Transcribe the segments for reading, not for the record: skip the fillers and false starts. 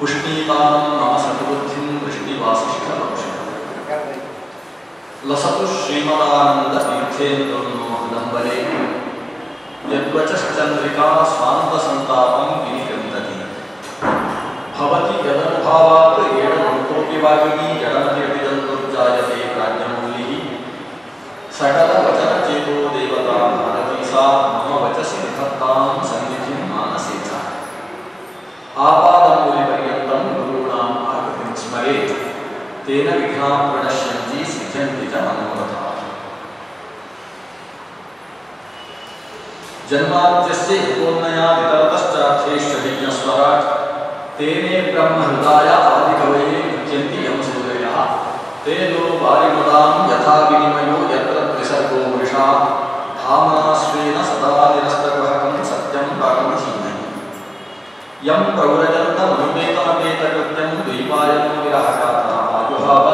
पुष्णीतानं मम सद्बुद्धिं वृष्टिवासिष्ठवंशः लसतु श्रीमदानन्दतीर्थेन्दुर्नो हृदम्बरे यद्वचश्चन्द्रिका स्वान्तसन्तापं विनिकृन्तति भवति यदनुभावात् एडमुक्तोऽपि वाग्मी जडमतिरपिदन्तुर्जायते प्राज्ञमौलिः सकलवचनचेतो देवता भारती सा मम वचसि निधत्तां सन्निधिं मानसे च आपादमूलिपर्यन्तं गुरूणाम् आकृतिं स्मरेत् तेन विघ्नाः प्रणश्यन्ति सिद्ध्यन्ति च मनोरथाः जन्माद्यस्य यतोऽन्वयादितरतश्चार्थेष्वभिज्ञस्वराट् तेने ब्रह्महृदाय आदिकवये मुच्यन्ति यं सूरयः तेनो वारिमृदां यथा विनिमयो यत्र त्रिसर्गो मृषा धाम्ना स्वेन सदा निरस्तकुहकं सत्यं परमधीमहि यं प्रव्रजन्तमनुपेतमपेतकृत्यं द्वैपायनो विरहकातराजुहाव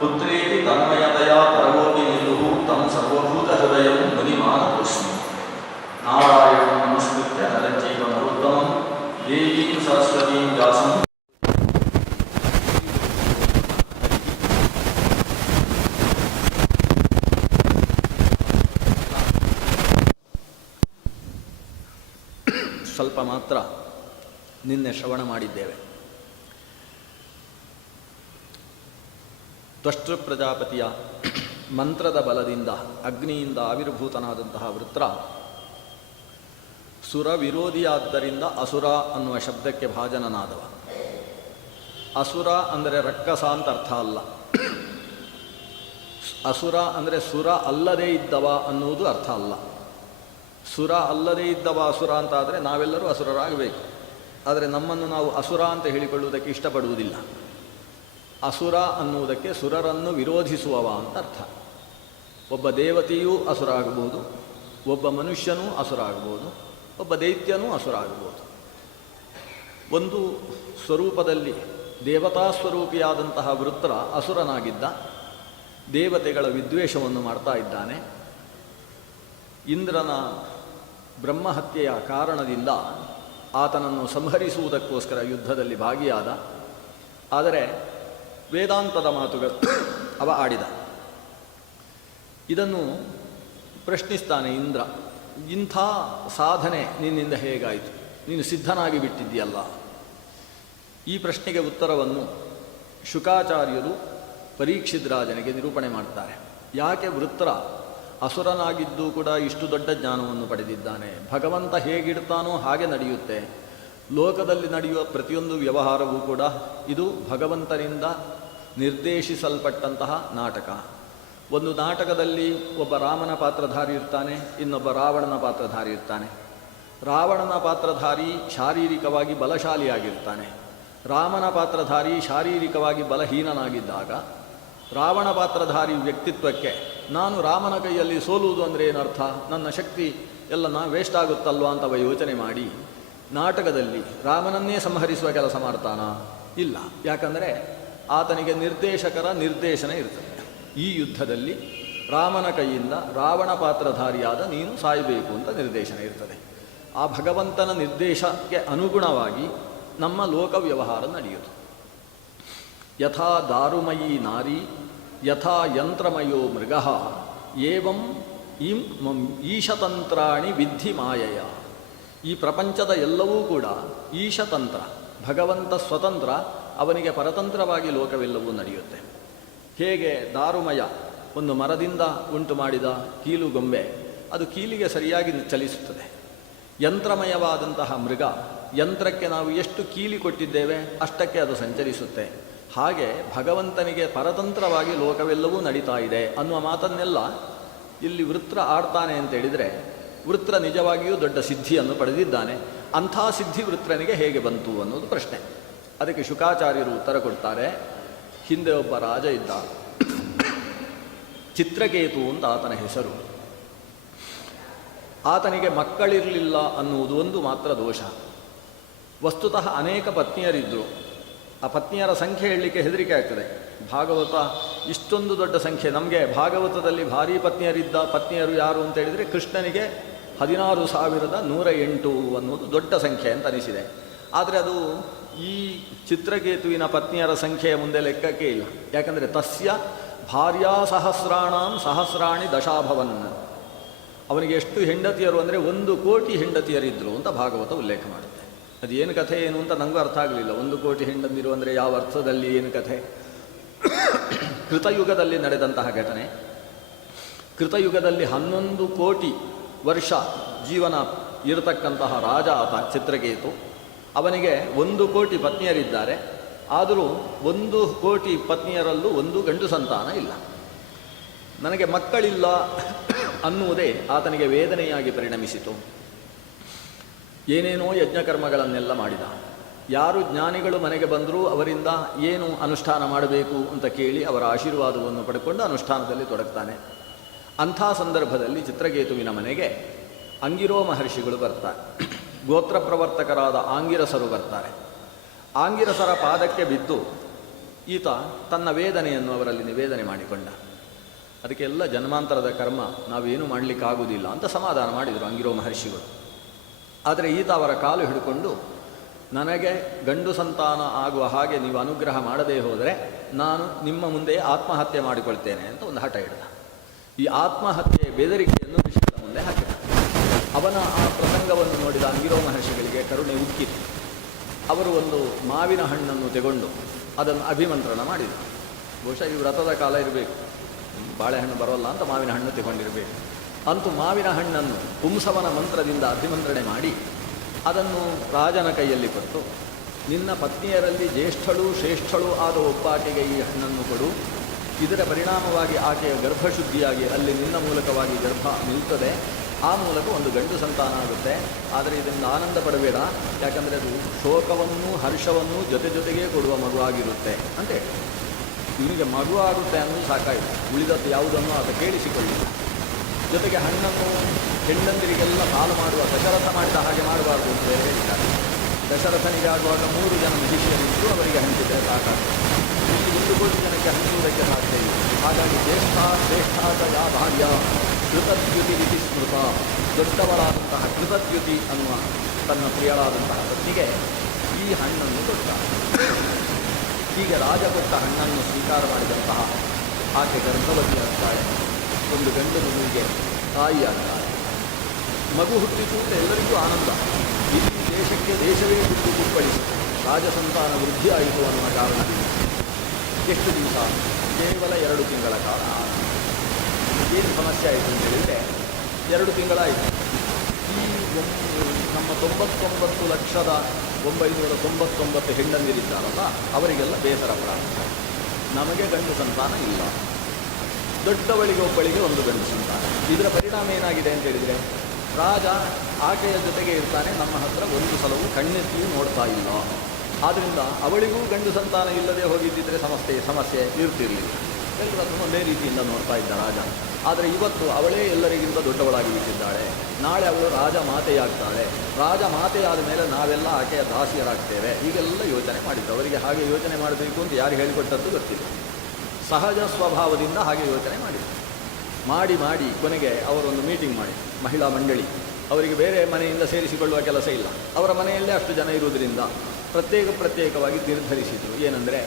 पुत्रेति तन्मयतया परमोऽपि नीलुः तं सर्वभूतहृदयं मुनिमानतोऽस्मि नारायणं नमस्कृत्य नरं चैव नरोत्तमं देवीं सरस्वतीं व्यासं ಸ್ವಲ್ಪ ಮಾತ್ರ ನಿನ್ನೆ ಶ್ರವಣ ಮಾಡಿದ್ದೇವೆ. ತ್ವಷ್ಟೃ ಪ್ರಜಾಪತಿಯ ಮಂತ್ರದ ಬಲದಿಂದ ಅಗ್ನಿಯಿಂದ ಆವಿರ್ಭೂತನಾದಂತಹ ವೃತ್ರ ಸುರ ವಿರೋಧಿಯಾದ್ದರಿಂದ ಅಸುರ ಅನ್ನುವ ಶಬ್ದಕ್ಕೆ ಭಾಜನನಾದವ. ಅಸುರ ಅಂದರೆ ರಕ್ಕಸ ಅಂತ ಅರ್ಥ ಅಲ್ಲ. ಅಸುರ ಅಂದರೆ ಸುರ ಅಲ್ಲದೇ ಇದ್ದವ ಅನ್ನುವುದು ಅರ್ಥ ಅಲ್ಲ. ಸುರ ಅಲ್ಲದೇ ಇದ್ದವ ಅಸುರ ಅಂತಾದರೆ ನಾವೆಲ್ಲರೂ ಅಸುರರಾಗಬೇಕು. ಆದರೆ ನಮ್ಮನ್ನು ನಾವು ಅಸುರ ಅಂತ ಹೇಳಿಕೊಳ್ಳುವುದಕ್ಕೆ ಇಷ್ಟಪಡುವುದಿಲ್ಲ. ಅಸುರ ಅನ್ನುವುದಕ್ಕೆ ಸುರರನ್ನು ವಿರೋಧಿಸುವವ ಅಂತ ಅರ್ಥ. ಒಬ್ಬ ದೇವತೆಯೂ ಅಸುರ ಆಗಬಹುದು, ಒಬ್ಬ ಮನುಷ್ಯನೂ ಅಸುರ ಆಗಬಹುದು, ಒಬ್ಬ ದೈತ್ಯನೂ ಅಸುರ ಆಗಬಹುದು. ಒಂದು ಸ್ವರೂಪದಲ್ಲಿ ದೇವತಾ ಸ್ವರೂಪಿಯಾದಂತಹ ವೃತ್ರ ಅಸುರನಾಗಿದ್ದ. ದೇವತೆಗಳ ವಿದ್ವೇಷವನ್ನು ಮಾಡ್ತಾ ಇದ್ದಾನೆ. ಇಂದ್ರನ ಬ್ರಹ್ಮಹತ್ಯೆಯ ಕಾರಣದಿಂದ ಆತನನ್ನು ಸಂಹರಿಸುವುದಕ್ಕೋಸ್ಕರ ಯುದ್ಧದಲ್ಲಿ ಭಾಗಿಯಾದ. ಆದರೆ ವೇದಾಂತದ ಮಾತುಗಳು ಅವ ಆಡಿದ. ಇದನ್ನು ಪ್ರಶ್ನಿಸ್ತಾನೆ ಇಂದ್ರ. ಇಂಥ ಸಾಧನೆ ನಿನ್ನಿಂದ ಹೇಗಾಯಿತು? ನೀನು ಸಿದ್ಧನಾಗಿ ಬಿಟ್ಟಿದ್ದೀಯಲ್ಲ. ಈ ಪ್ರಶ್ನೆಗೆ ಉತ್ತರವನ್ನು ಶುಕಾಚಾರ್ಯರು ಪರೀಕ್ಷಿತ್ ರಾಜನಿಗೆ ನಿರೂಪಣೆ ಮಾಡ್ತಾರೆ. ಯಾಕೆ ವೃತ್ರ ಅಸುರನಾಗಿದ್ದು ಕೂಡ ಇಷ್ಟು ದೊಡ್ಡ ಜ್ಞಾನವನ್ನು ಪಡೆದಿದ್ದಾನೆ? ಭಗವಂತ ಹೇಗಿಡ್ತಾನೋ ಹಾಗೆ ನಡೆಯುತ್ತೆ. ಲೋಕದಲ್ಲಿ ನಡೆಯುವ ಪ್ರತಿಯೊಂದು ವ್ಯವಹಾರವೂ ಕೂಡ ಇದು ಭಗವಂತನಿಂದ ನಿರ್ದೇಶಿಸಲ್ಪಟ್ಟಂತಹ ನಾಟಕ. ಒಂದು ನಾಟಕದಲ್ಲಿ ಒಬ್ಬ ರಾಮನ ಪಾತ್ರಧಾರಿ ಇರ್ತಾನೆ, ಇನ್ನೊಬ್ಬ ರಾವಣನ ಪಾತ್ರಧಾರಿ ಇರ್ತಾನೆ. ರಾವಣನ ಪಾತ್ರಧಾರಿ ಶಾರೀರಿಕವಾಗಿ ಬಲಶಾಲಿಯಾಗಿರ್ತಾನೆ. ರಾಮನ ಪಾತ್ರಧಾರಿ ಶಾರೀರಿಕವಾಗಿ ಬಲಹೀನನಾಗಿದ್ದಾಗ ರಾವಣ ಪಾತ್ರಧಾರಿ ವ್ಯಕ್ತಿತ್ವಕ್ಕೆ ನಾನು ರಾಮನ ಕೈಯಲ್ಲಿ ಸೋಲುವುದು ಅಂದರೆ ಏನರ್ಥ? ನನ್ನ ಶಕ್ತಿ ಎಲ್ಲ ವೇಸ್ಟ್ ಆಗುತ್ತಲ್ವ ಅಂತ ಯೋಚನೆ ಮಾಡಿ ನಾಟಕದಲ್ಲಿ ರಾಮನನ್ನೇ ಸಂಹರಿಸುವ ಕೆಲಸ ಮಾಡ್ತಾನಾ? ಇಲ್ಲ. ಯಾಕಂದರೆ ಆತನಿಗೆ ನಿರ್ದೇಶಕರ ನಿರ್ದೇಶನ ಇರ್ತದೆ. ಈ ಯುದ್ಧದಲ್ಲಿ ರಾಮನ ಕೈಯಿಂದ ರಾವಣ ಪಾತ್ರಧಾರಿಯಾದ ನೀನು ಸಾಯಬೇಕು ಅಂತ ನಿರ್ದೇಶನ ಇರ್ತದೆ. ಆ ಭಗವಂತನ ನಿರ್ದೇಶಕ್ಕೆ ಅನುಗುಣವಾಗಿ ನಮ್ಮ ಲೋಕ ವ್ಯವಹಾರ ನಡೆಯುವುದು. ಯಥಾ ದಾರುಮಯೀ ನಾರಿ ಯಥಾ ಯಂತ್ರಮಯೋ ಮೃಗಃ ಏವಂ ಈಶತಂತ್ರಾಣಿ ವಿದ್ಧಿ ಮಾಯಯ. ಈ ಪ್ರಪಂಚದ ಎಲ್ಲವೂ ಕೂಡ ಈಶತಂತ್ರ, ಭಗವಂತ ಸ್ವತಂತ್ರ, ಅವನಿಗೆ ಪರತಂತ್ರವಾಗಿ ಲೋಕವೆಲ್ಲವೂ ನಡೆಯುತ್ತೆ. ಹೇಗೆ ದಾರುಮಯ ಒಂದು ಮರದಿಂದ ಉಂಟು ಮಾಡಿದ ಕೀಲುಗೊಂಬೆ ಅದು ಕೀಲಿಗೆ ಸರಿಯಾಗಿ ಚಲಿಸುತ್ತದೆ. ಯಂತ್ರಮಯವಾದಂತಹ ಮೃಗ, ಯಂತ್ರಕ್ಕೆ ನಾವು ಎಷ್ಟು ಕೀಲಿ ಕೊಟ್ಟಿದ್ದೇವೆ ಅಷ್ಟಕ್ಕೆ ಅದು ಸಂಚರಿಸುತ್ತೆ. ಹಾಗೆ ಭಗವಂತನಿಗೆ ಪರತಂತ್ರವಾಗಿ ಲೋಕವೆಲ್ಲವೂ ನಡೀತಾ ಇದೆ ಅನ್ನುವ ಮಾತನ್ನೆಲ್ಲ ಇಲ್ಲಿ ವೃತ್ರ ಆಡ್ತಾನೆ ಅಂತ ಹೇಳಿದರೆ, ವೃತ್ರ ನಿಜವಾಗಿಯೂ ದೊಡ್ಡ ಸಿದ್ಧಿಯನ್ನು ಪಡೆದಿದ್ದಾನೆ. ಅಂಥ ಸಿದ್ಧಿ ವೃತ್ರನಿಗೆ ಹೇಗೆ ಬಂತು ಅನ್ನೋದು ಪ್ರಶ್ನೆ. ಅದಕ್ಕೆ ಶುಕಾಚಾರ್ಯರು ಉತ್ತರ ಕೊಡ್ತಾರೆ. ಹಿಂದೆ ಒಬ್ಬ ರಾಜ ಇದ್ದ, ಚಿತ್ರಕೇತು ಅಂತ ಆತನ ಹೆಸರು. ಆತನಿಗೆ ಮಕ್ಕಳಿರಲಿಲ್ಲ ಅನ್ನುವುದು ಒಂದು ಮಾತ್ರ ದೋಷ. ವಸ್ತುತಃ ಅನೇಕ ಪತ್ನಿಯರಿದ್ದರು. ಆ ಪತ್ನಿಯರ ಸಂಖ್ಯೆ ಹೇಳಲಿಕ್ಕೆ ಹೆದರಿಕೆ ಆಗ್ತದೆ. ಭಾಗವತ ಇಷ್ಟೊಂದು ದೊಡ್ಡ ಸಂಖ್ಯೆ. ನಮಗೆ ಭಾಗವತದಲ್ಲಿ ಭಾರೀ ಪತ್ನಿಯರು ಯಾರು ಅಂತ ಹೇಳಿದರೆ ಕೃಷ್ಣನಿಗೆ 16,108 ಅನ್ನೋದು ದೊಡ್ಡ ಸಂಖ್ಯೆ ಅಂತ ಅನಿಸಿದೆ. ಆದರೆ ಅದು ಈ ಚಿತ್ರಕೇತುವಿನ ಪತ್ನಿಯರ ಸಂಖ್ಯೆಯ ಮುಂದೆ ಲೆಕ್ಕಕ್ಕೆ ಇಲ್ಲ. ಯಾಕಂದರೆ ತಸ್ಯ ಭಾರ್ಯಾ ಸಹಸ್ರಾಣಾಂ ಸಹಸ್ರಾಣಿ ದಶಾಭವನ್, ಅವನಿಗೆ ಎಷ್ಟು ಹೆಂಡತಿಯರು ಅಂದರೆ 1,000,000 ಹೆಂಡತಿಯರಿದ್ದರು ಅಂತ ಭಾಗವತ ಉಲ್ಲೇಖ ಮಾಡುತ್ತೆ. ಅದು ಏನು ಕಥೆ ಏನು ಅಂತ ನನಗೂ ಅರ್ಥ ಆಗಲಿಲ್ಲ. 1,000,000 ಹೆಂಡಂದಿರು ಅಂದರೆ ಯಾವ ಅರ್ಥದಲ್ಲಿ, ಏನು ಕಥೆ? ಕೃತಯುಗದಲ್ಲಿ ನಡೆದಂತಹ ಘಟನೆ. ಕೃತಯುಗದಲ್ಲಿ 11,000,000 ವರ್ಷ ಜೀವನ ಇರತಕ್ಕಂತಹ ರಾಜ ಆತ ಚಿತ್ರಕೇತು. ಅವನಿಗೆ 1,000,000 ಪತ್ನಿಯರಿದ್ದಾರೆ. ಆದರೂ 1,000,000 ಪತ್ನಿಯರಲ್ಲೂ ಒಂದು ಗಂಡು ಸಂತಾನ ಇಲ್ಲ. ನನಗೆ ಮಕ್ಕಳಿಲ್ಲ ಅನ್ನುವುದೇ ಆತನಿಗೆ ವೇದನೆಯಾಗಿ ಪರಿಣಮಿಸಿತು. ಏನೇನೋ ಯಜ್ಞಕರ್ಮಗಳನ್ನೆಲ್ಲ ಮಾಡಿದ. ಯಾರು ಜ್ಞಾನಿಗಳು ಮನೆಗೆ ಬಂದರೂ ಅವರಿಂದ ಏನು ಅನುಷ್ಠಾನ ಮಾಡಬೇಕು ಅಂತ ಕೇಳಿ ಅವರ ಆಶೀರ್ವಾದವನ್ನು ಪಡ್ಕೊಂಡು ಅನುಷ್ಠಾನದಲ್ಲಿ ತೊಡಗ್ತಾನೆ. ಅಂಥ ಸಂದರ್ಭದಲ್ಲಿ ಚಿತ್ರಕೇತುವಿನ ಮನೆಗೆ ಅಂಗಿರೋ ಮಹರ್ಷಿಗಳು ಬರ್ತಾರೆ. ಗೋತ್ರ ಪ್ರವರ್ತಕರಾದ ಆಂಗಿರಸರು ಬರ್ತಾರೆ. ಆಂಗಿರಸರ ಪಾದಕ್ಕೆ ಬಿದ್ದು ಈತ ತನ್ನ ವೇದನೆಯನ್ನು ಅವರಲ್ಲಿ ನಿವೇದನೆ ಮಾಡಿಕೊಂಡ. ಅದಕ್ಕೆಲ್ಲ ಜನ್ಮಾಂತರದ ಕರ್ಮ, ನಾವೇನು ಮಾಡಲಿಕ್ಕಾಗುವುದಿಲ್ಲ ಅಂತ ಸಮಾಧಾನ ಮಾಡಿದರು ಅಂಗಿರೋ ಮಹರ್ಷಿಗಳು. ಆದರೆ ಈತ ಅವರ ಕಾಲು ಹಿಡ್ಕೊಂಡು, ನನಗೆ ಗಂಡು ಸಂತಾನ ಆಗುವ ಹಾಗೆ ನೀವು ಅನುಗ್ರಹ ಮಾಡದೇ ಹೋದರೆ ನಾನು ನಿಮ್ಮ ಮುಂದೆ ಆತ್ಮಹತ್ಯೆ ಮಾಡಿಕೊಳ್ತೇನೆ ಅಂತ ಒಂದು ಹಠ ಹಿಡಿದ. ಈ ಆತ್ಮಹತ್ಯೆ ಬೆದರಿಕೆಯನ್ನು ಋಷಿಗಳ ಮುಂದೆ ಹಾಕಿದ. ಅವನ ಆ ಪ್ರಸಂಗವನ್ನು ನೋಡಿದ ಅಂಗಿರೋ ಮಹರ್ಷಿಗಳಿಗೆ ಕರುಣೆ ಉಕ್ಕಿತು. ಅವರು ಒಂದು ಮಾವಿನ ಹಣ್ಣನ್ನು ತೆಗೊಂಡು ಅದನ್ನು ಅಭಿಮಂತ್ರಣ ಮಾಡಿದರು. ಬಹುಶಃ ಈ ವ್ರತದ ಕಾಲ ಇರಬೇಕು, ಬಾಳೆಹಣ್ಣು ಬರೋಲ್ಲ ಅಂತ ಮಾವಿನ ಹಣ್ಣು ತೆಗೊಂಡಿರಬೇಕು. ಅಂತೂ ಮಾವಿನ ಹಣ್ಣನ್ನು ಪುಂಸವನ ಮಂತ್ರದಿಂದ ಅಭಿಮಂತ್ರಣೆ ಮಾಡಿ ಅದನ್ನು ರಾಜನ ಕೈಯಲ್ಲಿ ಕೊಟ್ಟು, ನಿನ್ನ ಪತ್ನಿಯರಲ್ಲಿ ಜ್ಯೇಷ್ಠಳು ಶ್ರೇಷ್ಠಳು ಆದ ಒಬ್ಬಾಕೆಗೆ ಈ ಹಣ್ಣನ್ನು ಕೊಡು. ಇದರ ಪರಿಣಾಮವಾಗಿ ಆಕೆಯ ಗರ್ಭಶುದ್ಧಿಯಾಗಿ ಅಲ್ಲಿ ನಿನ್ನ ಮೂಲಕವಾಗಿ ಗರ್ಭ ನಿಲ್ತದೆ. ಆ ಮೂಲಕ ಒಂದು ಗಂಡು ಸಂತಾನ ಆಗುತ್ತೆ. ಆದರೆ ಇದರಿಂದ ಆನಂದ ಪಡಬೇಡ, ಯಾಕಂದರೆ ಅದು ಶೋಕವನ್ನು ಹರ್ಷವನ್ನು ಜೊತೆಗೆ ಕೊಡುವ ಮಗುವಾಗಿರುತ್ತೆ ಅಂತೇಳಿ. ಇವನಿಗೆ ಮಗು ಆಗುತ್ತೆ ಅನ್ನೋದು ಸಾಕಾಯಿತು. ಉಳಿದದ್ದು ಯಾವುದನ್ನು ಆತ ಕೇಳಿಸಿಕೊಳ್ಳಿಲ್ಲ. ಜೊತೆಗೆ ಹಣ್ಣನ್ನು ಹೆಣ್ಣಂದಿರಿಗೆಲ್ಲ ಹಾಲು ಮಾಡುವ ದಶರಥ ಮಾಡಿದ ಹಾಗೆ ಮಾಡಬಾರ್ದು ಅಂತ ಹೇಳಿದ್ದಾರೆ. ದಶರಥನಿಗಾಗುವಾಗ 3 ಜನ ಮಹಿಷಿಯರಿದ್ದು ಅವರಿಗೆ ಹಂಚಿದರೆ ಸಾಕಾಗ್ತದೆ. ಇಲ್ಲಿ 1,000,000 ಜನಕ್ಕೆ ಹಂಚುವುದಕ್ಕೆ ಸಾಧ್ಯ ಇಲ್ಲ. ಹಾಗಾಗಿ ಜ್ಯೇಷ್ಠ ಶ್ರೇಷ್ಠಾತ ಯಾ ಭಾರ್ಯ ಕೃತದ್ಯುತಿ ರೀತಿ ಸ್ಮೃತ, ದೊಡ್ಡವಳಾದಂತಹ ಕೃತದ್ಯುತಿ ಅನ್ನುವ ತನ್ನ ಪ್ರಿಯಳಾದಂತಹ ಪತ್ನಿಗೆ ಈ ಹಣ್ಣನ್ನು ಕೊಟ್ಟ. ಹೀಗೆ ರಾಜ ಕೊಟ್ಟ ಹಣ್ಣನ್ನು ಸ್ವೀಕಾರ ಮಾಡಿದಂತಹ ಆಕೆ ಗರ್ಭವತಿಯಾಗ್ತಾಳೆ. ಒಂದು ಗಂಡು ಮಗುವಿಗೆ ತಾಯಿಯಾಗ್ತಾಳೆ. ಮಗು ಹುಟ್ಟಿತು ಅಂತ ಎಲ್ಲರಿಗೂ ಆನಂದ. ಇಡೀ ದೇಶಕ್ಕೆ ದೇಶವೇ ಹುಟ್ಟು ಕುಪ್ಪಳಿಸಿ ರಾಜಸಂತಾನ ವೃದ್ಧಿಯಾಯಿತು ಅನ್ನುವ ಕಾರಣದಿಂದ ಎಷ್ಟು ದಿವಸ? ಕೇವಲ 2 ತಿಂಗಳ ಕಾಲ. ಏನು ಸಮಸ್ಯೆ ಆಯಿತು ಅಂತ ಹೇಳಿದರೆ 2 ತಿಂಗಳಾಯಿತು. ಈ ನಮ್ಮ 99,999 ಹೆಣ್ಣಂದಿರಿದ್ದಾರಲ್ಲ, ಅವರಿಗೆಲ್ಲ ಬೇಸರ ಪ್ರಾರಂಭ. ನಮಗೆ ಗಂಡು ಸಂತಾನ ಇಲ್ಲ, ದೊಡ್ಡವಳಿಗೆ ಒಬ್ಬಳಿಗೆ ಒಂದು ಗಂಡು ಸಂತಾನ. ಇದರ ಪರಿಣಾಮ ಏನಾಗಿದೆ ಅಂತ ಹೇಳಿದರೆ, ರಾಜ ಆಕೆಯ ಜೊತೆಗೆ ಇರ್ತಾನೆ, ನಮ್ಮ ಹತ್ರ ಒಂದು ಸಲವೂ ಕಣ್ಣೆತ್ತಿಯೂ ನೋಡ್ತಾ ಇಲ್ಲ. ಆದ್ದರಿಂದ ಅವಳಿಗೂ ಗಂಡು ಸಂತಾನ ಇಲ್ಲದೆ ಹೋಗಿದ್ದಿದ್ರೆ ಸಮಸ್ಯೆ ಇರ್ತಿರಲಿಲ್ಲ. ಎಲ್ಲರನ್ನು ಒಂದೇ ರೀತಿಯಿಂದ ನೋಡ್ತಾ ಇದ್ದ ರಾಜ. ಆದರೆ ಇವತ್ತು ಅವಳೇ ಎಲ್ಲರಿಗಿಂತ ದೊಡ್ಡವಳಾಗಿ ಬಿಟ್ಟಿದ್ದಾಳೆ. ನಾಳೆ ಅವಳು ರಾಜ ಮಾತೆಯಾಗ್ತಾಳೆ. ರಾಜ ಮಾತೆಯಾದ ಮೇಲೆ ನಾವೆಲ್ಲ ಆಕೆಯ ದಾಸಿಯರಾಗ್ತೇವೆ. ಹೀಗೆಲ್ಲ ಯೋಚನೆ ಮಾಡಿದ್ರು. ಅವರಿಗೆ ಹಾಗೆ ಯೋಚನೆ ಮಾಡಬೇಕು ಅಂತ ಯಾರು ಹೇಳಿಕೊಟ್ಟದ್ದು ಗೊತ್ತಿಲ್ಲ. ಸಹಜ ಸ್ವಭಾವದಿಂದ ಹಾಗೆ ಯೋಚನೆ ಮಾಡಿದರು. ಮಾಡಿ ಕೊನೆಗೆ ಅವರೊಂದು ಮೀಟಿಂಗ್ ಮಾಡಿ, ಮಹಿಳಾ ಮಂಡಳಿ, ಅವರಿಗೆ ಬೇರೆ ಮನೆಯಿಂದ ಸೇರಿಸಿಕೊಳ್ಳುವ ಕೆಲಸ ಇಲ್ಲ. ಅವರ ಮನೆಯಲ್ಲೇ ಅಷ್ಟು ಜನ ಇರುವುದರಿಂದ ಪ್ರತ್ಯೇಕವಾಗಿ ನಿರ್ಧರಿಸಿದರು. ಏನಂದರೆ,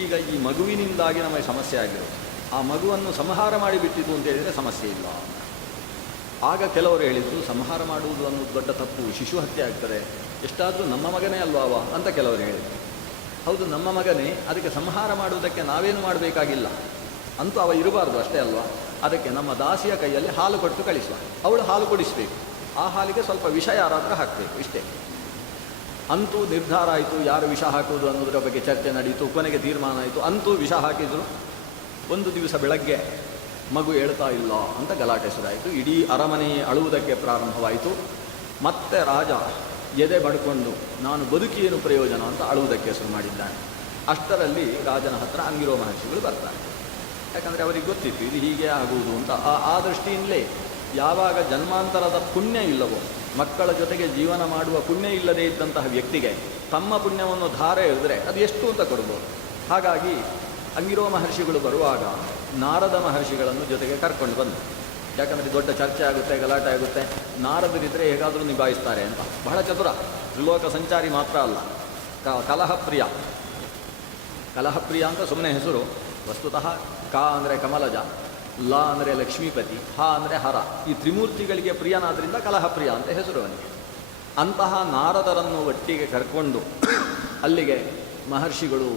ಈಗ ಈ ಮಗುವಿನಿಂದಾಗಿ ನಮಗೆ ಸಮಸ್ಯೆ ಆಗಿರೋದು, ಆ ಮಗುವನ್ನು ಸಂಹಾರ ಮಾಡಿಬಿಟ್ಟಿತು ಅಂತ ಹೇಳಿದರೆ ಸಮಸ್ಯೆ ಇಲ್ಲ. ಆಗ ಕೆಲವರು ಹೇಳಿದ್ದು, ಸಂಹಾರ ಮಾಡುವುದು ಅನ್ನೋದು ದೊಡ್ಡ ತಪ್ಪು, ಶಿಶು ಹತ್ಯೆ ಆಗ್ತದೆ, ಎಷ್ಟಾದರೂ ನಮ್ಮ ಮಗನೇ ಅಲ್ವಾವ ಅಂತ ಕೆಲವರು ಹೇಳಿದರು. ಹೌದು, ನಮ್ಮ ಮಗನೇ, ಅದಕ್ಕೆ ಸಂಹಾರ ಮಾಡುವುದಕ್ಕೆ ನಾವೇನು ಮಾಡಬೇಕಾಗಿಲ್ಲ, ಅಂತೂ ಅವ ಇರಬಾರ್ದು ಅಷ್ಟೇ ಅಲ್ವಾ. ಅದಕ್ಕೆ ನಮ್ಮ ದಾಸಿಯ ಕೈಯಲ್ಲಿ ಹಾಲು ಕೊಟ್ಟು ಕಳಿಸುವ, ಅವಳು ಹಾಲು ಕೊಡಿಸಬೇಕು. ಆ ಹಾಲಿಗೆ ಸ್ವಲ್ಪ ವಿಷ ಯಾರಾದರೂ ಹಾಕಬೇಕು, ಇಷ್ಟೇ. ಅಂತೂ ನಿರ್ಧಾರ ಆಯಿತು, ಯಾರು ವಿಷ ಹಾಕುವುದು ಅನ್ನೋದರ ಬಗ್ಗೆ ಚರ್ಚೆ ನಡೆಯಿತು. ಕೊನೆಗೆ ತೀರ್ಮಾನ ಆಯಿತು. ಅಂತೂ ವಿಷ ಹಾಕಿದರು. ಒಂದು ದಿವಸ ಬೆಳಗ್ಗೆ ಮಗು ಹೇಳ್ತಾ ಇಲ್ಲ ಅಂತ ಗಲಾಟೆ ಶುರುವಾಯಿತು. ಇಡೀ ಅರಮನೆ ಅಳುವುದಕ್ಕೆ ಪ್ರಾರಂಭವಾಯಿತು. ಮತ್ತೆ ರಾಜ ಎದೆ ಬಡ್ಕೊಂಡು, ನಾನು ಬದುಕಿ ಏನು ಪ್ರಯೋಜನ ಅಂತ ಅಳುವುದಕ್ಕೆ ಶುರು ಮಾಡಿದ್ದಾನೆ. ಅಷ್ಟರಲ್ಲಿ ರಾಜನ ಹತ್ರ ಅಂಗಿರೋ ಮಹರ್ಷಿಗಳು ಬರ್ತಾರೆ. ಯಾಕಂದರೆ ಅವರಿಗೆ ಗೊತ್ತಿತ್ತು ಇದು ಹೀಗೆ ಆಗುವುದು ಅಂತ. ಆ ದೃಷ್ಟಿಯಿಂದಲೇ ಯಾವಾಗ ಜನ್ಮಾಂತರದ ಪುಣ್ಯ ಇಲ್ಲವೋ, ಮಕ್ಕಳ ಜೊತೆಗೆ ಜೀವನ ಮಾಡುವ ಪುಣ್ಯ ಇಲ್ಲದೇ ಇದ್ದಂತಹ ವ್ಯಕ್ತಿಗೆ ತಮ್ಮ ಪುಣ್ಯವನ್ನು ಧಾರೆ ಎಳೆದರೆ ಅದು ಎಷ್ಟು ಅಂತ ಕೊಡ್ಬೋದು. ಹಾಗಾಗಿ ಅಂಗಿರೋ ಮಹರ್ಷಿಗಳು ಬರುವಾಗ ನಾರದ ಮಹರ್ಷಿಗಳನ್ನು ಜೊತೆಗೆ ಕರ್ಕೊಂಡು ಬಂದರು. ಯಾಕಂದರೆ ದೊಡ್ಡ ಚರ್ಚೆ ಆಗುತ್ತೆ, ಗಲಾಟೆ ಆಗುತ್ತೆ. ನಾರದರಿದ್ದರೆ ಹೇಗಾದರೂ ನಿಭಾಯಿಸ್ತಾರೆ ಅಂತ. ಬಹಳ ಚತುರ, ತ್ರಿಲೋಕ ಸಂಚಾರಿ ಮಾತ್ರ ಅಲ್ಲ, ಕಲಹಪ್ರಿಯ. ಕಲಹಪ್ರಿಯ ಅಂತ ಸುಮ್ಮನೆ ಹೆಸರು. ವಸ್ತುತಃ ಕ ಅಂದರೆ ಕಮಲಜ, ಲ ಅಂದರೆ ಲಕ್ಷ್ಮೀಪತಿ, ಹ ಅಂದರೆ ಹರ. ಈ ತ್ರಿಮೂರ್ತಿಗಳಿಗೆ ಪ್ರಿಯನಾದ್ದರಿಂದ ಕಲಹಪ್ರಿಯ ಅಂತ ಹೆಸರು ಅವನಿಗೆ. ಅಂತಹ ನಾರದರನ್ನು ಒಟ್ಟಿಗೆ ಕರ್ಕೊಂಡು ಅಲ್ಲಿಗೆ ಮಹರ್ಷಿಗಳು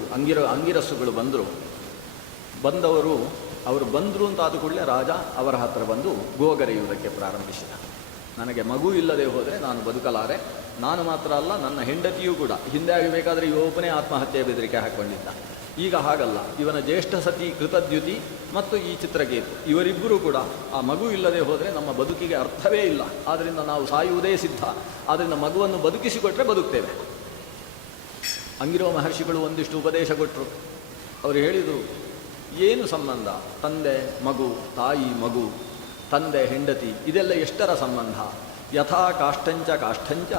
ಅಂಗಿರಸ್ಸುಗಳು ಬಂದವರು ಅವರು ಬಂದರು ಅಂತ ಆದ ಕೂಡಲೇ ರಾಜ ಅವರ ಹತ್ರ ಬಂದು ಗೋಗರೆಯುವುದಕ್ಕೆ ಪ್ರಾರಂಭಿಸಿದ. ನನಗೆ ಮಗು ಇಲ್ಲದೆ ಹೋದರೆ ನಾನು ಬದುಕಲಾರೆ. ನಾನು ಮಾತ್ರ ಅಲ್ಲ, ನನ್ನ ಹೆಂಡತಿಯೂ ಕೂಡ. ಹಿಂದೆ ಆಗಬೇಕಾದರೆ ಇವೊಬ್ಬನೇ ಆತ್ಮಹತ್ಯೆ ಬೆದರಿಕೆ ಹಾಕ್ಕೊಂಡಿದ್ದ. ಈಗ ಹಾಗಲ್ಲ. ಇವನ ಜ್ಯೇಷ್ಠ ಸತಿ ಕೃತದ್ಯುತಿ ಮತ್ತು ಈ ಚಿತ್ರಕೇತು ಇವರಿಬ್ಬರೂ ಕೂಡ ಆ ಮಗು ಇಲ್ಲದೆ ಹೋದರೆ ನಮ್ಮ ಬದುಕಿಗೆ ಅರ್ಥವೇ ಇಲ್ಲ. ಆದ್ದರಿಂದ ನಾವು ಸಾಯುವುದೇ ಸಿದ್ಧ. ಆದ್ದರಿಂದ ಮಗುವನ್ನು ಬದುಕಿಸಿಕೊಟ್ರೆ ಬದುಕ್ತೇವೆ. ಅಂಗಿರೋ ಮಹರ್ಷಿಗಳು ಒಂದಿಷ್ಟು ಉಪದೇಶ ಕೊಟ್ಟರು. ಅವರು ಹೇಳಿದರು, ಏನು ಸಂಬಂಧ? ತಂದೆ ಮಗು, ತಾಯಿ ಮಗು, ತಂದೆ ಹೆಂಡತಿ, ಇದೆಲ್ಲ ಎಷ್ಟರ ಸಂಬಂಧ? ಯಥಾ ಕಾಷ್ಠಂಚ ಕಾಷ್ಠಂಚ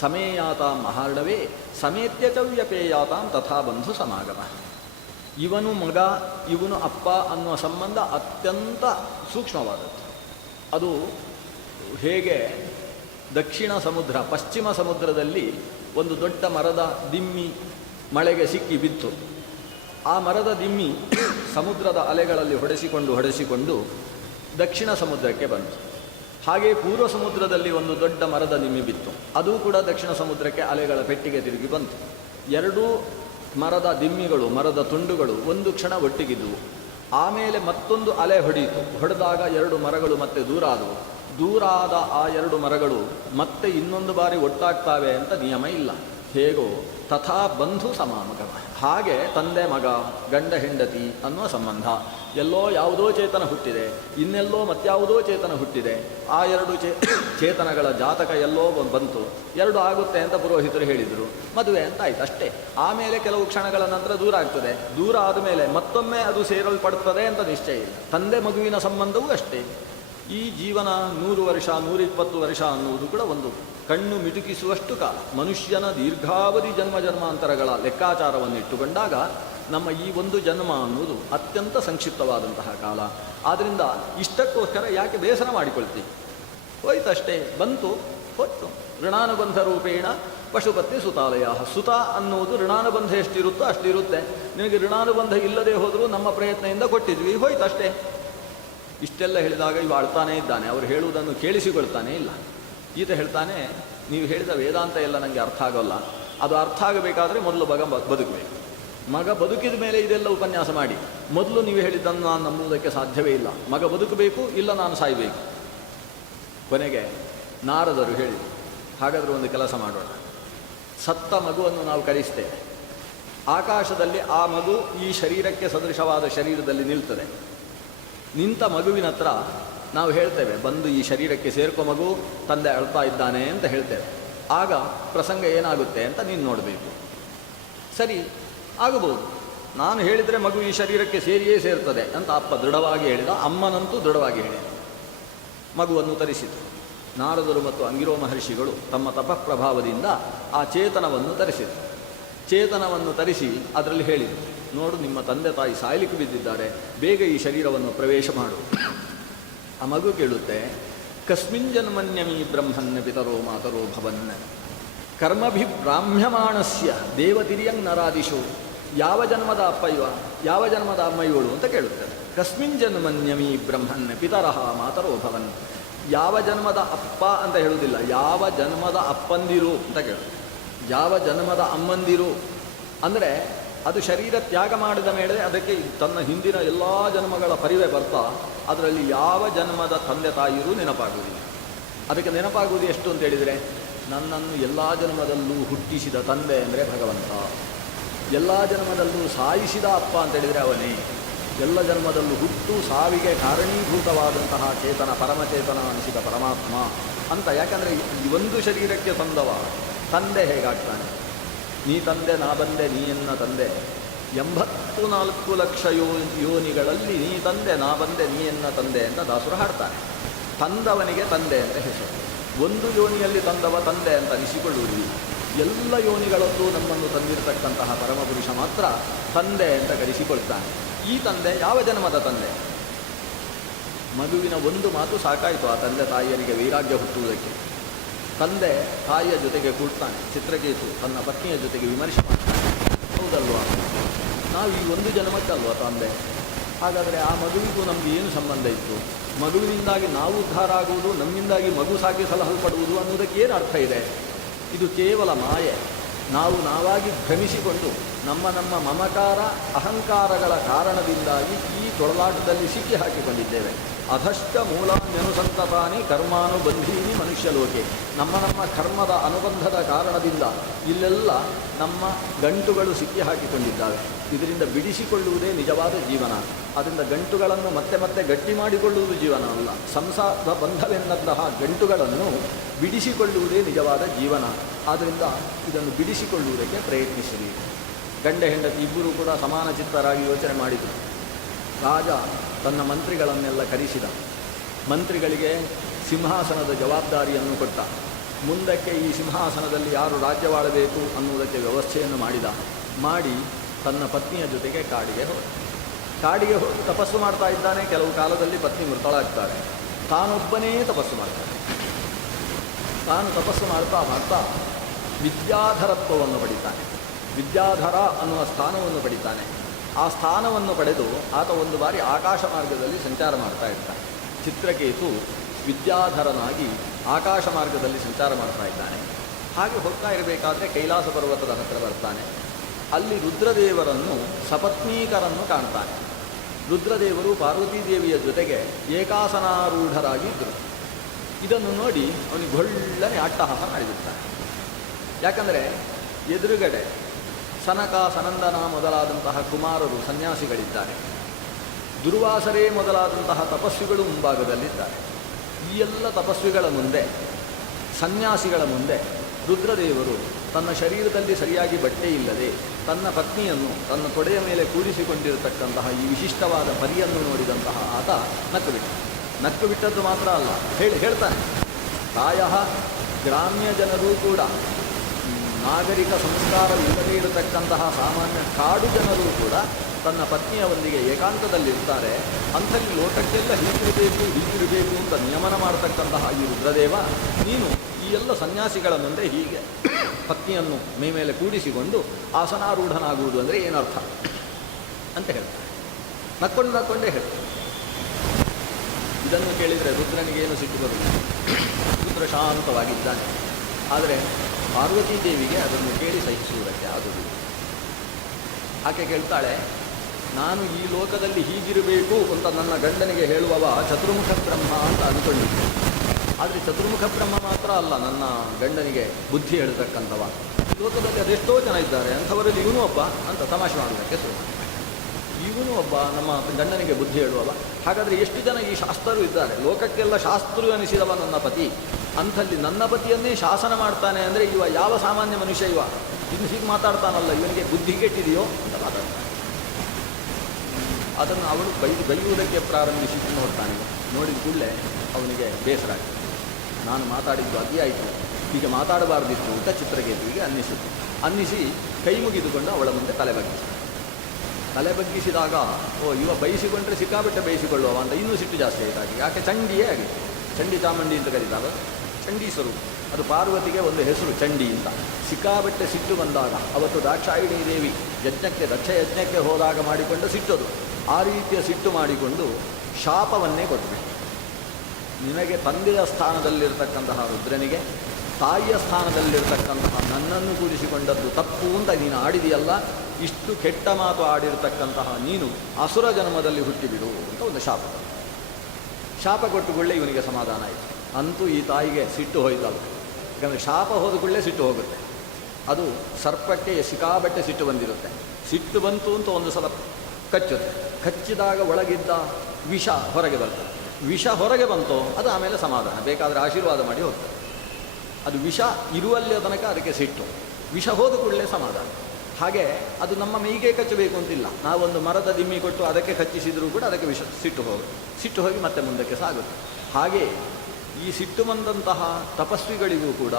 ಸಮೇಯಾತಾಂ ಮಹಾರ್ಣವೇ ಸಮೇತ್ಯ ಚ ವ್ಯಪೇಯಾತಾಂ ತಥಾ ಬಂಧು ಸಮಾಗಮ. ಇವನು ಮಗ, ಇವನು ಅಪ್ಪ ಅನ್ನುವ ಸಂಬಂಧ ಅತ್ಯಂತ ಸೂಕ್ಷ್ಮವಾದದ್ದು. ಅದು ಹೇಗೆ ದಕ್ಷಿಣ ಸಮುದ್ರ, ಪಶ್ಚಿಮ ಸಮುದ್ರದಲ್ಲಿ ಒಂದು ದೊಡ್ಡ ಮರದ ದಿಮ್ಮಿ ಮಳೆಗೆ ಸಿಕ್ಕಿ ಬಿತ್ತು. ಆ ಮರದ ದಿಮ್ಮಿ ಸಮುದ್ರದ ಅಲೆಗಳಲ್ಲಿ ಹೊಡೆಸಿಕೊಂಡು ದಕ್ಷಿಣ ಸಮುದ್ರಕ್ಕೆ ಬಂತು. ಹಾಗೆ ಪೂರ್ವ ಸಮುದ್ರದಲ್ಲಿ ಒಂದು ದೊಡ್ಡ ಮರದ ದಿಮ್ಮಿ ಬಿತ್ತು. ಅದು ಕೂಡ ದಕ್ಷಿಣ ಸಮುದ್ರಕ್ಕೆ ಅಲೆಗಳ ಪೆಟ್ಟಿಗೆ ತಿರುಗಿ ಬಂತು. ಎರಡೂ ಮರದ ದಿಮ್ಮಿಗಳು, ಮರದ ತುಂಡುಗಳು ಒಂದು ಕ್ಷಣ ಒಟ್ಟಿಗಿದ್ದವು. ಆಮೇಲೆ ಮತ್ತೊಂದು ಅಲೆ ಹೊಡೆದಾಗ ಎರಡು ಮರಗಳು ಮತ್ತೆ ದೂರ ಆದವು. ದೂರಾದ ಆ ಎರಡು ಮರಗಳು ಮತ್ತೆ ಇನ್ನೊಂದು ಬಾರಿ ಒಟ್ಟಾಗ್ತಾವೆ ಅಂತ ನಿಯಮ ಇಲ್ಲ. ಹೇಗೋ ತಥಾ ಬಂಧು ಸಮಾಗಮ. ಹಾಗೆ ತಂದೆ ಮಗ, ಗಂಡ ಹೆಂಡತಿ ಅನ್ನುವ ಸಂಬಂಧ. ಎಲ್ಲೋ ಯಾವುದೋ ಚೇತನ ಹುಟ್ಟಿದೆ, ಇನ್ನೆಲ್ಲೋ ಮತ್ಯಾವುದೋ ಚೇತನ ಹುಟ್ಟಿದೆ. ಆ ಎರಡು ಚೇತನಗಳ ಜಾತಕ ಎಲ್ಲೋ ಬಂತು, ಎರಡು ಆಗುತ್ತೆ ಅಂತ ಪುರೋಹಿತರು ಹೇಳಿದರು. ಮದುವೆ ಅಂತ ಆಯ್ತು ಅಷ್ಟೇ. ಆಮೇಲೆ ಕೆಲವು ಕ್ಷಣಗಳ ನಂತರ ದೂರ ಆಗ್ತದೆ. ದೂರ ಆದಮೇಲೆ ಮತ್ತೊಮ್ಮೆ ಅದು ಸೇರಲ್ಪಡುತ್ತದೆ ಅಂತ ನಿಶ್ಚಯ ಇಲ್ಲ. ತಂದೆ ಮಗುವಿನ ಸಂಬಂಧವೂ ಅಷ್ಟೇ. ಈ ಜೀವನ 100 ವರ್ಷ 120 ವರ್ಷ ಅನ್ನುವುದು ಕೂಡ ಒಂದು ಕಣ್ಣು ಮಿಟುಕಿಸುವಷ್ಟು ಕಾಲ. ಮನುಷ್ಯನ ದೀರ್ಘಾವಧಿ ಜನ್ಮಾಂತರಗಳ ಲೆಕ್ಕಾಚಾರವನ್ನು ಇಟ್ಟುಕೊಂಡಾಗ ನಮ್ಮ ಈ ಒಂದು ಜನ್ಮ ಅನ್ನುವುದು ಅತ್ಯಂತ ಸಂಕ್ಷಿಪ್ತವಾದಂತಹ ಕಾಲ. ಆದ್ದರಿಂದ ಇಷ್ಟಕ್ಕೋಸ್ಕರ ಯಾಕೆ ಬೇಸರ ಮಾಡಿಕೊಳ್ತೀವಿ? ಹೋಯ್ತಷ್ಟೇ, ಬಂತು ಹೊತ್ತು. ಋಣಾನುಬಂಧ ರೂಪೇಣ ಪಶುಪತ್ನಿ ಸುತಾಲಯ. ಸುತ ಅನ್ನುವುದು ಋಣಾನುಬಂಧ ಎಷ್ಟಿರುತ್ತೋ ಅಷ್ಟಿರುತ್ತೆ. ನಿನಗೆ ಋಣಾನುಬಂಧ ಇಲ್ಲದೆ ಹೋದರೂ ನಮ್ಮ ಪ್ರಯತ್ನದಿಂದ ಕೊಟ್ಟಿದ್ವಿ, ಹೋಯ್ತಷ್ಟೇ. ಇಷ್ಟೆಲ್ಲ ಹೇಳಿದಾಗ ಇವು ಆಳ್ತಾನೇ ಇದ್ದಾನೆ. ಅವರು ಹೇಳುವುದನ್ನು ಕೇಳಿಸಿಕೊಳ್ತಾನೇ ಇಲ್ಲ. ಈತ ಹೇಳ್ತಾನೆ, ನೀವು ಹೇಳಿದ ವೇದಾಂತ ಎಲ್ಲ ನನಗೆ ಅರ್ಥ ಆಗೋಲ್ಲ. ಅದು ಅರ್ಥ ಆಗಬೇಕಾದ್ರೆ ಮೊದಲು ಮಗ ಬದುಕಬೇಕು. ಮಗ ಬದುಕಿದ ಮೇಲೆ ಇದೆಲ್ಲ ಉಪನ್ಯಾಸ ಮಾಡಿ. ಮೊದಲು ನೀವು ಹೇಳಿದ್ದನ್ನು ನಾನು ನಂಬುವುದಕ್ಕೆ ಸಾಧ್ಯವೇ ಇಲ್ಲ. ಮಗ ಬದುಕಬೇಕು, ಇಲ್ಲ ನಾನು ಸಾಯಬೇಕು. ಕೊನೆಗೆ ನಾರದರು ಹೇಳಿದರು, ಹಾಗಾದರೆ ಒಂದು ಕೆಲಸ ಮಾಡೋಣ. ಸತ್ತ ಮಗುವನ್ನು ನಾವು ಕರೆಸ್ತೇವೆ. ಆಕಾಶದಲ್ಲಿ ಆ ಮಗು ಈ ಶರೀರಕ್ಕೆ ಸದೃಶವಾದ ಶರೀರದಲ್ಲಿ ನಿಲ್ತದೆ. ನಿಂತ ಮಗುವಿನ ಹತ್ರ ನಾವು ಹೇಳ್ತೇವೆ, ಬಂದು ಈ ಶರೀರಕ್ಕೆ ಸೇರ್ಕೊ ಮಗು, ತಂದೆ ಅಳ್ತಾ ಇದ್ದಾನೆ ಅಂತ ಹೇಳ್ತೇವೆ. ಆಗ ಪ್ರಸಂಗ ಏನಾಗುತ್ತೆ ಅಂತ ನೀನು ನೋಡಬೇಕು. ಸರಿ, ಆಗಬಹುದು. ನಾನು ಹೇಳಿದರೆ ಮಗು ಈ ಶರೀರಕ್ಕೆ ಸೇರಿಯೇ ಸೇರ್ತದೆ ಅಂತ ಅಪ್ಪ ದೃಢವಾಗಿ ಹೇಳಿದ. ಅಮ್ಮನಂತೂ ದೃಢವಾಗಿ ಹೇಳಿದ. ಮಗುವನ್ನು ತರಿಸಿತು. ನಾರದರು ಮತ್ತು ಅಂಗಿರೋ ಮಹರ್ಷಿಗಳು ತಮ್ಮ ತಪಃಪ್ರಭಾವದಿಂದ ಆ ಚೇತನವನ್ನು ತರಿಸಿದರು. ಚೇತನವನ್ನು ತರಿಸಿ ಅದರಲ್ಲಿ ಹೇಳಿದರು, ನೋಡು, ನಿಮ್ಮ ತಂದೆ ತಾಯಿ ಸಾಯಲಿಕ್ಕೆ ಬಿದ್ದಿದ್ದಾರೆ, ಬೇಗ ಈ ಶರೀರವನ್ನು ಪ್ರವೇಶ ಮಾಡು. ಆ ಮಗು ಕೇಳುತ್ತೆ, ಕಸ್ಮಿನ್ ಜನ್ಮನ್ಯಮಿ ಬ್ರಹ್ಮನ್ ಪಿತರೋ ಮಾತರೋ ಭವನ್ ಕರ್ಮಭಿಬ್ರಾಹ್ಮ್ಯಮಾಣಸ್ಯ ದೇವತಿರಿಯಂಗ್ ನರಾದಿಶು. ಯಾವ ಜನ್ಮದ ಅಪ್ಪ ಇವ, ಯಾವ ಜನ್ಮದ ಅಮ್ಮ ಇವಳು ಅಂತ ಕೇಳುತ್ತಾರೆ. ಕಸ್ಮಿನ್ ಜನ್ಮನ್ಯಮಿ ಬ್ರಹ್ಮನ್ ಪಿತರಃ ಮಾತರೋ ಭವನ್. ಯಾವ ಜನ್ಮದ ಅಪ್ಪ ಅಂತ ಹೇಳುವುದಿಲ್ಲ, ಯಾವ ಜನ್ಮದ ಅಪ್ಪಂದಿರು ಅಂತ ಕೇಳುತ್ತೆ. ಯಾವ ಜನ್ಮದ ಅಮ್ಮಂದಿರು ಅಂದರೆ ಅದು ಶರೀರ ತ್ಯಾಗ ಮಾಡಿದ ಮೇಲೆ ಅದಕ್ಕೆ ತನ್ನ ಹಿಂದಿನ ಎಲ್ಲ ಜನ್ಮಗಳ ಪರಿವೆ ಬರ್ತಾ ಅದರಲ್ಲಿ ಯಾವ ಜನ್ಮದ ತಂದೆ ತಾಯಿಯರೂ ನೆನಪಾಗುವುದಿಲ್ಲ. ಅದಕ್ಕೆ ನೆನಪಾಗುವುದು ಎಷ್ಟು ಅಂತ ಹೇಳಿದರೆ, ನನ್ನನ್ನು ಎಲ್ಲ ಜನ್ಮದಲ್ಲೂ ಹುಟ್ಟಿಸಿದ ತಂದೆ ಅಂದರೆ ಭಗವಂತ, ಎಲ್ಲ ಜನ್ಮದಲ್ಲೂ ಸಾಯಿಸಿದ ಅಪ್ಪ ಅಂತ ಹೇಳಿದರೆ ಅವನೇ, ಎಲ್ಲ ಜನ್ಮದಲ್ಲೂ ಹುಟ್ಟು ಸಾವಿಗೆ ಕಾರಣೀಭೂತವಾದಂತಹ ಚೇತನ ಪರಮಚೇತನ ಅನಿಸಿದ ಪರಮಾತ್ಮ ಅಂತ. ಯಾಕಂದರೆ ಈ ಒಂದು ಶರೀರಕ್ಕೆ ತಂದವ ತಂದೆ ಹೇಗಾಗ್ತಾನೆ? ನೀ ತಂದೆ ನಾ ಬಂದೆ ನೀಯನ್ನ ತಂದೆ, 84 ಲಕ್ಷ ಯೋನಿಗಳಲ್ಲಿ ನೀ ತಂದೆ ನಾ ಬಂದೆ ನೀಯನ್ನ ತಂದೆ ಅಂತ ದಾಸರು ಹಾಡ್ತಾನೆ. ತಂದವನಿಗೆ ತಂದೆ ಅಂತ ಹೆಸರು. ಒಂದು ಯೋನಿಯಲ್ಲಿ ತಂದವ ತಂದೆ ಅಂತ ಅನಿಸಿಕೊಳ್ಳುವುದಿಲ್ಲ. ಎಲ್ಲ ಯೋನಿಗಳಲ್ಲೂ ನಮ್ಮನ್ನು ತಂದಿರತಕ್ಕಂತಹ ಪರಮಪುರುಷ ಮಾತ್ರ ತಂದೆ ಅಂತ ಕರೆಸಿಕೊಳ್ತಾನೆ. ಈ ತಂದೆ ಯಾವ ಜನ್ಮದ ತಂದೆ? ಮಗುವಿನ ಒಂದು ಮಾತು ಸಾಕಾಯಿತು ಆ ತಂದೆ ತಾಯಿಯರಿಗೆ ವೈರಾಗ್ಯ ಹುಟ್ಟುವುದಕ್ಕೆ. ತಂದೆ ತಾಯಿಯ ಜೊತೆಗೆ ಕೂಡ್ತಾನೆ, ಚಿತ್ರಕೇತು ತನ್ನ ಪತ್ನಿಯ ಜೊತೆಗೆ ವಿಮರ್ಶೆ ಮಾಡ್ತಾನೆ. ಹೌದಲ್ವಾ, ನಾವು ಈ ಒಂದು ಜನ್ಮಕ್ಕಲ್ವ ತಂದೆ, ಹಾಗಾದರೆ ಆ ಮಗುವಿಗೂ ನಮಗೆ ಏನು ಸಂಬಂಧ ಇತ್ತು? ಮಗುವಿನಿಂದಾಗಿ ನಾವು ಉದ್ಧಾರ ಆಗುವುದು, ನಮ್ಮಿಂದಾಗಿ ಮಗು ಸಾಕಿ ಸಲಹಲ್ಪಡುವುದು ಅನ್ನೋದಕ್ಕೆ ಏನು ಅರ್ಥ ಇದೆ? ಇದು ಕೇವಲ ಮಾಯೆ. ನಾವು ನಾವಾಗಿ ಭ್ರಮಿಸಿಕೊಂಡು ನಮ್ಮ ಮಮಕಾರ ಅಹಂಕಾರಗಳ ಕಾರಣದಿಂದಾಗಿ ಈ ತೊಳಲಾಟದಲ್ಲಿ ಸಿಕ್ಕಿ ಹಾಕಿಕೊಂಡಿದ್ದೇವೆ. ಅಧಷ್ಟ ಮೂಲಾನ್ಯನುಸಂತತಾನಿ ಕರ್ಮಾನುಬಂಧೀನಿ ಮನುಷ್ಯಲೋಕೆ. ನಮ್ಮ ಕರ್ಮದ ಅನುಬಂಧದ ಕಾರಣದಿಂದ ಇಲ್ಲೆಲ್ಲ ನಮ್ಮ ಗಂಟುಗಳು ಸಿಕ್ಕಿ ಹಾಕಿಕೊಂಡಿದ್ದಾವೆ. ಇದರಿಂದ ಬಿಡಿಸಿಕೊಳ್ಳುವುದೇ ನಿಜವಾದ ಜೀವನ. ಅದರಿಂದ ಗಂಟುಗಳನ್ನು ಮತ್ತೆ ಮತ್ತೆ ಗಟ್ಟಿ ಮಾಡಿಕೊಳ್ಳುವುದು ಜೀವನ ಅಲ್ಲ. ಸಂಸಾರದ ಬಂಧವೆನ್ನಂತಹ ಗಂಟುಗಳನ್ನು ಬಿಡಿಸಿಕೊಳ್ಳುವುದೇ ನಿಜವಾದ ಜೀವನ. ಆದ್ದರಿಂದ ಇದನ್ನು ಬಿಡಿಸಿಕೊಳ್ಳುವುದಕ್ಕೆ ಪ್ರಯತ್ನಿಸಿರಿ. ಗಂಡ ಹೆಂಡತಿ ಇಬ್ಬರೂ ಕೂಡ ಸಮಾನ ಚಿತ್ತರಾಗಿ ಯೋಚನೆ ಮಾಡಿದರು. ರಾಜ ತನ್ನ ಮಂತ್ರಿಗಳನ್ನೆಲ್ಲ ಕರೆಸಿದ. ಮಂತ್ರಿಗಳಿಗೆ ಸಿಂಹಾಸನದ ಜವಾಬ್ದಾರಿಯನ್ನು ಕೊಟ್ಟ. ಮುಂದಕ್ಕೆ ಈ ಸಿಂಹಾಸನದಲ್ಲಿ ಯಾರು ರಾಜ್ಯವಾಳಬೇಕು ಅನ್ನುವುದಕ್ಕೆ ವ್ಯವಸ್ಥೆಯನ್ನು ಮಾಡಿ ತನ್ನ ಪತ್ನಿಯ ಜೊತೆಗೆ ಕಾಡಿಗೆ ಹೋಗಿ ತಪಸ್ಸು ಮಾಡ್ತಾ ಇದ್ದಾನೆ. ಕೆಲವು ಕಾಲದಲ್ಲಿ ಪತ್ನಿ ಮೃತಳಾಗ್ತಾರೆ. ತಾನೊಬ್ಬನೇ ತಪಸ್ಸು ಮಾಡ್ತಾನೆ. ತಾನು ತಪಸ್ಸು ಮಾಡ್ತಾ ವಿದ್ಯಾಧರತ್ವವನ್ನು ಪಡಿತಾನೆ. ವಿದ್ಯಾಧರ ಅನ್ನುವ ಸ್ಥಾನವನ್ನು ಪಡಿತಾನೆ. ಆ ಸ್ಥಾನವನ್ನು ಪಡೆದು ಆತ ಒಂದು ಬಾರಿ ಆಕಾಶ ಮಾರ್ಗದಲ್ಲಿ ಸಂಚಾರ ಮಾಡ್ತಾ ಇರ್ತಾನೆ. ಚಿತ್ರಕೇತು ವಿದ್ಯಾಧರನಾಗಿ ಆಕಾಶ ಮಾರ್ಗದಲ್ಲಿ ಸಂಚಾರ ಮಾಡ್ತಾ ಇದ್ದಾನೆ. ಹಾಗೆ ಹೋಗ್ತಾ ಇರಬೇಕಾದ್ರೆ ಕೈಲಾಸ ಪರ್ವತದ ಹತ್ತಿರ ಬರ್ತಾನೆ. ಅಲ್ಲಿ ರುದ್ರದೇವರನ್ನು ಸಪತ್ನೀಕರನ್ನು ಕಾಣ್ತಾನೆ. ರುದ್ರದೇವರು ಪಾರ್ವತೀದೇವಿಯ ಜೊತೆಗೆ ಏಕಾಸನಾರೂಢರಾಗಿ ಇದ್ದರು. ಇದನ್ನು ನೋಡಿ ಅವನಿಗೆ ಒಳ್ಳೆಯ ಅಟ್ಟಹಾಸ ಮಾಡಿಬಿಡ್ತಾನೆ. ಯಾಕಂದರೆ ಎದುರುಗಡೆ ಸನಕ ಸನಂದನ ಮೊದಲಾದಂತಹ ಕುಮಾರರು ಸನ್ಯಾಸಿಗಳಿದ್ದಾರೆ. ದುರ್ವಾಸರೇ ಮೊದಲಾದಂತಹ ತಪಸ್ವಿಗಳು ಮುಂಭಾಗದಲ್ಲಿದ್ದಾರೆ. ಈ ಎಲ್ಲ ತಪಸ್ವಿಗಳ ಮುಂದೆ, ಸನ್ಯಾಸಿಗಳ ಮುಂದೆ ರುದ್ರದೇವರು ತನ್ನ ಶರೀರದಲ್ಲಿ ಸರಿಯಾಗಿ ಬಟ್ಟೆ ಇಲ್ಲದೆ ತನ್ನ ಪತ್ನಿಯನ್ನು ತನ್ನ ತೊಡೆಯ ಮೇಲೆ ಕೂಡಿಸಿಕೊಂಡಿರತಕ್ಕಂತಹ ಈ ವಿಶಿಷ್ಟವಾದ ಪರಿಯನ್ನು ನೋಡಿದಂತಹ ಆತ ನಕ್ಕು ಬಿಟ್ಟದ್ದು ಮಾತ್ರ ಅಲ್ಲ, ಹೇಳ್ತಾನೆ. ಪ್ರಾಯಃ ಗ್ರಾಮ್ಯ ಜನರೂ ಕೂಡ, ನಾಗರಿಕ ಸಂಸ್ಕಾರವಿಲ್ಲದೇ ಇರತಕ್ಕಂತಹ ಸಾಮಾನ್ಯ ಕಾಡು ಜನರೂ ಕೂಡ ತನ್ನ ಪತ್ನಿಯವೊಂದಿಗೆ ಏಕಾಂತದಲ್ಲಿರ್ತಾರೆ. ಅಂಥಲ್ಲಿ ಲೋಕಕ್ಕೆಲ್ಲ ಹೀಗಿರಬೇಕು ಅಂತ ನಿಯಮನ ಮಾಡತಕ್ಕಂತಹ ಈ ರುದ್ರದೇವ, ನೀನು ಈ ಎಲ್ಲ ಸನ್ಯಾಸಿಗಳ ಮುಂದೆ ಹೀಗೆ ಪತ್ನಿಯನ್ನು ಮೇಲೆ ಕೂಡಿಸಿಕೊಂಡು ಆಸನಾರೂಢನಾಗುವುದು ಅಂದರೆ ಏನರ್ಥ ಅಂತ ಹೇಳ್ತಾರೆ. ನಕ್ಕೊಂಡೇ ಹೇಳ್ತಾರೆ. ಇದನ್ನು ಕೇಳಿದರೆ ರುದ್ರನಿಗೇನು ಸಿಟ್ಟು ಬರುವುದು. ರುದ್ರ ಶಾಂತವಾಗಿದ್ದಾನೆ. ಆದರೆ ಪಾರ್ವತೀದೇವಿಗೆ ಅದನ್ನು ಕೇಳಿ ಸಹಿಸುವುದಕ್ಕೆ ಆಗುವುದಿಲ್ಲ. ಆಕೆ ಕೇಳ್ತಾಳೆ, ನಾನು ಈ ಲೋಕದಲ್ಲಿ ಹೀಗಿರಬೇಕು ಅಂತ ನನ್ನ ಗಂಡನಿಗೆ ಹೇಳುವವ ಚತುರ್ಮುಖ ಬ್ರಹ್ಮ ಅಂತ ಅಂದ್ಕೊಂಡಿದ್ದೆ. ಆದರೆ ಚತುರ್ಮುಖ ಬ್ರಹ್ಮ ಮಾತ್ರ ಅಲ್ಲ ನನ್ನ ಗಂಡನಿಗೆ ಬುದ್ಧಿ ಹೇಳ್ತಕ್ಕಂಥವ. ಲೋಕದಲ್ಲಿ ಅದೆಷ್ಟೋ ಜನ ಇದ್ದಾರೆ, ಅಂಥವರಲ್ಲಿ ಇವನು ಒಬ್ಬ ಅಂತ ತಮಾಷೆ ಮಾಡೋದಕ್ಕೆ ಶುರು. ಇವನು ಒಬ್ಬ ನಮ್ಮ ಗಂಡನಿಗೆ ಬುದ್ಧಿ ಹೇಳುವವ. ಹಾಗಾದರೆ ಎಷ್ಟು ಜನ ಈ ಶಾಸ್ತ್ರರು ಇದ್ದಾರೆ? ಲೋಕಕ್ಕೆಲ್ಲ ಶಾಸ್ತ್ರು ಅನಿಸಿದವ ನನ್ನ ಪತಿ. ಅಂಥಲ್ಲಿ ನನ್ನ ಪತಿಯನ್ನೇ ಶಾಸನ ಮಾಡ್ತಾನೆ ಅಂದರೆ ಇವ ಯಾವ ಸಾಮಾನ್ಯ ಮನುಷ್ಯ? ಇವ ಇನ್ನು ಹೀಗೆ ಮಾತಾಡ್ತಾನಲ್ಲ, ಇವನಿಗೆ ಬುದ್ಧಿ ಕೆಟ್ಟಿದೆಯೋ ಅಂತ ಮಾತಾಡ್ತಾನೆ. ಅದನ್ನು ಅವಳು ಬೈಯುವುದಕ್ಕೆ ಪ್ರಾರಂಭಿಸಿ ನೋಡ್ತಾನೆ. ನೋಡಿದ ಕೂಡಲೇ ಅವನಿಗೆ ಬೇಸರ ಆಯಿತು. ನಾನು ಮಾತಾಡಿದ್ದು ಅತಿಯಾಯಿತು, ಹೀಗೆ ಮಾತಾಡಬಾರ್ದಿತ್ತು ಅಂತ ಚಿತ್ರಕೇತುವಿಗೆ ಅನ್ನಿಸಿ ಕೈ ಮುಗಿದುಕೊಂಡು ಅವಳ ಮುಂದೆ ತಲೆ ಬಗ್ಗಿಸಿದಾಗ ಇವ ಬಯಸಿಕೊಂಡ್ರೆ ಸಿಕ್ಕಾಬಿಟ್ಟೆ ಬಯಸಿಕೊಳ್ಳುವ ಅಂತ ಇನ್ನೂ ಸಿಟ್ಟು ಜಾಸ್ತಿ ಆಯಿತಾಗಿ. ಯಾಕೆ ಚಂಡಿಯೇ ಆಗಿದೆ. ಚಂಡಿ ಚಾಮುಂಡಿ ಅಂತ ಕರೀತಾರೆ. ಚಂಡೀಸರು, ಅದು ಪಾರ್ವತಿಗೆ ಒಂದು ಹೆಸರು ಚಂಡಿ ಅಂತ. ಸಿಕ್ಕಾಬಿಟ್ಟೆ ಸಿಟ್ಟು ಬಂದಾಗ ಅವತ್ತು ದಾಕ್ಷಾಯಿಣಿ ದೇವಿ ದಕ್ಷ ಯಜ್ಞಕ್ಕೆ ಹೋದಾಗ ಮಾಡಿಕೊಂಡ ಸಿಟ್ಟದು. ಆ ರೀತಿಯ ಸಿಟ್ಟು ಮಾಡಿಕೊಂಡು ಶಾಪವನ್ನೇ ಕೊಟ್ಟರು. ನಿನಗೆ ತಂದೆಯ ಸ್ಥಾನದಲ್ಲಿರ್ತಕ್ಕಂತಹ ರುದ್ರನಿಗೆ ತಾಯಿಯ ಸ್ಥಾನದಲ್ಲಿರ್ತಕ್ಕಂತಹ ನನ್ನನ್ನು ಕೂಡಿಸಿಕೊಂಡದ್ದು ತಪ್ಪು ಅಂತ ನೀನು ಆಡಿದೆಯಲ್ಲ, ಇಷ್ಟು ಕೆಟ್ಟ ಮಾತು ಆಡಿರ್ತಕ್ಕಂತಹ ನೀನು ಅಸುರ ಜನ್ಮದಲ್ಲಿ ಹುಟ್ಟಿಬಿಡು ಅಂತ ಒಂದು ಶಾಪ ಕೊಟ್ಟುಕೊಳ್ಳೆ ಇವನಿಗೆ ಸಮಾಧಾನ ಆಯಿತು. ಅಂತೂ ಈ ತಾಯಿಗೆ ಸಿಟ್ಟು ಹೋಯ್ತಲ್ಲ. ಯಾಕಂದರೆ ಶಾಪ ಹೋದ ಕೂಡಲೇ ಸಿಟ್ಟು ಹೋಗುತ್ತೆ. ಅದು ಸರ್ಪಕ್ಕೆ ಸಿಕ್ಕಾಬಟ್ಟೆ ಸಿಟ್ಟು ಬಂದಿರುತ್ತೆ. ಸಿಟ್ಟು ಬಂತು ಅಂತ ಒಂದು ಸಲ ಕಚ್ಚುತ್ತೆ. ಕಚ್ಚಿದಾಗ ಒಳಗಿದ್ದ ವಿಷ ಹೊರಗೆ ಬರ್ತದೆ. ವಿಷ ಹೊರಗೆ ಬಂತೋ ಅದು ಆಮೇಲೆ ಸಮಾಧಾನ, ಬೇಕಾದರೆ ಆಶೀರ್ವಾದ ಮಾಡಿ ಹೋಗ್ತದೆ. ಅದು ವಿಷ ಇರುವಲ್ಲಿಯ ತನಕ ಅದಕ್ಕೆ ಸಿಟ್ಟು, ವಿಷ ಹೋದ ಕೂಡಲೇ ಸಮಾಧಾನ. ಹಾಗೆ ಅದು ನಮ್ಮ ಮೈಗೆ ಕಚ್ಚಬೇಕು ಅಂತಿಲ್ಲ. ನಾವೊಂದು ಮರದ ದಿಮ್ಮಿ ಕೊಟ್ಟು ಅದಕ್ಕೆ ಕಚ್ಚಿಸಿದರೂ ಕೂಡ ಅದಕ್ಕೆ ಸಿಟ್ಟು ಹೋಗಿ ಮತ್ತೆ ಮುಂದಕ್ಕೆ ಸಾಗುತ್ತೆ. ಹಾಗೆ ಈ ಸಿಟ್ಟು ಬಂದಂತಹ ತಪಸ್ವಿಗಳಿಗೂ ಕೂಡ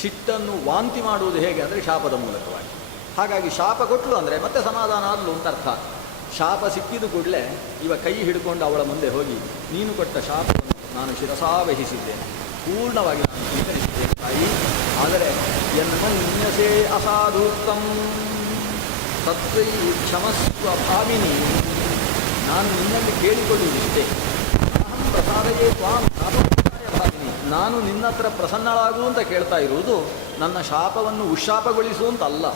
ಸಿಟ್ಟನ್ನು ವಾಂತಿ ಮಾಡುವುದು ಹೇಗೆ ಅಂದರೆ ಶಾಪದ ಮೂಲಕವಾಗಿ. ಹಾಗಾಗಿ ಶಾಪ ಕೊಟ್ಟರು ಅಂದರೆ ಮತ್ತೆ ಸಮಾಧಾನ ಆದಲು ಅಂತ ಅರ್ಥ. ಶಾಪ ಸಿಕ್ಕಿದ ಕೂಡಲೇ ಇವ ಕೈ ಹಿಡ್ಕೊಂಡು ಅವಳ ಮುಂದೆ ಹೋಗಿ, ನೀನು ಕೊಟ್ಟ ಶಾಪವನ್ನು ನಾನು ಶಿರಸಾವಹಿಸಿದ್ದೇನೆ, ಪೂರ್ಣವಾಗಿ ನಾನು ಸ್ವೀಕರಿಸಿದ್ದೇನೆ ತಾಯಿ. ಆದರೆ ಯನ್ಮನ್ಯಸೇ ಅಸಾಧೂತಂ ತತ್ವೈ ಕ್ಷಮಸ್ವ ಭಾವಿನಿ, ನಾನು ನಿನ್ನಲ್ಲಿ ಕೇಳಿಕೊಳ್ಳುವುದಿಷ್ಟೇ. ಅಹಂ ಪ್ರಸಾದಯೇ ತ್ವಾಂ ಶಾಪಪ್ರಾಯ ಭಾವಿನಿ, ನಾನು ನಿನ್ನ ಹತ್ರ ಪ್ರಸನ್ನಳಾಗು ಅಂತ ಕೇಳ್ತಾ ಇರುವುದು ನನ್ನ ಶಾಪವನ್ನು ಉಶಾಪಗೊಳಿಸು ಅಂತಲ್ಲ.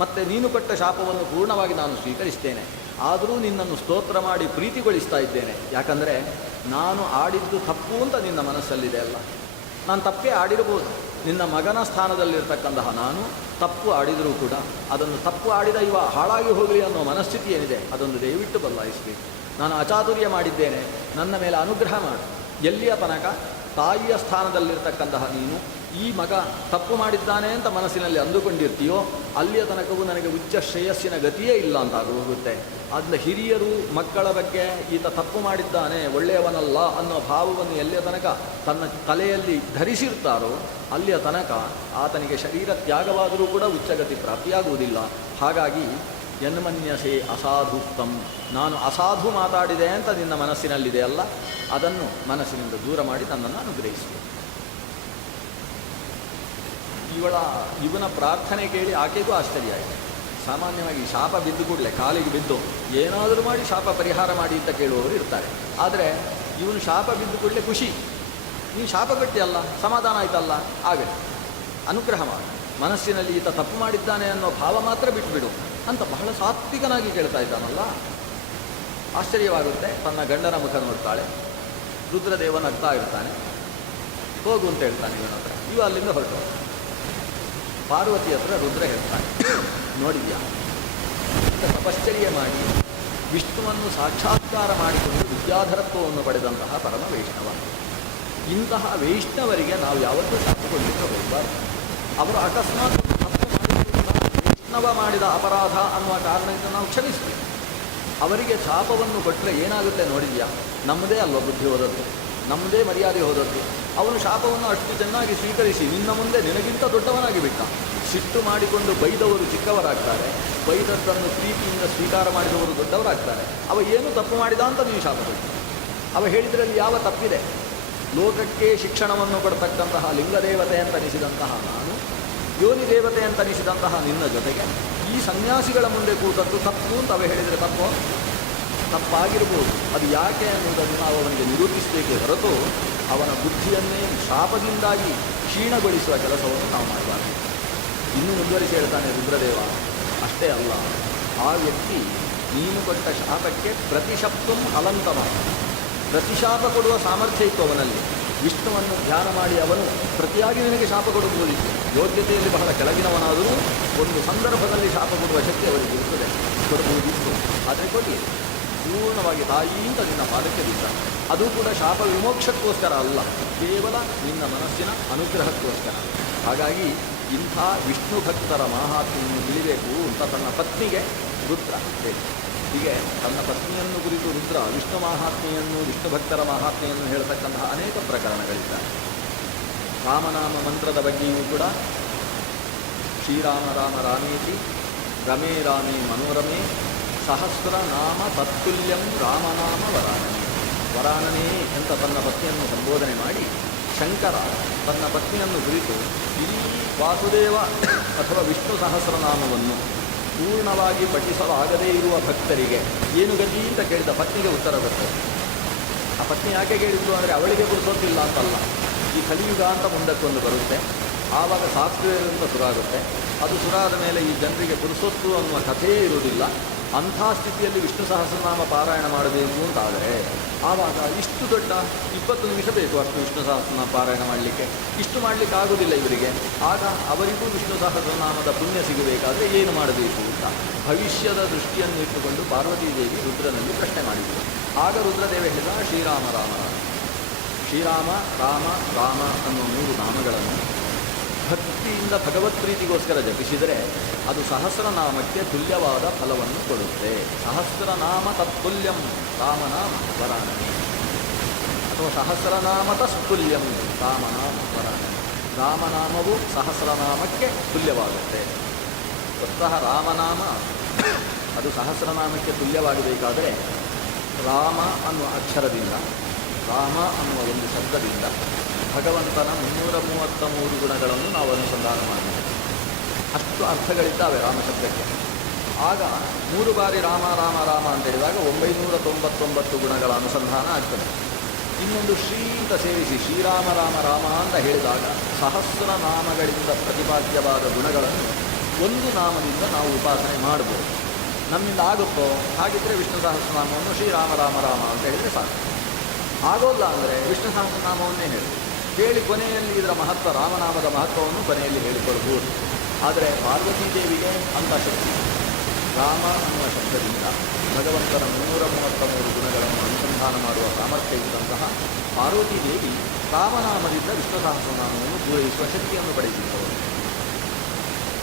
ಮತ್ತು ನೀನು ಕೊಟ್ಟ ಶಾಪವನ್ನು ಪೂರ್ಣವಾಗಿ ನಾನು ಸ್ವೀಕರಿಸ್ತೇನೆ. ಆದರೂ ನಿನ್ನನ್ನು ಸ್ತೋತ್ರ ಮಾಡಿ ಪ್ರೀತಿಗೊಳಿಸ್ತಾ ಇದ್ದೇನೆ. ಯಾಕಂದರೆ ನಾನು ಆಡಿದ್ದು ತಪ್ಪು ಅಂತ ನಿನ್ನ ಮನಸ್ಸಲ್ಲಿದೆ ಅಲ್ಲ. ನಾನು ತಪ್ಪೇ ಆಡಿರಬಹುದು. ನಿನ್ನ ಮಗನ ಸ್ಥಾನದಲ್ಲಿರ್ತಕ್ಕಂತಹ ನಾನು ತಪ್ಪು ಆಡಿದರೂ ಕೂಡ ಅದನ್ನು ತಪ್ಪು ಆಡಿದ ಇವ ಹಾಳಾಗಿ ಹೋಗಲಿ ಅನ್ನೋ ಮನಸ್ಥಿತಿ ಏನಿದೆ ಅದೊಂದು ದಯವಿಟ್ಟು ಬದಲಾಯಿಸಬೇಕು. ನಾನು ಅಚಾತುರ್ಯ ಮಾಡಿದ್ದೇನೆ, ನನ್ನ ಮೇಲೆ ಅನುಗ್ರಹ ಮಾಡು. ಎಲ್ಲಿಯ ತನಕ ತಾಯಿಯ ಸ್ಥಾನದಲ್ಲಿರ್ತಕ್ಕಂತಹ ನೀನು ಈ ಮಗ ತಪ್ಪು ಮಾಡಿದ್ದಾನೆ ಅಂತ ಮನಸ್ಸಿನಲ್ಲಿ ಅಂದುಕೊಂಡಿರ್ತೀಯೋ ಅಲ್ಲಿಯ ತನಕವೂ ನನಗೆ ಉಚ್ಚ ಶ್ರೇಯಸ್ಸಿನ ಗತಿಯೇ ಇಲ್ಲ ಅಂತ ಹೋಗುತ್ತೆ. ಅದನ್ನ ಹಿರಿಯರು ಮಕ್ಕಳ ಬಗ್ಗೆ ಈತ ತಪ್ಪು ಮಾಡಿದ್ದಾನೆ, ಒಳ್ಳೆಯವನಲ್ಲ ಅನ್ನೋ ಭಾವವನ್ನು ಎಲ್ಲಿಯ ತನಕ ತನ್ನ ತಲೆಯಲ್ಲಿ ಧರಿಸಿರ್ತಾರೋ ಅಲ್ಲಿಯ ತನಕ ಆತನಿಗೆ ಶರೀರ ತ್ಯಾಗವಾದರೂ ಕೂಡ ಉಚ್ಚಗತಿ ಪ್ರಾಪ್ತಿಯಾಗುವುದಿಲ್ಲ. ಹಾಗಾಗಿ ಯನ್ಮನ್ಯಸೆ ಅಸಾಧುಕ್ತಂ, ನಾನು ಅಸಾಧು ಮಾತಾಡಿದೆ ಅಂತ ನಿನ್ನ ಮನಸ್ಸಿನಲ್ಲಿದೆ ಅಲ್ಲ, ಅದನ್ನು ಮನಸ್ಸಿನಿಂದ ದೂರ ಮಾಡಿ ನನ್ನನ್ನು ಅನುಗ್ರಹಿಸಬೇಕು. ಇವನ ಪ್ರಾರ್ಥನೆ ಕೇಳಿ ಆಕೆಗೂ ಆಶ್ಚರ್ಯ ಆಯಿತು. ಸಾಮಾನ್ಯವಾಗಿ ಶಾಪ ಬಿದ್ದು ಕೂಡಲೇ ಕಾಲಿಗೆ ಬಿದ್ದು ಏನಾದರೂ ಮಾಡಿ ಶಾಪ ಪರಿಹಾರ ಮಾಡಿ ಅಂತ ಕೇಳುವವರು ಇರ್ತಾರೆ. ಆದರೆ ಇವನು ಶಾಪ ಬಿದ್ದು ಕೂಡಲೇ ಖುಷಿ, ನೀನು ಶಾಪ ಗಟ್ಟಿಯಲ್ಲ, ಸಮಾಧಾನ ಆಯ್ತಲ್ಲ, ಆಗಲಿ ಅನುಗ್ರಹ ಮಾಡು, ಮನಸ್ಸಿನಲ್ಲಿ ಈತ ತಪ್ಪು ಮಾಡಿದ್ದಾನೆ ಅನ್ನೋ ಭಾವ ಮಾತ್ರ ಬಿಟ್ಟುಬಿಡು ಅಂತ ಬಹಳ ಸಾತ್ವಿಕನಾಗಿ ಕೇಳ್ತಾ ಇದ್ದಾನಲ್ಲ. ಆಶ್ಚರ್ಯವಾಗುತ್ತೆ. ತನ್ನ ಗಂಡನ ಮುಖ ನೋಡ್ತಾಳೆ. ರುದ್ರದೇವ ನಗ್ತಾ ಇರ್ತಾನೆ. ಹೋಗು ಅಂತ ಹೇಳ್ತಾನೆ ಇವನ ಹತ್ರ. ಇವ ಅಲ್ಲಿಂದ ಹೊರಟು ಪಾರ್ವತಿ ಹತ್ರ ರುದ್ರ ಹೇಳ್ತಾನೆ, ನೋಡಿದ್ಯಾ ತಪಶ್ಚರ್ಯ ಮಾಡಿ ವಿಷ್ಣುವನ್ನು ಸಾಕ್ಷಾತ್ಕಾರ ಮಾಡಿಕೊಂಡು ವಿದ್ಯಾಧರತ್ವವನ್ನು ಪಡೆದಂತಹ ಪರಮ ವೈಷ್ಣವ. ಇಂತಹ ವೈಷ್ಣವರಿಗೆ ನಾವು ಯಾವತ್ತೂ ಶಾಪಗೊಳಿಸಲು ಹೋಗಬಾರ್ದು. ಅವರು ಅಕಸ್ಮಾತ್ ತಪ್ಪು ಮಾಡಿದ ವೈಷ್ಣವ ಮಾಡಿದ ಅಪರಾಧ ಅನ್ನುವ ಕಾರಣದಿಂದ ನಾವು ಕ್ಷಮಿಸ್ತೀವಿ. ಅವರಿಗೆ ಶಾಪವನ್ನು ಕೊಟ್ಟರೆ ಏನಾಗುತ್ತೆ ನೋಡಿದ್ಯಾ? ನಮ್ಮದೇ ಅಲ್ವ ಬುದ್ಧಿ ಹೋದದ್ದು, ನಮ್ಮದೇ ಮರ್ಯಾದೆ ಹೋದದ್ದು. ಅವನು ಶಾಪವನ್ನು ಅಷ್ಟು ಚೆನ್ನಾಗಿ ಸ್ವೀಕರಿಸಿ ನಿನ್ನ ಮುಂದೆ ನಿನಗಿಂತ ದೊಡ್ಡವನಾಗಿ ಬಿಟ್ಟ. ಸಿಟ್ಟು ಮಾಡಿಕೊಂಡು ಬೈದವರು ಚಿಕ್ಕವರಾಗ್ತಾರೆ, ಬೈದದ್ದನ್ನು ಪ್ರೀತಿಯಿಂದ ಸ್ವೀಕಾರ ಮಾಡಿದವರು ದೊಡ್ಡವರಾಗ್ತಾರೆ. ಅವ ಏನು ತಪ್ಪು ಮಾಡಿದ ಅಂತ ನೀವು ಶಾಪ ಕೊಟ್ಟು, ಅವ ಹೇಳಿದ್ರಲ್ಲಿ ಯಾವ ತಪ್ಪಿದೆ? ಲೋಕಕ್ಕೆ ಶಿಕ್ಷಣವನ್ನು ಕೊಡ್ತಕ್ಕಂತಹ ಲಿಂಗದೇವತೆ ಅಂತ ಅನಿಸಿದಂತಹ ನಾನು, ಯೋನಿ ದೇವತೆ ಅಂತ ಅನಿಸಿದಂತಹ ನಿನ್ನ ಜೊತೆಗೆ ಈ ಸನ್ಯಾಸಿಗಳ ಮುಂದೆ ಕೂತದ್ದು ತಪ್ಪು ಅಂತ ಅವ ಹೇಳಿದರೆ ತಪ್ಪಾಗಿರ್ಬೋದು. ಅದು ಯಾಕೆ ಅನ್ನೋದನ್ನು ನಾವು ಅವನಿಗೆ ನಿರೂಪಿಸಬೇಕೇ ಹೊರತು ಅವನ ಬುದ್ಧಿಯನ್ನೇ ಶಾಪದಿಂದಾಗಿ ಕ್ಷೀಣಗೊಳಿಸುವ ಕೆಲಸವನ್ನು ನಾವು ಮಾಡಬಾರ್ದು. ಇನ್ನೂ ಮುಂದುವರಿಸಿ ಹೇಳ್ತಾನೆ ರುದ್ರದೇವ, ಅಷ್ಟೇ ಅಲ್ಲ, ಆ ವ್ಯಕ್ತಿ ನೀನು ಕೊಟ್ಟ ಶಾಪಕ್ಕೆ ಪ್ರತಿಶಪ್ತಂ ಅಲಂತಮ, ಪ್ರತಿಶಾಪ ಕೊಡುವ ಸಾಮರ್ಥ್ಯ ಇತ್ತು ಅವನಲ್ಲಿ. ವಿಷ್ಣುವನ್ನು ಧ್ಯಾನ ಮಾಡಿ ಅವನು ಪ್ರತಿಯಾಗಿ ನಿನಗೆ ಶಾಪ ಕೊಡುವುದಿತ್ತು. ಯೋಗ್ಯತೆಯಲ್ಲಿ ಬಹಳ ಕೆಳಗಿನವನಾದರೂ ಒಂದು ಸಂದರ್ಭದಲ್ಲಿ ಶಾಪ ಕೊಡುವ ಶಕ್ತಿ ಅವರಿಗೆ ಇರುತ್ತದೆ, ಕೊಡಬಹುದಿತ್ತು. ಆದರೆ ಕೊಡಿ ಪೂರ್ಣವಾಗಿ ತಾಯಿಯಿಂದ ನಿನ್ನ ಪಾದಕ್ಕೆ ಬಿದ್ದ. ಅದು ಕೂಡ ಶಾಪ ವಿಮೋಕ್ಷಕ್ಕೋಸ್ಕರ ಅಲ್ಲ, ಕೇವಲ ನಿನ್ನ ಮನಸ್ಸಿನ ಅನುಗ್ರಹಕ್ಕೋಸ್ಕರ. ಹಾಗಾಗಿ ಇಂಥ ವಿಷ್ಣು ಭಕ್ತರ ಮಾಹಾತ್ಮೆಯನ್ನು ತಿಳಿಬೇಕು ಅಂತ ತನ್ನ ಪತ್ನಿಗೆ ರುದ್ರ ಹೇಳಿ. ಹೀಗೆ ತನ್ನ ಪತ್ನಿಯನ್ನು ಕುರಿತು ರುದ್ರ ವಿಷ್ಣು ಮಾಹಾತ್ಮೆಯನ್ನು, ವಿಷ್ಣು ಭಕ್ತರ ಮಾಹಾತ್ಮೆಯನ್ನು ಹೇಳ್ತಕ್ಕಂತಹ ಅನೇಕ ಪ್ರಕರಣಗಳಿದ್ದಾರೆ. ರಾಮನಾಮ ಮಂತ್ರದ ಬಗ್ಗೆಯೂ ಕೂಡ ಶ್ರೀರಾಮ ರಾಮ ರಾಮೇತಿ ರಮೇ ರಾಮೇ ಮನೋರಮೇ ಸಹಸ್ರನಾಮ ತತ್ತುಲ್ಯಂ ರಾಮನಾಮ ವರಾನನೇ. ವರಾನನೇ ಅಂತ ತನ್ನ ಪತ್ನಿಯನ್ನು ಸಂಬೋಧನೆ ಮಾಡಿ ಶಂಕರ ತನ್ನ ಪತ್ನಿಯನ್ನು ಕುರಿತು ಇಡೀ ವಾಸುದೇವ ಅಥವಾ ವಿಷ್ಣು ಸಹಸ್ರನಾಮವನ್ನು ಪೂರ್ಣವಾಗಿ ಪಠಿಸಲಾಗದೇ ಇರುವ ಭಕ್ತರಿಗೆ ಏನು ಗತಿ ಅಂತ ಕೇಳಿದ ಪತ್ನಿಗೆ ಉತ್ತರ ಬರ್ತದೆ. ಆ ಪತ್ನಿ ಯಾಕೆ ಕೇಳಿದ್ರು ಅಂದರೆ ಅವಳಿಗೆ ಪುರುಸೊತ್ತಿಲ್ಲ ಅಂತಲ್ಲ, ಈ ಕಲಿಯುಗ ಅಂತ ಮುಂದಕ್ಕೊಂದು ಬರುತ್ತೆ, ಆವಾಗ ಸಾಫ್ಟ್ವೇರ್ ಅಂತ ಶುರುವಾಗುತ್ತೆ. ಅದು ಶುರುವಾದ ಮೇಲೆ ಈ ಜನರಿಗೆ ಪುರುಸೊತ್ತು ಅನ್ನುವ ಕಥೆಯೇ ಇರುವುದಿಲ್ಲ. ಅಂಥ ಸ್ಥಿತಿಯಲ್ಲಿ ವಿಷ್ಣು ಸಹಸ್ರನಾಮ ಪಾರಾಯಣ ಮಾಡಬೇಕು ಅಂತಾದರೆ ಆವಾಗ ಇಷ್ಟು ದೊಡ್ಡ 20 ನಿಮಿಷ ಬೇಕು ಅಷ್ಟು ವಿಷ್ಣು ಸಹಸ್ರನಾಮ ಪಾರಾಯಣ ಮಾಡಲಿಕ್ಕೆ. ಇಷ್ಟು ಮಾಡಲಿಕ್ಕೆ ಆಗೋದಿಲ್ಲ ಇವರಿಗೆ. ಆಗ ಅವರಿಗೂ ವಿಷ್ಣು ಸಹಸ್ರನಾಮದ ಪುಣ್ಯ ಸಿಗಬೇಕಾದರೆ ಏನು ಮಾಡಬೇಕು ಅಂತ ಭವಿಷ್ಯದ ದೃಷ್ಟಿಯನ್ನು ಇಟ್ಟುಕೊಂಡು ಪಾರ್ವತೀದೇವಿ ರುದ್ರನಲ್ಲಿ ಪ್ರಶ್ನೆ ಮಾಡಿದರು. ಆಗ ರುದ್ರದೇವ ಹೇಳಿದ ಶ್ರೀರಾಮ ರಾಮ ರಾಮ. ಶ್ರೀರಾಮ ರಾಮ ರಾಮ ಅನ್ನೋ 3 ನಾಮಗಳನ್ನು ಭಕ್ತಿಯಿಂದ ಭಗವತ್ ಪ್ರೀತಿಗೋಸ್ಕರ ಜಪಿಸಿದರೆ ಅದು ಸಹಸ್ರನಾಮಕ್ಕೆ ತುಲ್ಯವಾದ ಫಲವನ್ನು ಕೊಡುತ್ತೆ. ಸಹಸ್ರನಾಮ ತತ್ತುಲ್ಯಂ ರಾಮನಾಮ ವರಾನನೇ, ಅಥವಾ ಸಹಸ್ರನಾಮ ತಸ್ತುಲ್ಯಂ ರಾಮನಾಮ ವರಾನನೇ. ರಾಮನಾಮವು ಸಹಸ್ರನಾಮಕ್ಕೆ ತುಲ್ಯವಾಗುತ್ತೆ. ಸ್ವತಃ ರಾಮನಾಮ ಅದು ಸಹಸ್ರನಾಮಕ್ಕೆ ತುಲ್ಯವಾಗಬೇಕಾದರೆ ರಾಮ ಅನ್ನುವ ಅಕ್ಷರದಿಂದ, ರಾಮ ಅನ್ನುವ ಒಂದು ಶಬ್ದದಿಂದ ಭಗವಂತನ 333 ಗುಣಗಳನ್ನು ನಾವು ಅನುಸಂಧಾನ ಮಾಡಬೇಕು. ಅಷ್ಟು ಅರ್ಥಗಳಿದ್ದಾವೆ ರಾಮಶಬ್ದಕ್ಕೆ. ಆಗ 3 ಬಾರಿ ರಾಮ ರಾಮ ರಾಮ ಅಂತ ಹೇಳಿದಾಗ 999 ಗುಣಗಳ ಅನುಸಂಧಾನ ಆಗ್ತದೆ. ಇನ್ನೊಂದು ಶ್ರೀ ಅಂತ ಸೇರಿಸಿ ಶ್ರೀರಾಮ ರಾಮ ರಾಮ ಅಂತ ಹೇಳಿದಾಗ ಸಹಸ್ರ ನಾಮಗಳಿಂದ ಪ್ರತಿಪಾದ್ಯವಾದ ಗುಣಗಳನ್ನು ಒಂದು ನಾಮದಿಂದ ನಾವು ಉಪಾಸನೆ ಮಾಡ್ಬೋದು. ನಮ್ಮಿಂದ ಆಗುತ್ತೋ? ಹಾಗಿದ್ದರೆ ವಿಷ್ಣು ಸಹಸ್ರನಾಮವನ್ನು ಶ್ರೀರಾಮ ರಾಮ ರಾಮ ಅಂತ ಹೇಳಿದರೆ ಸಾಕು. ಆಗೋಲ್ಲ ಅಂದರೆ ವಿಷ್ಣು ಸಹಸ್ರನಾಮವನ್ನೇ ಹೇಳಿ ಕೊನೆಯಲ್ಲಿ ಇದರ ಮಹತ್ವ, ರಾಮನಾಮದ ಮಹತ್ವವನ್ನು ಕೊನೆಯಲ್ಲಿ ಹೇಳಿಕೊಳ್ಬೋದು. ಆದರೆ ಪಾರ್ವತೀ ದೇವಿಗೆ ಅಂಥ ಶಕ್ತಿ, ರಾಮ ಅನ್ನುವ ಶಬ್ದದಿಂದ ಭಗವಂತನ 333 ಗುಣಗಳನ್ನು ಅನುಸಂಧಾನ ಮಾಡುವ ಸಾಮರ್ಥ್ಯ ಇದ್ದಂತಹ ಪಾರ್ವತೀ ದೇವಿ ರಾಮನಾಮದಿಂದ ವಿಷ್ಣು ಸಹಸ್ರನಾಮವನ್ನು ಪೂರೈಸುವ ಶಕ್ತಿಯನ್ನು ಪಡೆದಿದ್ದವರು.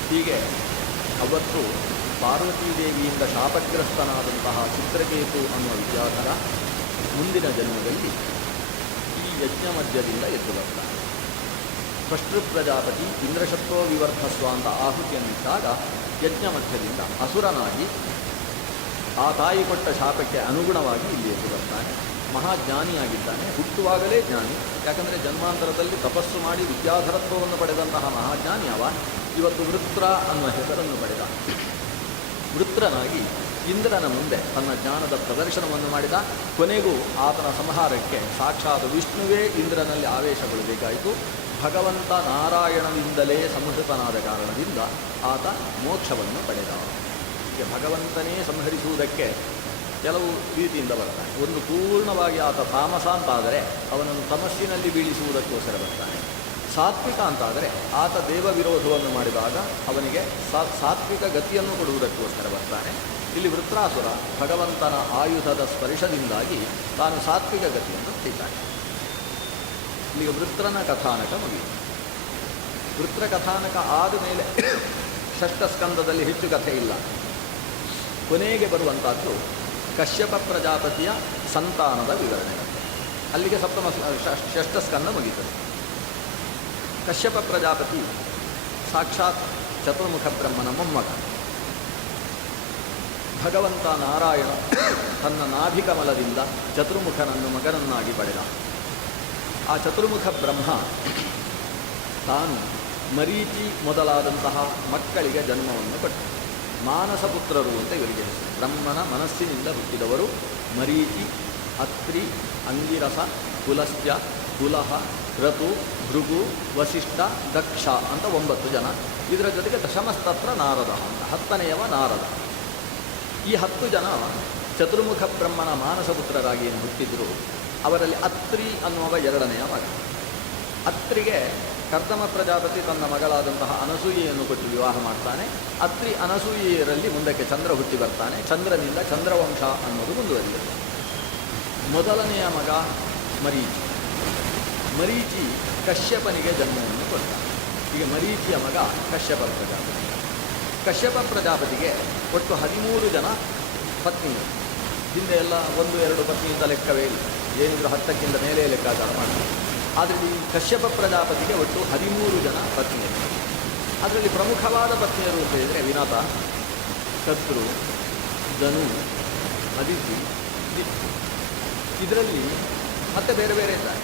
ಹೀಗೆ ಅವತ್ತು ಪಾರ್ವತೀ ದೇವಿಯಿಂದ ಶಾಪಗ್ರಸ್ತನಾದಂತಹ ಚಿತ್ರಕೇತು ಅನ್ನುವ ವಿದ್ಯಾಧರ ಮುಂದಿನ ಜನ್ಮದಲ್ಲಿ ಈ ಯಜ್ಞ ಮಧ್ಯದಿಂದ ಎದ್ದು ಬರ್ತಾನೆ. ಷಷ್ಠೃ ಪ್ರಜಾಪತಿ ಇಂದ್ರಶತ್ರೋ ವಿವರ್ಧಸ್ವ ಅಂತ ಆಹುತಿಯನ್ನಿಟ್ಟಾಗ ಯಜ್ಞ ಮಧ್ಯದಿಂದ ಅಸುರನಾಗಿ ಆ ತಾಯಿ ಕೊಟ್ಟ ಶಾಪಕ್ಕೆ ಅನುಗುಣವಾಗಿ ಇಲ್ಲಿ ಎದ್ದು ಬರ್ತಾನೆ. ಮಹಾಜ್ಞಾನಿಯಾಗಿದ್ದಾನೆ, ಹುಟ್ಟುವಾಗಲೇ ಜ್ಞಾನಿ. ಯಾಕಂದರೆ ಜನ್ಮಾಂತರದಲ್ಲಿ ತಪಸ್ಸು ಮಾಡಿ ವಿದ್ಯಾಧರತ್ವವನ್ನು ಪಡೆದಂತಹ ಮಹಾಜ್ಞಾನಿ ಅವ. ಇವತ್ತು ವೃತ್ರ ಅನ್ನುವ ಹೆಸರನ್ನು ಪಡೆದ. ವೃತ್ರನಾಗಿ ಇಂದ್ರನ ಮುಂದೆ ತನ್ನ ಜ್ಞಾನದ ಪ್ರದರ್ಶನವನ್ನು ಮಾಡಿದ. ಕೊನೆಗೂ ಆತನ ಸಂಹಾರಕ್ಕೆ ಸಾಕ್ಷಾತ್ ವಿಷ್ಣುವೇ ಇಂದ್ರನಲ್ಲಿ ಆವೇಶಗೊಳ್ಳಬೇಕಾಯಿತು. ಭಗವಂತ ನಾರಾಯಣನಿಂದಲೇ ಸಂಹೃತನಾದ ಕಾರಣದಿಂದ ಆತ ಮೋಕ್ಷವನ್ನು ಪಡೆದ. ಹೀಗೆ ಭಗವಂತನೇ ಸಂಹರಿಸುವುದಕ್ಕೆ ಕೆಲವು ರೀತಿಯಿಂದ ಬರ್ತಾನೆ. ಒಂದು ಪೂರ್ಣವಾಗಿ ಆತ ತಾಮಸ ಅಂತಾದರೆ ಅವನನ್ನು ತಮಸ್ಸಿನಲ್ಲಿ ಬೀಳಿಸುವುದಕ್ಕೋಸ್ಕರ ಬರ್ತಾನೆ. ಸಾತ್ವಿಕ ಅಂತಾದರೆ ಆತ ದೇವ ವಿರೋಧವನ್ನು ಮಾಡಿದಾಗ ಅವನಿಗೆ ಸಾತ್ವಿಕ ಗತಿಯನ್ನು ಕೊಡುವುದಕ್ಕೋಸ್ಕರ ಬರ್ತಾನೆ. ಇಲ್ಲಿ ವೃತ್ರಾಸುರ ಭಗವಂತನ ಆಯುಧದ ಸ್ಪರ್ಶದಿಂದಾಗಿ ತಾನು ಸಾತ್ವಿಕ ಗತಿಯನ್ನು ಪಡೆಯುತ್ತಾನೆ. ಇಲ್ಲಿಗೆ ವೃತ್ರನ ಕಥಾನಕ ಮುಗಿಯಿತು. ವೃತ್ರ ಕಥಾನಕ ಆದ ಮೇಲೆ ಷಷ್ಠ ಸ್ಕಂದದಲ್ಲಿ ಹೆಚ್ಚು ಕಥೆ ಇಲ್ಲ. ಕೊನೆಗೆ ಬರುವಂಥದ್ದು ಕಶ್ಯಪ ಪ್ರಜಾಪತಿಯ ಸಂತಾನದ ವಿವರಣೆ. ಅಲ್ಲಿಗೆ ಷಷ್ಠ ಸ್ಕಂದ ಮುಗಿತದೆ. ಕಶ್ಯಪ ಪ್ರಜಾಪತಿ ಸಾಕ್ಷಾತ್ ಚತುರ್ಮುಖ ಬ್ರಹ್ಮನ ಮೊಮ್ಮಗ. ಭಗವಂತ ನಾರಾಯಣ ತನ್ನ ನಾಭಿಕಮಲದಿಂದ ಚತುರ್ಮುಖನನ್ನು ಮಗನನ್ನಾಗಿ ಪಡೆದ. ಆ ಚತುರ್ಮುಖ ಬ್ರಹ್ಮ ತಾನು ಮರೀಚಿ ಮೊದಲಾದಂತಹ ಮಕ್ಕಳಿಗೆ ಜನ್ಮವನ್ನು ಕೊಟ್ಟ. ಮಾನಸಪುತ್ರರು ಅಂತ ಇವರಿಗೆ ಹೆಸರು. ಬ್ರಹ್ಮನ ಮನಸ್ಸಿನಿಂದ ಹುಟ್ಟಿದವರು ಮರೀಚಿ, ಅತ್ರಿ, ಅಂಗಿರಸ, ಕುಲಸ್ತ್ಯ, ಕುಲಹ, ಋತು, ಭೃಗು, ವಸಿಷ್ಠ, ದಕ್ಷ ಅಂತ 9 ಜನ. ಇದರ ಜೊತೆಗೆ ದಶಮಸ್ತತ್ರ ನಾರದ ಅಂತ 10ನೆಯವ ನಾರದ. ಈ 10 ಜನ ಚತುರ್ಮುಖ ಬ್ರಹ್ಮನ ಮಾನಸಪುತ್ರರಾಗಿ ಏನು ಹುಟ್ಟಿದ್ರು. ಅವರಲ್ಲಿ ಅತ್ರಿ ಅನ್ನುವ 2ನೆಯ ಮಗ. ಅತ್ರಿಗೆ ಕರ್ದಮ ಪ್ರಜಾಪತಿ ತನ್ನ ಮಗಳಾದಂತಹ ಅನಸೂಯೆಯನ್ನು ಕೊಟ್ಟು ವಿವಾಹ ಮಾಡ್ತಾನೆ. ಅತ್ರಿ ಅನಸೂಯೆಯರಲ್ಲಿ ಮುಂದಕ್ಕೆ ಚಂದ್ರ ಹುಟ್ಟಿ ಬರ್ತಾನೆ. ಚಂದ್ರನಿಂದ ಚಂದ್ರವಂಶ ಅನ್ನೋದು ಮುಂದುವರಿಯುತ್ತೆ. ಮೊದಲನೆಯ ಮಗ ಮರೀಚಿ. ಮರೀಚಿ ಕಶ್ಯಪನಿಗೆ ಜನ್ಮವನ್ನು ಕೊಡ್ತಾನೆ. ಈಗ ಮರೀಚಿಯ ಮಗ ಕಶ್ಯಪ ಪ್ರಜಾಪತಿ. ಕಶ್ಯಪ ಪ್ರಜಾಪತಿಗೆ ಒಟ್ಟು 13 ಜನ ಪತ್ನಿಯರು. ಹಿಂದೆ ಎಲ್ಲ 1-2 ಪತ್ನಿ ಅಂತ ಲೆಕ್ಕವೇ ಇಲ್ಲ. ಏನಿದ್ರು 10ಕ್ಕಿಂತ ಮೇಲೆ ಲೆಕ್ಕಾಚಾರ ಮಾಡ್ತಾರೆ. ಆದರೆ ಈ ಕಶ್ಯಪ ಪ್ರಜಾಪತಿಗೆ ಒಟ್ಟು 13 ಜನ ಪತ್ನಿಯರು. ಅದರಲ್ಲಿ ಪ್ರಮುಖವಾದ ಪತ್ನಿಯರು ಅಂತ ಹೇಳಿದರೆ ವಿನಾತ, ಕರ್ತೃ, ಧನು, ಅದಿತಿ, ದಿತ್ತು. ಇದರಲ್ಲಿ ಮತ್ತೆ ಬೇರೆ ಬೇರೆ ಇದ್ದಾರೆ.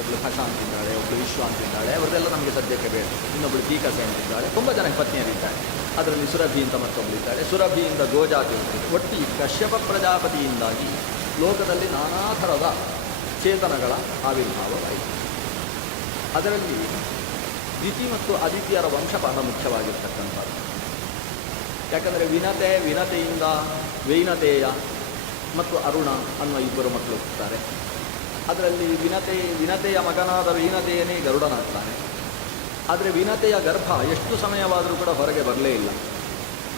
ಒಬ್ಬಳು ಹಸ ಅಂತಿದ್ದಾಳೆ, ಒಬ್ಬಳು ವಿಶ್ವ ಅಂತಿದ್ದಾಳೆ. ಅವರದೆಲ್ಲ ನಮಗೆ ಸದ್ಯಕ್ಕೆ ಬೇಡ. ಇನ್ನೊಬ್ಬಳು ಟೀಕಸೆ ಅಂತಿದ್ದಾಳೆ. ತುಂಬ ಜನ ಪತ್ನಿಯರಿದ್ದಾರೆ. ಅದರಲ್ಲಿ ಸುರಭಿ ಅಂತ ಮತ್ತೊಬ್ಬಳಿದ್ದಾಳೆ. ಸುರಭಿಯಿಂದ ಗೋಜಾತಿ ಅಂತಿದೆ. ಒಟ್ಟು ಈ ಕಶ್ಯಪ ಪ್ರಜಾಪತಿಯಿಂದಾಗಿ ಲೋಕದಲ್ಲಿ ನಾನಾ ಥರದ ಚೇತನಗಳ ಆವಿರ್ಭಾವವಾಯಿತು. ಅದರಲ್ಲಿ ದಿತಿ ಮತ್ತು ಅದಿತಿಯರ ವಂಶ ಬಹಳ ಮುಖ್ಯವಾಗಿರ್ತಕ್ಕಂಥದ್ದು. ಯಾಕಂದರೆ ವಿನತೆಯಿಂದ ವೈನತೇಯ ಮತ್ತು ಅರುಣ ಅನ್ನುವ 2 ಮಕ್ಕಳು ಹುಟ್ಟುತ್ತಾರೆ. ಅದರಲ್ಲಿ ವಿನತೆಯ ಮಗನಾದ ವೈನತೆಯನೇ ಗರುಡನಾಗ್ತಾನೆ. ಆದರೆ ವಿನತೆಯ ಗರ್ಭ ಎಷ್ಟು ಸಮಯವಾದರೂ ಕೂಡ ಹೊರಗೆ ಬರಲೇ ಇಲ್ಲ.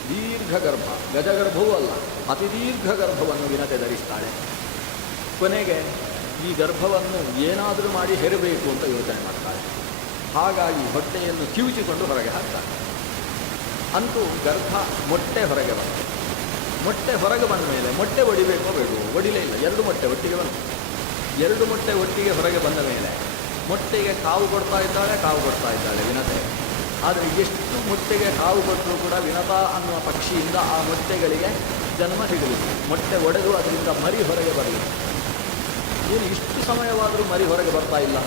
ದೀರ್ಘ ಗರ್ಭ, ಗಜಗರ್ಭವೂ ಅಲ್ಲ, ಅತಿ ದೀರ್ಘ ಗರ್ಭವನ್ನು ವಿನತೆ ಧರಿಸ್ತಾಳೆ. ಕೊನೆಗೆ ಈ ಗರ್ಭವನ್ನು ಏನಾದರೂ ಮಾಡಿ ಹೆರಬೇಕು ಅಂತ ಯೋಚನೆ ಮಾಡ್ತಾಳೆ. ಹಾಗಾಗಿ ಹೊಟ್ಟೆಯನ್ನು ಕಿವುಚಿಕೊಂಡು ಹೊರಗೆ ಹಾಕ್ತಾಳೆ. ಅಂತೂ ಗರ್ಭ ಮೊಟ್ಟೆ ಹೊರಗೆ ಬಂತು. ಮೊಟ್ಟೆ ಹೊರಗೆ ಬಂದ ಮೇಲೆ ಮೊಟ್ಟೆ ಒಡಿಬೇಕೋ ಬೇಡವೋ? ಒಡಿಲೇ ಇಲ್ಲ. 2 ಮೊಟ್ಟೆ ಒಟ್ಟಿಗೆ ಬಂತು. 2 ಮೊಟ್ಟೆ ಒಟ್ಟಿಗೆ ಹೊರಗೆ ಬಂದ ಮೇಲೆ ಮೊಟ್ಟೆಗೆ ಕಾವು ಕೊಡ್ತಾ ಇದ್ದಾಳೆ ವಿನತೆ. ಆದರೆ ಎಷ್ಟು ಮೊಟ್ಟೆಗೆ ಕಾವು ಕೊಟ್ಟರೂ ಕೂಡ ವಿನತಾ ಅನ್ನುವ ಪಕ್ಷಿಯಿಂದ ಆ ಮೊಟ್ಟೆಗಳಿಗೆ ಜನ್ಮ ಸಿಗಲಿಲ್ಲ. ಮೊಟ್ಟೆ ಒಡೆದು ಅದರಿಂದ ಮರಿ ಹೊರಗೆ ಬರಲಿಲ್ಲ. ಏನು ಇಷ್ಟು ಸಮಯವಾದರೂ ಮರಿ ಹೊರಗೆ ಬರ್ತಾ ಇಲ್ಲ?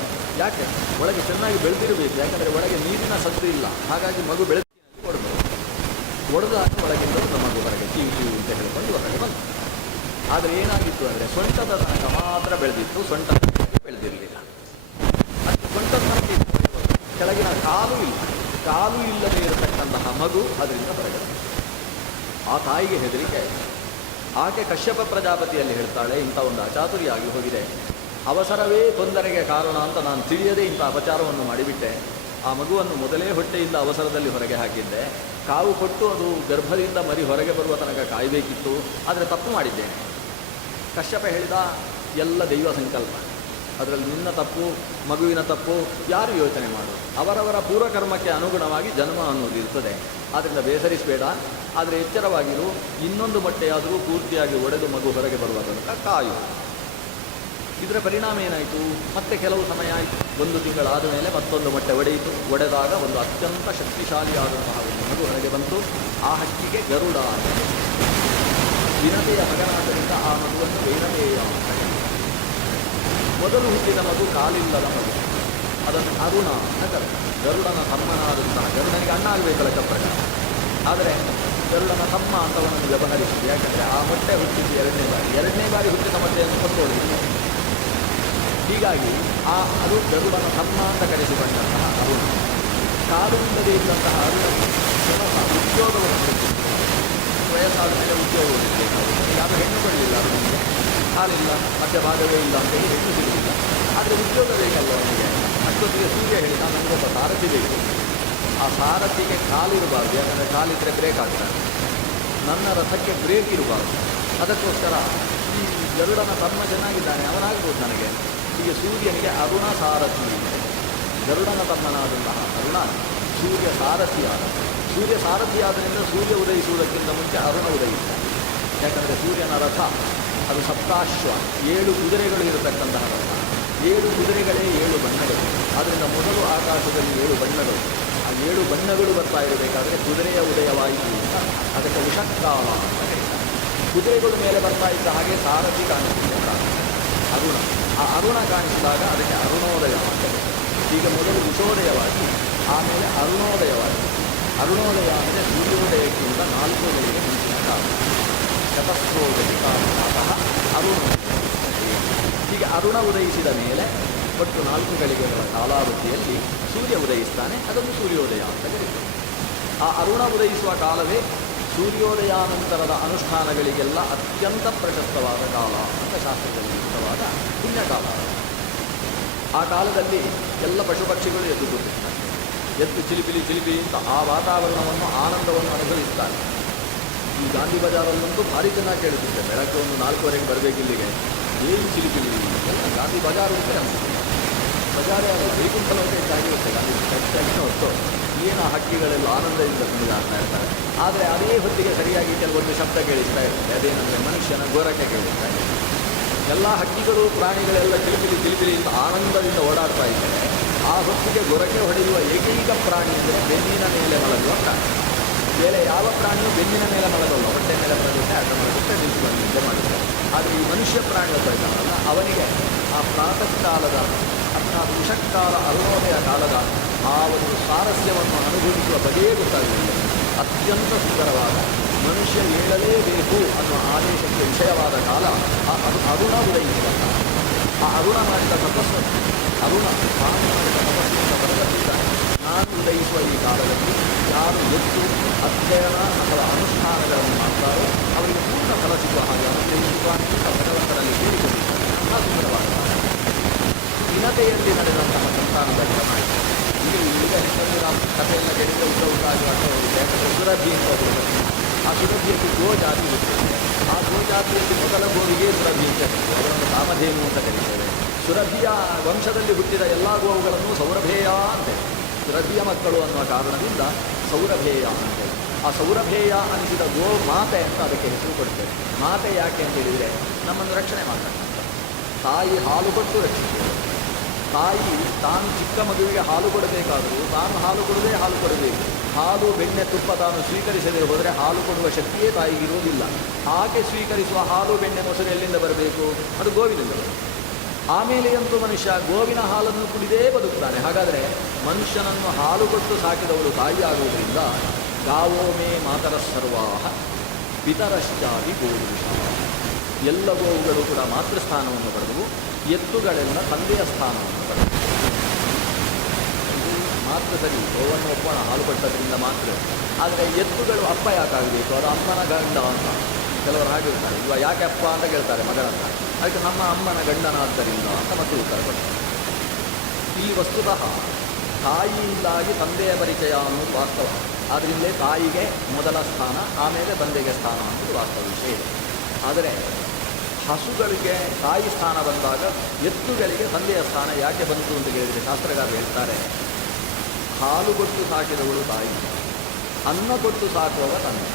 ಯಾಕೆ? ಒಳಗೆ ಚೆನ್ನಾಗಿ ಬೆಳೆದಿರಬೇಕು. ಯಾಕಂದರೆ ಒಳಗೆ ನೀರಿನ ಸದ್ದು ಇಲ್ಲ. ಹಾಗಾಗಿ ಮಗು ಬೆಳೆದು ಒಡೆದಾಗ ಒಳಗಿಂದ ಒಂದು ಮಗು ಹೊರಗೆ ಕಿವಿ ಕಿವಿ ಅಂತ ಹೇಳ್ಕೊಂಡು ಹೊರಗೆ ಬಂತು. ಆದರೆ ಏನಾಗಿತ್ತು ಅಂದರೆ ಸೊಂಟದ ತನಕ ಮಾತ್ರ ಬೆಳೆದಿತ್ತು, ಸೊಂಟ ಬೆಳೆದಿರಲಿಲ್ಲ. ಅದು ಸೊಂಟದ ತನಕ ಕೆಳಗಿನ ಕಾಲು ಇಲ್ಲದೆ ಇರತಕ್ಕಂತಹ ಮಗು ಅದರಿಂದ ಹೊರಗೆ ಬಂತು. ಆ ತಾಯಿಗೆ ಹೆದರಿಕೆ. ಆಕೆ ಕಶ್ಯಪ ಪ್ರಜಾಪತಿಯಲ್ಲಿ ಹೇಳ್ತಾಳೆ, ಇಂಥ ಒಂದು ಅಚಾತುರ್ಯ ಆಗಿ ಹೋಗಿದೆ, ಅವಸರವೇ ತೊಂದರೆಗೆ ಕಾರಣ ಅಂತ ನಾನು ತಿಳಿಯದೇ ಇಂಥ ಅಪಚಾರವನ್ನು ಮಾಡಿಬಿಟ್ಟೆ. ಆ ಮಗುವನ್ನು ಮೊದಲೇ ಹೊಟ್ಟೆಯಿಂದ ಅವಸರದಲ್ಲಿ ಹೊರಗೆ ಹಾಕಿದ್ದೆ. ಕಾವು ಕೊಟ್ಟು ಅದು ಗರ್ಭದಿಂದ ಮರಿ ಹೊರಗೆ ಬರುವ ತನಕ ಕಾಯಬೇಕಿತ್ತು, ಆದರೆ ತಪ್ಪು ಮಾಡಿದ್ದೇನೆ. ಕಶ್ಯಪ ಹೇಳಿದ, ಎಲ್ಲ ದೈವ ಸಂಕಲ್ಪ, ಅದರಲ್ಲಿ ನಿನ್ನ ತಪ್ಪು ಮಗುವಿನ ತಪ್ಪು ಯಾರು ಯೋಚನೆ ಮಾಡು, ಅವರವರ ಪೂರ್ವಕರ್ಮಕ್ಕೆ ಅನುಗುಣವಾಗಿ ಜನ್ಮ ಅನ್ನೋದು ಇರ್ತದೆ. ಆದ್ದರಿಂದ ಬೇಸರಿಸಬೇಡ, ಆದರೆ ಎಚ್ಚರವಾಗಿರು, ಇನ್ನೊಂದು ಮೊಟ್ಟೆಯಾದರೂ ಪೂರ್ತಿಯಾಗಿ ಒಡೆದು ಮಗು ಹೊರಗೆ ಬರುವ ತನಕ ಕಾಯು. ಇದರ ಪರಿಣಾಮ ಏನಾಯಿತು? ಮತ್ತೆ ಕೆಲವು ಸಮಯ ಆಯಿತು. 1 ತಿಂಗಳಾದ ಮೇಲೆ ಮತ್ತೊಂದು ಮೊಟ್ಟೆ ಒಡೆದಾಗ ಒಂದು ಅತ್ಯಂತ ಶಕ್ತಿಶಾಲಿಯಾದಂತಹ ಒಂದು ಮಗು ಹೊರಗೆ ಬಂತು. ಆ ಹಕ್ಕಿಗೆ ಗರುಡ, ವಿನತೆಯ ಮಗನಾದ್ದರಿಂದ ಆ ಮಗುವನ್ನು ವೈನತೆಯ. ಮೊದಲು ಹುಟ್ಟಿದ ಮಗು ಕಾಲಿಲ್ಲದ ಮಗು, ಅದನ್ನು ಅರುಣ ಅಂತ ಗರುಡನ ತಮ್ಮನಾದಂತಹ, ಗರುಡನಿಗೆ ಅಣ್ಣ ಆಗಬೇಕಲ್ಲ ಚಪ್ರಕ, ಆದರೆ ಗರುಡನ ತಮ್ಮ ಅಂತವನನ್ನು ವ್ಯವಹರಿಸಿದೆ. ಯಾಕಂದರೆ ಆ ಮೊಟ್ಟೆ ಹುಟ್ಟಿದ್ದು ಎರಡನೇ ಬಾರಿ ಹುಟ್ಟಿದ ಮೊಟ್ಟೆಯನ್ನು ಕೊಂಡೋಡಿದೆ. ಹೀಗಾಗಿ ಅದು ಗರುಡನ ತಮ್ಮ ಅಂತ ಕರೆಸಿಕೊಂಡಂತಹ ಅರುಣ. ಕಾಲು ಇಲ್ಲದೆ ಇದ್ದಂತಹ ಅರುಣನಿಗೆ ಕೆಲಸ ಉದ್ಯೋಗವನ್ನು ಕೊಟ್ಟಿತ್ತು. ವಯಸ್ಸಾದ ಮೇಲೆ ಉದ್ಯೋಗವಿದೆ. ಯಾರು ಹೆಣ್ಣು ಕೊಡಲಿಲ್ಲ ಅರುಣನಿಗೆ, ಕಾಲಿಲ್ಲ, ಮಧ್ಯಭಾಗವೇ ಇಲ್ಲ ಅಂತೇಳಿ ಹೆಣ್ಣು ಸಿಗಲಿಲ್ಲ. ಆದರೆ ಉದ್ಯೋಗ ಬೇಕಲ್ಲ ಅವನಿಗೆ. ಅಷ್ಟೊತ್ತಿಗೆ ಸೂರ್ಯ ಹೇಳಿದ, ನನಗೊಬ್ಬ ಸಾರಥಿ ಬೇಕು. ಆ ಸಾರಥಿಗೆ ಕಾಲಿರಬಾರ್ದು, ಯಾಕಂದರೆ ಕಾಲಿದ್ರೆ ಬ್ರೇಕ್ ಆಗ್ತಾರೆ. ನನ್ನ ರಥಕ್ಕೆ ಬ್ರೇಕ್ ಇರಬಾರ್ದು. ಅದಕ್ಕೋಸ್ಕರ ಈ ಗರುಡನ ತಮ್ಮ ಚೆನ್ನಾಗಿದ್ದಾನೆ, ಅವನಾಗ್ಬೋದು ನನಗೆ. ಹೀಗೆ ಸೂರ್ಯನಿಗೆ ಅರುಣ ಸಾರಥಿ. ಗರುಡನ ತಮ್ಮನಾದಂತಹ ಅರುಣ ಸೂರ್ಯ ಸಾರಥಿಯಾದ. ಸೂರ್ಯ ಸಾರಥಿಯಾದ್ದರಿಂದ ಸೂರ್ಯ ಉದಯಿಸುವುದಕ್ಕಿಂತ ಮುಂಚೆ ಅರುಣ ಉದಯಿಸ್ತಾನೆ. ಯಾಕಂದರೆ ಸೂರ್ಯನ ರಥ ಅದು ಸಪ್ತಾಶ್ವ, 7 ಕುದುರೆಗಳು ಇರತಕ್ಕಂತಹ ರಥ. 7 ಕುದುರೆಗಳೇ 7 ಬಣ್ಣಗಳು. ಆದ್ದರಿಂದ ಮೊದಲು ಆಕಾಶದಲ್ಲಿ 7 ಬಣ್ಣಗಳು. ಆ 7 ಬಣ್ಣಗಳು ಬರ್ತಾ ಇರಬೇಕಾದರೆ ಕುದುರೆಯ ಉದಯವಾಯಿತು ಅಂತ ಅದಕ್ಕೆ ಉಷಕ್ಕಾಲ ಅಂತ ಕರೀತಾರೆ. ಕುದುರೆಗಳ ಮೇಲೆ ಬರ್ತಾ ಇದ್ದ ಹಾಗೆ ಸಾರಥಿ ಕಾಣಿಸಿದ ಅರುಣ. ಆ ಅರುಣ ಕಾಣಿಸಿದಾಗ ಅದಕ್ಕೆ ಅರುಣೋದಯ ಅಂತ. ಈಗ ಮೊದಲು ಉಷೋದಯವಾಗಿ ಆಮೇಲೆ ಅರುಣೋದಯವಾಗಿ. ಅರುಣೋದಯ ಅಂದರೆ ಸೂರ್ಯೋದಯಕ್ಕಿಂತ 4 ಗಳಿಗೆ ಮುಂಚಿನ ಕಾಲ. ಶತಸ್ರೋದಯ ಕಾಲತಃ ಅರುಣೋದಯ. ಹೀಗೆ ಅರುಣ ಉದಯಿಸಿದ ಮೇಲೆ ಒಟ್ಟು 4 ಗಳಿಗೆಗಳ ಕಾಲಾವಧಿಯಲ್ಲಿ ಸೂರ್ಯ ಉದಯಿಸ್ತಾನೆ. ಅದನ್ನು ಸೂರ್ಯೋದಯ ಅಂತ ಕರೀತಾರೆ. ಆ ಅರುಣ ಉದಯಿಸುವ ಕಾಲವೇ ಸೂರ್ಯೋದಯಾನಂತರದ ಅನುಷ್ಠಾನಗಳಿಗೆಲ್ಲ ಅತ್ಯಂತ ಪ್ರಶಸ್ತವಾದ ಕಾಲ ಅಂತ ಶಾಸ್ತ್ರದಲ್ಲಿ ಯುಕ್ತವಾದ ಪುಣ್ಯಕಾಲ. ಆ ಕಾಲದಲ್ಲಿ ಎಲ್ಲ ಪಶುಪಕ್ಷಿಗಳು ಎದ್ದು ಕೂತಿರ್ತಾರೆ. ಎದ್ದು ಚಿಲಿಪಿಲಿ ಅಂತ ಆ ವಾತಾವರಣವನ್ನು, ಆನಂದವನ್ನು ಅನುಭವಿಸ್ತಾರೆ. ಈ ಗಾಂಧಿ ಬಜಾರಲ್ಲಂತೂ ಭಾರಿ ಚೆನ್ನಾಗಿ ಕೇಳುತ್ತಿದ್ದೆ. ಬೆಳಗ್ಗೆ ಒಂದು 4:15 ಬರಬೇಕಿಲ್ಲಿಗೆ. ಏನು ಚಿಲಿಪಿಲಿ ಎಲ್ಲ ಗಾಂಧಿ ಬಜಾರು ಅಂತ ಅನಿಸುತ್ತೆ. ಬಜಾರೇ ಅಲ್ಲ, ವೈಕುಂಠಲೋಕ ಇದ್ದಾಗಿರುತ್ತೆ ಗಾಂಧಿ ಹೆಚ್ಚಾಗಿನ ಹೊತ್ತು. ಏನು ಹಕ್ಕಿಗಳೆಲ್ಲ ಆನಂದದಿಂದ ಕುಣಿದಾಡ್ತಾ ಇರ್ತಾರೆ. ಆದರೆ ಅದೇ ಹೊತ್ತಿಗೆ ಸರಿಯಾಗಿ ಕೆಲವೊಂದು ಶಬ್ದ ಕೇಳಿಸ್ತಾ ಇರುತ್ತೆ. ಅದೇನೆಂದರೆ ಮನುಷ್ಯನ ಗೋರಕ್ಕೆ ಕೇಳಿಸ್ತಾ ಇದೆ. ಎಲ್ಲ ಹಕ್ಕಿಗಳು ಪ್ರಾಣಿಗಳೆಲ್ಲ ಚಿಲಿಪಿಲಿ ಅಂತ ಆನಂದದಿಂದ ಓಡಾಡ್ತಾ ಇದ್ದಾರೆ. ಆ ಹೊತ್ತಿಗೆ ಗೊರಕೆ ಹೊಡೆಯುವ ಏಕೈಕ ಪ್ರಾಣಿ ಅಂದರೆ ಬೆನ್ನಿನ ಮೇಲೆ ಮಲಗುವ ಪ್ರಾಣಿ. ಬೇರೆ ಯಾವ ಪ್ರಾಣಿಯೂ ಬೆನ್ನಿನ ಮೇಲೆ ಮಲಗಲ್ಲ, ಹೊಟ್ಟೆ ಮೇಲೆ ಮಲಗುತ್ತೆ, ಅಡ್ಡ ಮಲಗುತ್ತೆ, ನಿಂತೆ ಮಾಡುತ್ತೆ. ಆದರೆ ಈ ಮನುಷ್ಯ ಪ್ರಾಣಿಯ ಪರಿಣಾಮ ಅವನಿಗೆ ಆ ಪ್ರಾತಃ ಕಾಲದ ಅರ್ಥಾತ್ ಉಷಕ್ಕಾಲ ಅರುಣೋದಯ ಕಾಲದ ಆ ಒಂದು ಸ್ವಾರಸ್ಯವನ್ನು ಅನುಭವಿಸುವ ಬಗೆಯೇ ಗೊತ್ತಾಗುತ್ತದೆ. ಅತ್ಯಂತ ಸುಂದರವಾದ ಮನುಷ್ಯ ಏಳಲೇಬೇಕು ಅನ್ನುವ ಆದೇಶಕ್ಕೆ ವಿಷಯವಾದ ಕಾಲ ಅದು ಅರುಣ ಉದಯಿಸಿದ. ಆ ಅರುಣ ಮಾಡಿದ ತಪಸ್ಸು, ಅರುಣ ತಾನು ಮಾಡಿದ ತಪಸ್ಸಿನಿಂದ ಬರಲಿದ್ದಾನೆ. ನಾನು ಉದಯಿಸುವ ಈ ಕಾಲದಲ್ಲಿ ಯಾರು ಎದ್ದು ಅಧ್ಯಯನ ಅಥವಾ ಅನುಷ್ಠಾನಗಳನ್ನು ಮಾಡ್ತಾರೋ ಅವರಿಗೆ ಪೂರ್ಣ ಫಲ ಸಿಗುವ ಹಾಗೆ ಅನುಗ್ರಹಿಸುವಾನಿಂದ ಭಗವಂತರಲ್ಲಿ ಸೇರಿಕೊಂಡಿದ್ದಾರೆ. ಆ ಸುಂದರವಾದ ವಿನತೆಯಲ್ಲಿ ನಡೆದಂತಹ ಸಂತಾನದ ಕ್ರಮ. ಈಗ ಹೆಸರು ಕಥೆಯನ್ನು ಕೇಳಿದರೆ ಉದ್ದ ಯಾಕಂದರೆ ಸುರಭಿ ಅಂತ ಆ ಸುರಭಿಯಲ್ಲಿ ಗೋಜಾತಿ ಇರ್ತದೆ. ಆ ಗೋಜಾತಿಯಲ್ಲಿ ಮೊದಲ ಗೋವಿಗೆ ಸುರಭಿ ಅಂತ ಕರೀತಾರೆ. ಅದನ್ನು ಕಾಮಧೇನು ಅಂತ ಕರೀತೇವೆ. ಸುರಭಿಯ ವಂಶದಲ್ಲಿ ಹುಟ್ಟಿದ ಎಲ್ಲ ಗೋವುಗಳನ್ನು ಸೌರಭೇಯ ಅಂತೇವೆ. ಸುರಭಿಯ ಮಕ್ಕಳು ಅನ್ನುವ ಕಾರಣದಿಂದ ಸೌರಭೇಯ ಅಂತೇವೆ. ಆ ಸೌರಭೇಯ ಅನಿಸಿದ ಗೋ ಮಾತೆ ಅಂತ ಅದಕ್ಕೆ ಹೆಸರು ಕೊಡ್ತೇವೆ. ಮಾತೆ ಯಾಕೆ ಅಂತ ಹೇಳಿದರೆ ನಮ್ಮನ್ನು ರಕ್ಷಣೆ ಮಾಡ್ತಕ್ಕಂಥ ತಾಯಿ ಹಾಲು ಕೊಟ್ಟು ರಕ್ಷಿಸ್ತೇವೆ. ತಾಯಿ ತಾನು ಚಿಕ್ಕ ಮಗುವಿಗೆ ಹಾಲು ಕೊಡಬೇಕಾದರೂ ತಾನು ಹಾಲು ಕೊಡದೇ ಹಾಲು ಕೊಡಬೇಕು. ಹಾಲು ಬೆಣ್ಣೆ ತುಪ್ಪ ತಾನು ಸ್ವೀಕರಿಸದೇ ಹೋದರೆ ಹಾಲು ಕೊಡುವ ಶಕ್ತಿಯೇ ತಾಯಿಗಿರುವುದಿಲ್ಲ. ಆಕೆ ಸ್ವೀಕರಿಸುವ ಹಾಲು ಬೆಣ್ಣೆ ಮೊಸರು ಎಲ್ಲಿಂದ ಬರಬೇಕು? ಅದು ಗೋವಿನಿಂದ ಬರಬೇಕು. ಆಮೇಲೆ ಅಂತೂ ಮನುಷ್ಯ ಗೋವಿನ ಹಾಲನ್ನು ಕುಡಿದೇ ಬದುಕ್ತಾನೆ. ಹಾಗಾದರೆ ಮನುಷ್ಯನನ್ನು ಹಾಲು ಕೊಟ್ಟು ಸಾಕಿದವಳು ತಾಯಿಯಾಗುವುದರಿಂದ ಗಾವೋ ಮೇ ಮಾತರ ಸರ್ವಾಹ ಪಿತರಶ್ಚಾದಿ ಗೋವಿಷ. ಎಲ್ಲ ಗೋವುಗಳು ಕೂಡ ಮಾತೃಸ್ಥಾನವನ್ನು ಪಡೆದವು, ಎತ್ತುಗಳೆಲ್ಲ ತಂದೆಯ ಸ್ಥಾನವನ್ನು ಪಡೆದವು. ಇದು ಮಾತ್ರ ಸರಿ, ಗೋವನ್ನು ಒಪ್ಪೋಣ ಹಾಲು ಕೊಟ್ಟದ್ರಿಂದ ಮಾತ್ರ. ಆದರೆ ಎತ್ತುಗಳು ಅಪ್ಪ ಯಾಕಾಗಬೇಕು? ಅದು ಅಮ್ಮನ ಗಂಡ ಅಂತ ಕೆಲವರು ಹಾಗಿರ್ತಾರೆ. ಇವಾಗ ಯಾಕೆ ಅಪ್ಪ ಅಂತ ಕೇಳ್ತಾರೆ ಮಗನನ್ನ. ಅದಕ್ಕೆ ನಮ್ಮ ಅಮ್ಮನ ಗಂಡನಾದ್ದರಿಂದ ಅಂತ ಮತ್ತೆ ಉತ್ತರ ಕೊಡ್ತಾರೆ. ಈ ವಸ್ತುತಃ ತಾಯಿಯಿಂದಾಗಿ ತಂದೆಯ ಪರಿಚಯ ಅನ್ನೋದು ವಾಸ್ತವ. ಆದ್ದರಿಂದಲೇ ತಾಯಿಗೆ ಮೊದಲ ಸ್ಥಾನ, ಆಮೇಲೆ ತಂದೆಗೆ ಸ್ಥಾನ ಅನ್ನೋದು ವಾಸ್ತವ ವಿಷಯ ಇದೆ. ಆದರೆ ಹಸುಗಳಿಗೆ ತಾಯಿ ಸ್ಥಾನ ಬಂದಾಗ ಎತ್ತುಗಳಿಗೆ ತಂದೆಯ ಸ್ಥಾನ ಯಾಕೆ ಬಂತು ಅಂತ ಕೇಳಿದರೆ ಶಾಸ್ತ್ರಗಾರರು ಹೇಳ್ತಾರೆ, ಹಾಲು ಕೊಟ್ಟು ಸಾಕಿದವಳು ತಾಯಿ, ಅನ್ನ ಕೊಟ್ಟು ಸಾಕುವವ ತಂದೆ.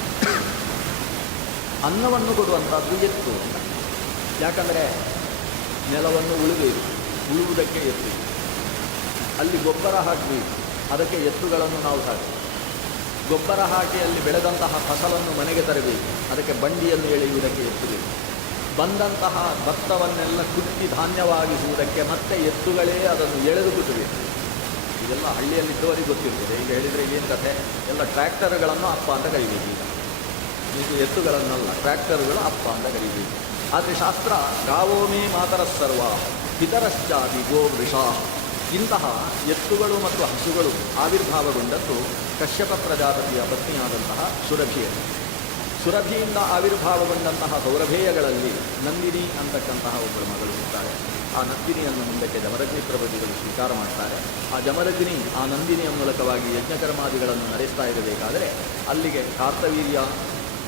ಅನ್ನವನ್ನು ಕೊಡುವಂಥದ್ದು ಎತ್ತು ಅಂತ. ಯಾಕಂದರೆ ನೆಲವನ್ನು ಉಳುವುದಕ್ಕೆ ಎತ್ತು, ಅಲ್ಲಿ ಗೊಬ್ಬರ ಹಾಕಬೇಕು, ಅದಕ್ಕೆ ಎತ್ತುಗಳನ್ನು ನಾವು ಸಾಕಬೇಕು. ಗೊಬ್ಬರ ಹಾಕಿ ಅಲ್ಲಿ ಬೆಳೆದಂತಹ ಫಸಲನ್ನು ಮನೆಗೆ ತರಬೇಕು, ಅದಕ್ಕೆ ಬಂಡಿಯನ್ನು ಎಳೆಯುವುದಕ್ಕೆ ಎತ್ತುಬೇಕು. ಬಂದಂತಹ ಭತ್ತವನ್ನೆಲ್ಲ ಕುಟ್ಟಿ ಧಾನ್ಯವಾಗಿಸುವುದಕ್ಕೆ ಮತ್ತೆ ಎತ್ತುಗಳೇ ಅದನ್ನು ಎಳೆದು ಕುಟ್ಟಬೇಕು. ಇದೆಲ್ಲ ಹಳ್ಳಿಯಲ್ಲಿದ್ದವರಿಗೆ ಗೊತ್ತಿರ್ತದೆ. ಈಗ ಹೇಳಿದರೆ ಏನು ಕಥೆ, ಎಲ್ಲ ಟ್ರ್ಯಾಕ್ಟರ್ಗಳನ್ನು ಅಪ್ಪ ಅಂತ ಕರಿಬೇಕು. ಈಗ ಎತ್ತುಗಳನ್ನಲ್ಲ, ಟ್ರ್ಯಾಕ್ಟರ್ಗಳು ಅಪ್ಪ ಅಂತ ಕರಿಬೇಕು. ಆದರೆ ಶಾಸ್ತ್ರ ಗಾವೋಮೇ ಮಾತರ ಸರ್ವ ಪಿತರಶ್ಚಾದಿ ಗೋ ವೃಷಾ. ಇಂತಹ ಎತ್ತುಗಳು ಮತ್ತು ಹಸುಗಳು ಆವಿರ್ಭಾವಗೊಂಡದ್ದು ಕಶ್ಯಪ ಪ್ರಜಾಪತಿಯ ಪತ್ನಿಯಾದಂತಹ ಸುರಭಿಯಲ್ಲಿ. ಸುರಭಿಯಿಂದ ಆವಿರ್ಭಾವಗೊಂಡಂತಹ ಸೌರಭೇಯಗಳಲ್ಲಿ ನಂದಿನಿ ಅಂತಕ್ಕಂತಹ ಒಬ್ಬಳು ಮಗಳು ಇರ್ತಾರೆ. ಆ ನಂದಿನಿಯನ್ನು ಮುಂದಕ್ಕೆ ಜಮದಗ್ನಿ ಪ್ರಭುಗಳು ಸ್ವೀಕಾರ ಮಾಡ್ತಾರೆ. ಆ ಜಮದಗ್ನಿ ಆ ನಂದಿನಿಯ ಮೂಲಕವಾಗಿ ಯಜ್ಞಕರ್ಮಾದಿಗಳನ್ನು ನಡೆಸ್ತಾ ಇರಬೇಕಾದರೆ ಅಲ್ಲಿಗೆ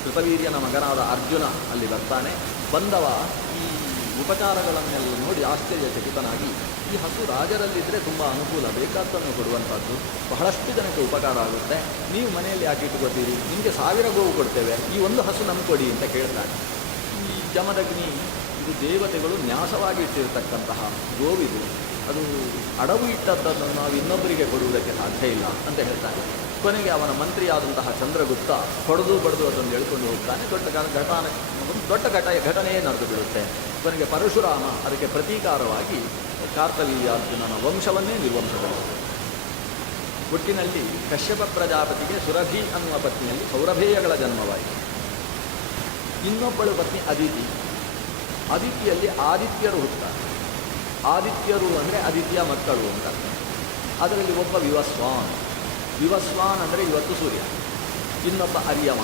ಕೃತವೀರ್ಯನ ಮಗನಾದ ಅರ್ಜುನ ಅಲ್ಲಿ ಬರ್ತಾನೆ. ಬಂದವ ಈ ಉಪಚಾರಗಳನ್ನೆಲ್ಲ ನೋಡಿ ಆಶ್ಚರ್ಯಚಕಿತನಾಗಿ, ಈ ಹಸು ರಾಜರಲ್ಲಿದ್ದರೆ ತುಂಬ ಅನುಕೂಲ, ಬೇಕಾದ್ದನ್ನು ಕೊಡುವಂಥದ್ದು, ಬಹಳಷ್ಟು ಜನಕ್ಕೆ ಉಪಕಾರ ಆಗುತ್ತೆ, ನೀವು ಮನೆಯಲ್ಲಿ ಯಾಕೆ ಇಟ್ಕೋತೀರಿ, ನಿಮಗೆ 1000 ಗೋವು ಕೊಡ್ತೇವೆ, ಈ ಒಂದು ಹಸು ನಮ್ಗೆ ಕೊಡಿ ಅಂತ ಕೇಳ್ತಾನೆ. ಈ ಜಮದಗ್ನಿ, ಇದು ದೇವತೆಗಳು ನ್ಯಾಸವಾಗಿ ಇಟ್ಟಿರ್ತಕ್ಕಂತಹ ಗೋವಿದು, ಅದು ಅಡವು ಇಟ್ಟದ್ದನ್ನು ನಾವು ಇನ್ನೊಬ್ಬರಿಗೆ ಕೊಡುವುದಕ್ಕೆ ಸಾಧ್ಯ ಇಲ್ಲ ಅಂತ ಹೇಳ್ತಾನೆ. ಕೊನೆಗೆ ಅವನ ಮಂತ್ರಿಯಾದಂತಹ ಚಂದ್ರಗುಪ್ತ ಹೊಡೆದು ಬಡಿದು ಅದನ್ನು ಎಳ್ಕೊಂಡು ಹೋಗ್ತಾನೆ. ದೊಡ್ಡ ಘಟನೆಯೇ ನಡೆದು ಬಿಡುತ್ತೆ. ಕೊನೆಗೆ ಪರಶುರಾಮ ಅದಕ್ಕೆ ಪ್ರತೀಕಾರವಾಗಿ ಕಾರ್ತವೀರ್ಯಾರ್ಜುನನ ವಂಶವನ್ನೇ ನಿರ್ವಂಶಗೊಳಿಸಿದರು. ಒಟ್ಟಿನಲ್ಲಿ ಕಶ್ಯಪ ಪ್ರಜಾಪತಿಗೆ ಸುರಭಿ ಅನ್ನುವ ಪತ್ನಿಯಲ್ಲಿ ಸೌರಭೇಯಗಳ ಜನ್ಮವಾಯಿತು. ಇನ್ನೊಬ್ಬಳು ಪತ್ನಿ ಅದಿತಿ. ಅದಿತಿಯಲ್ಲಿ ಆದಿತ್ಯರು ಹುಟ್ಟುತ್ತಾರೆ. ಆದಿತ್ಯರು ಅಂದರೆ ಆದಿತ್ಯ ಮಕ್ಕಳು ಅಂತ. ಅದರಲ್ಲಿ ಒಬ್ಬ ವಿವಸ್ವಾನ್ ಅಂದರೆ ಇವತ್ತು ಸೂರ್ಯ, ಇನ್ನೊಬ್ಬ ಅರ್ಯಮ,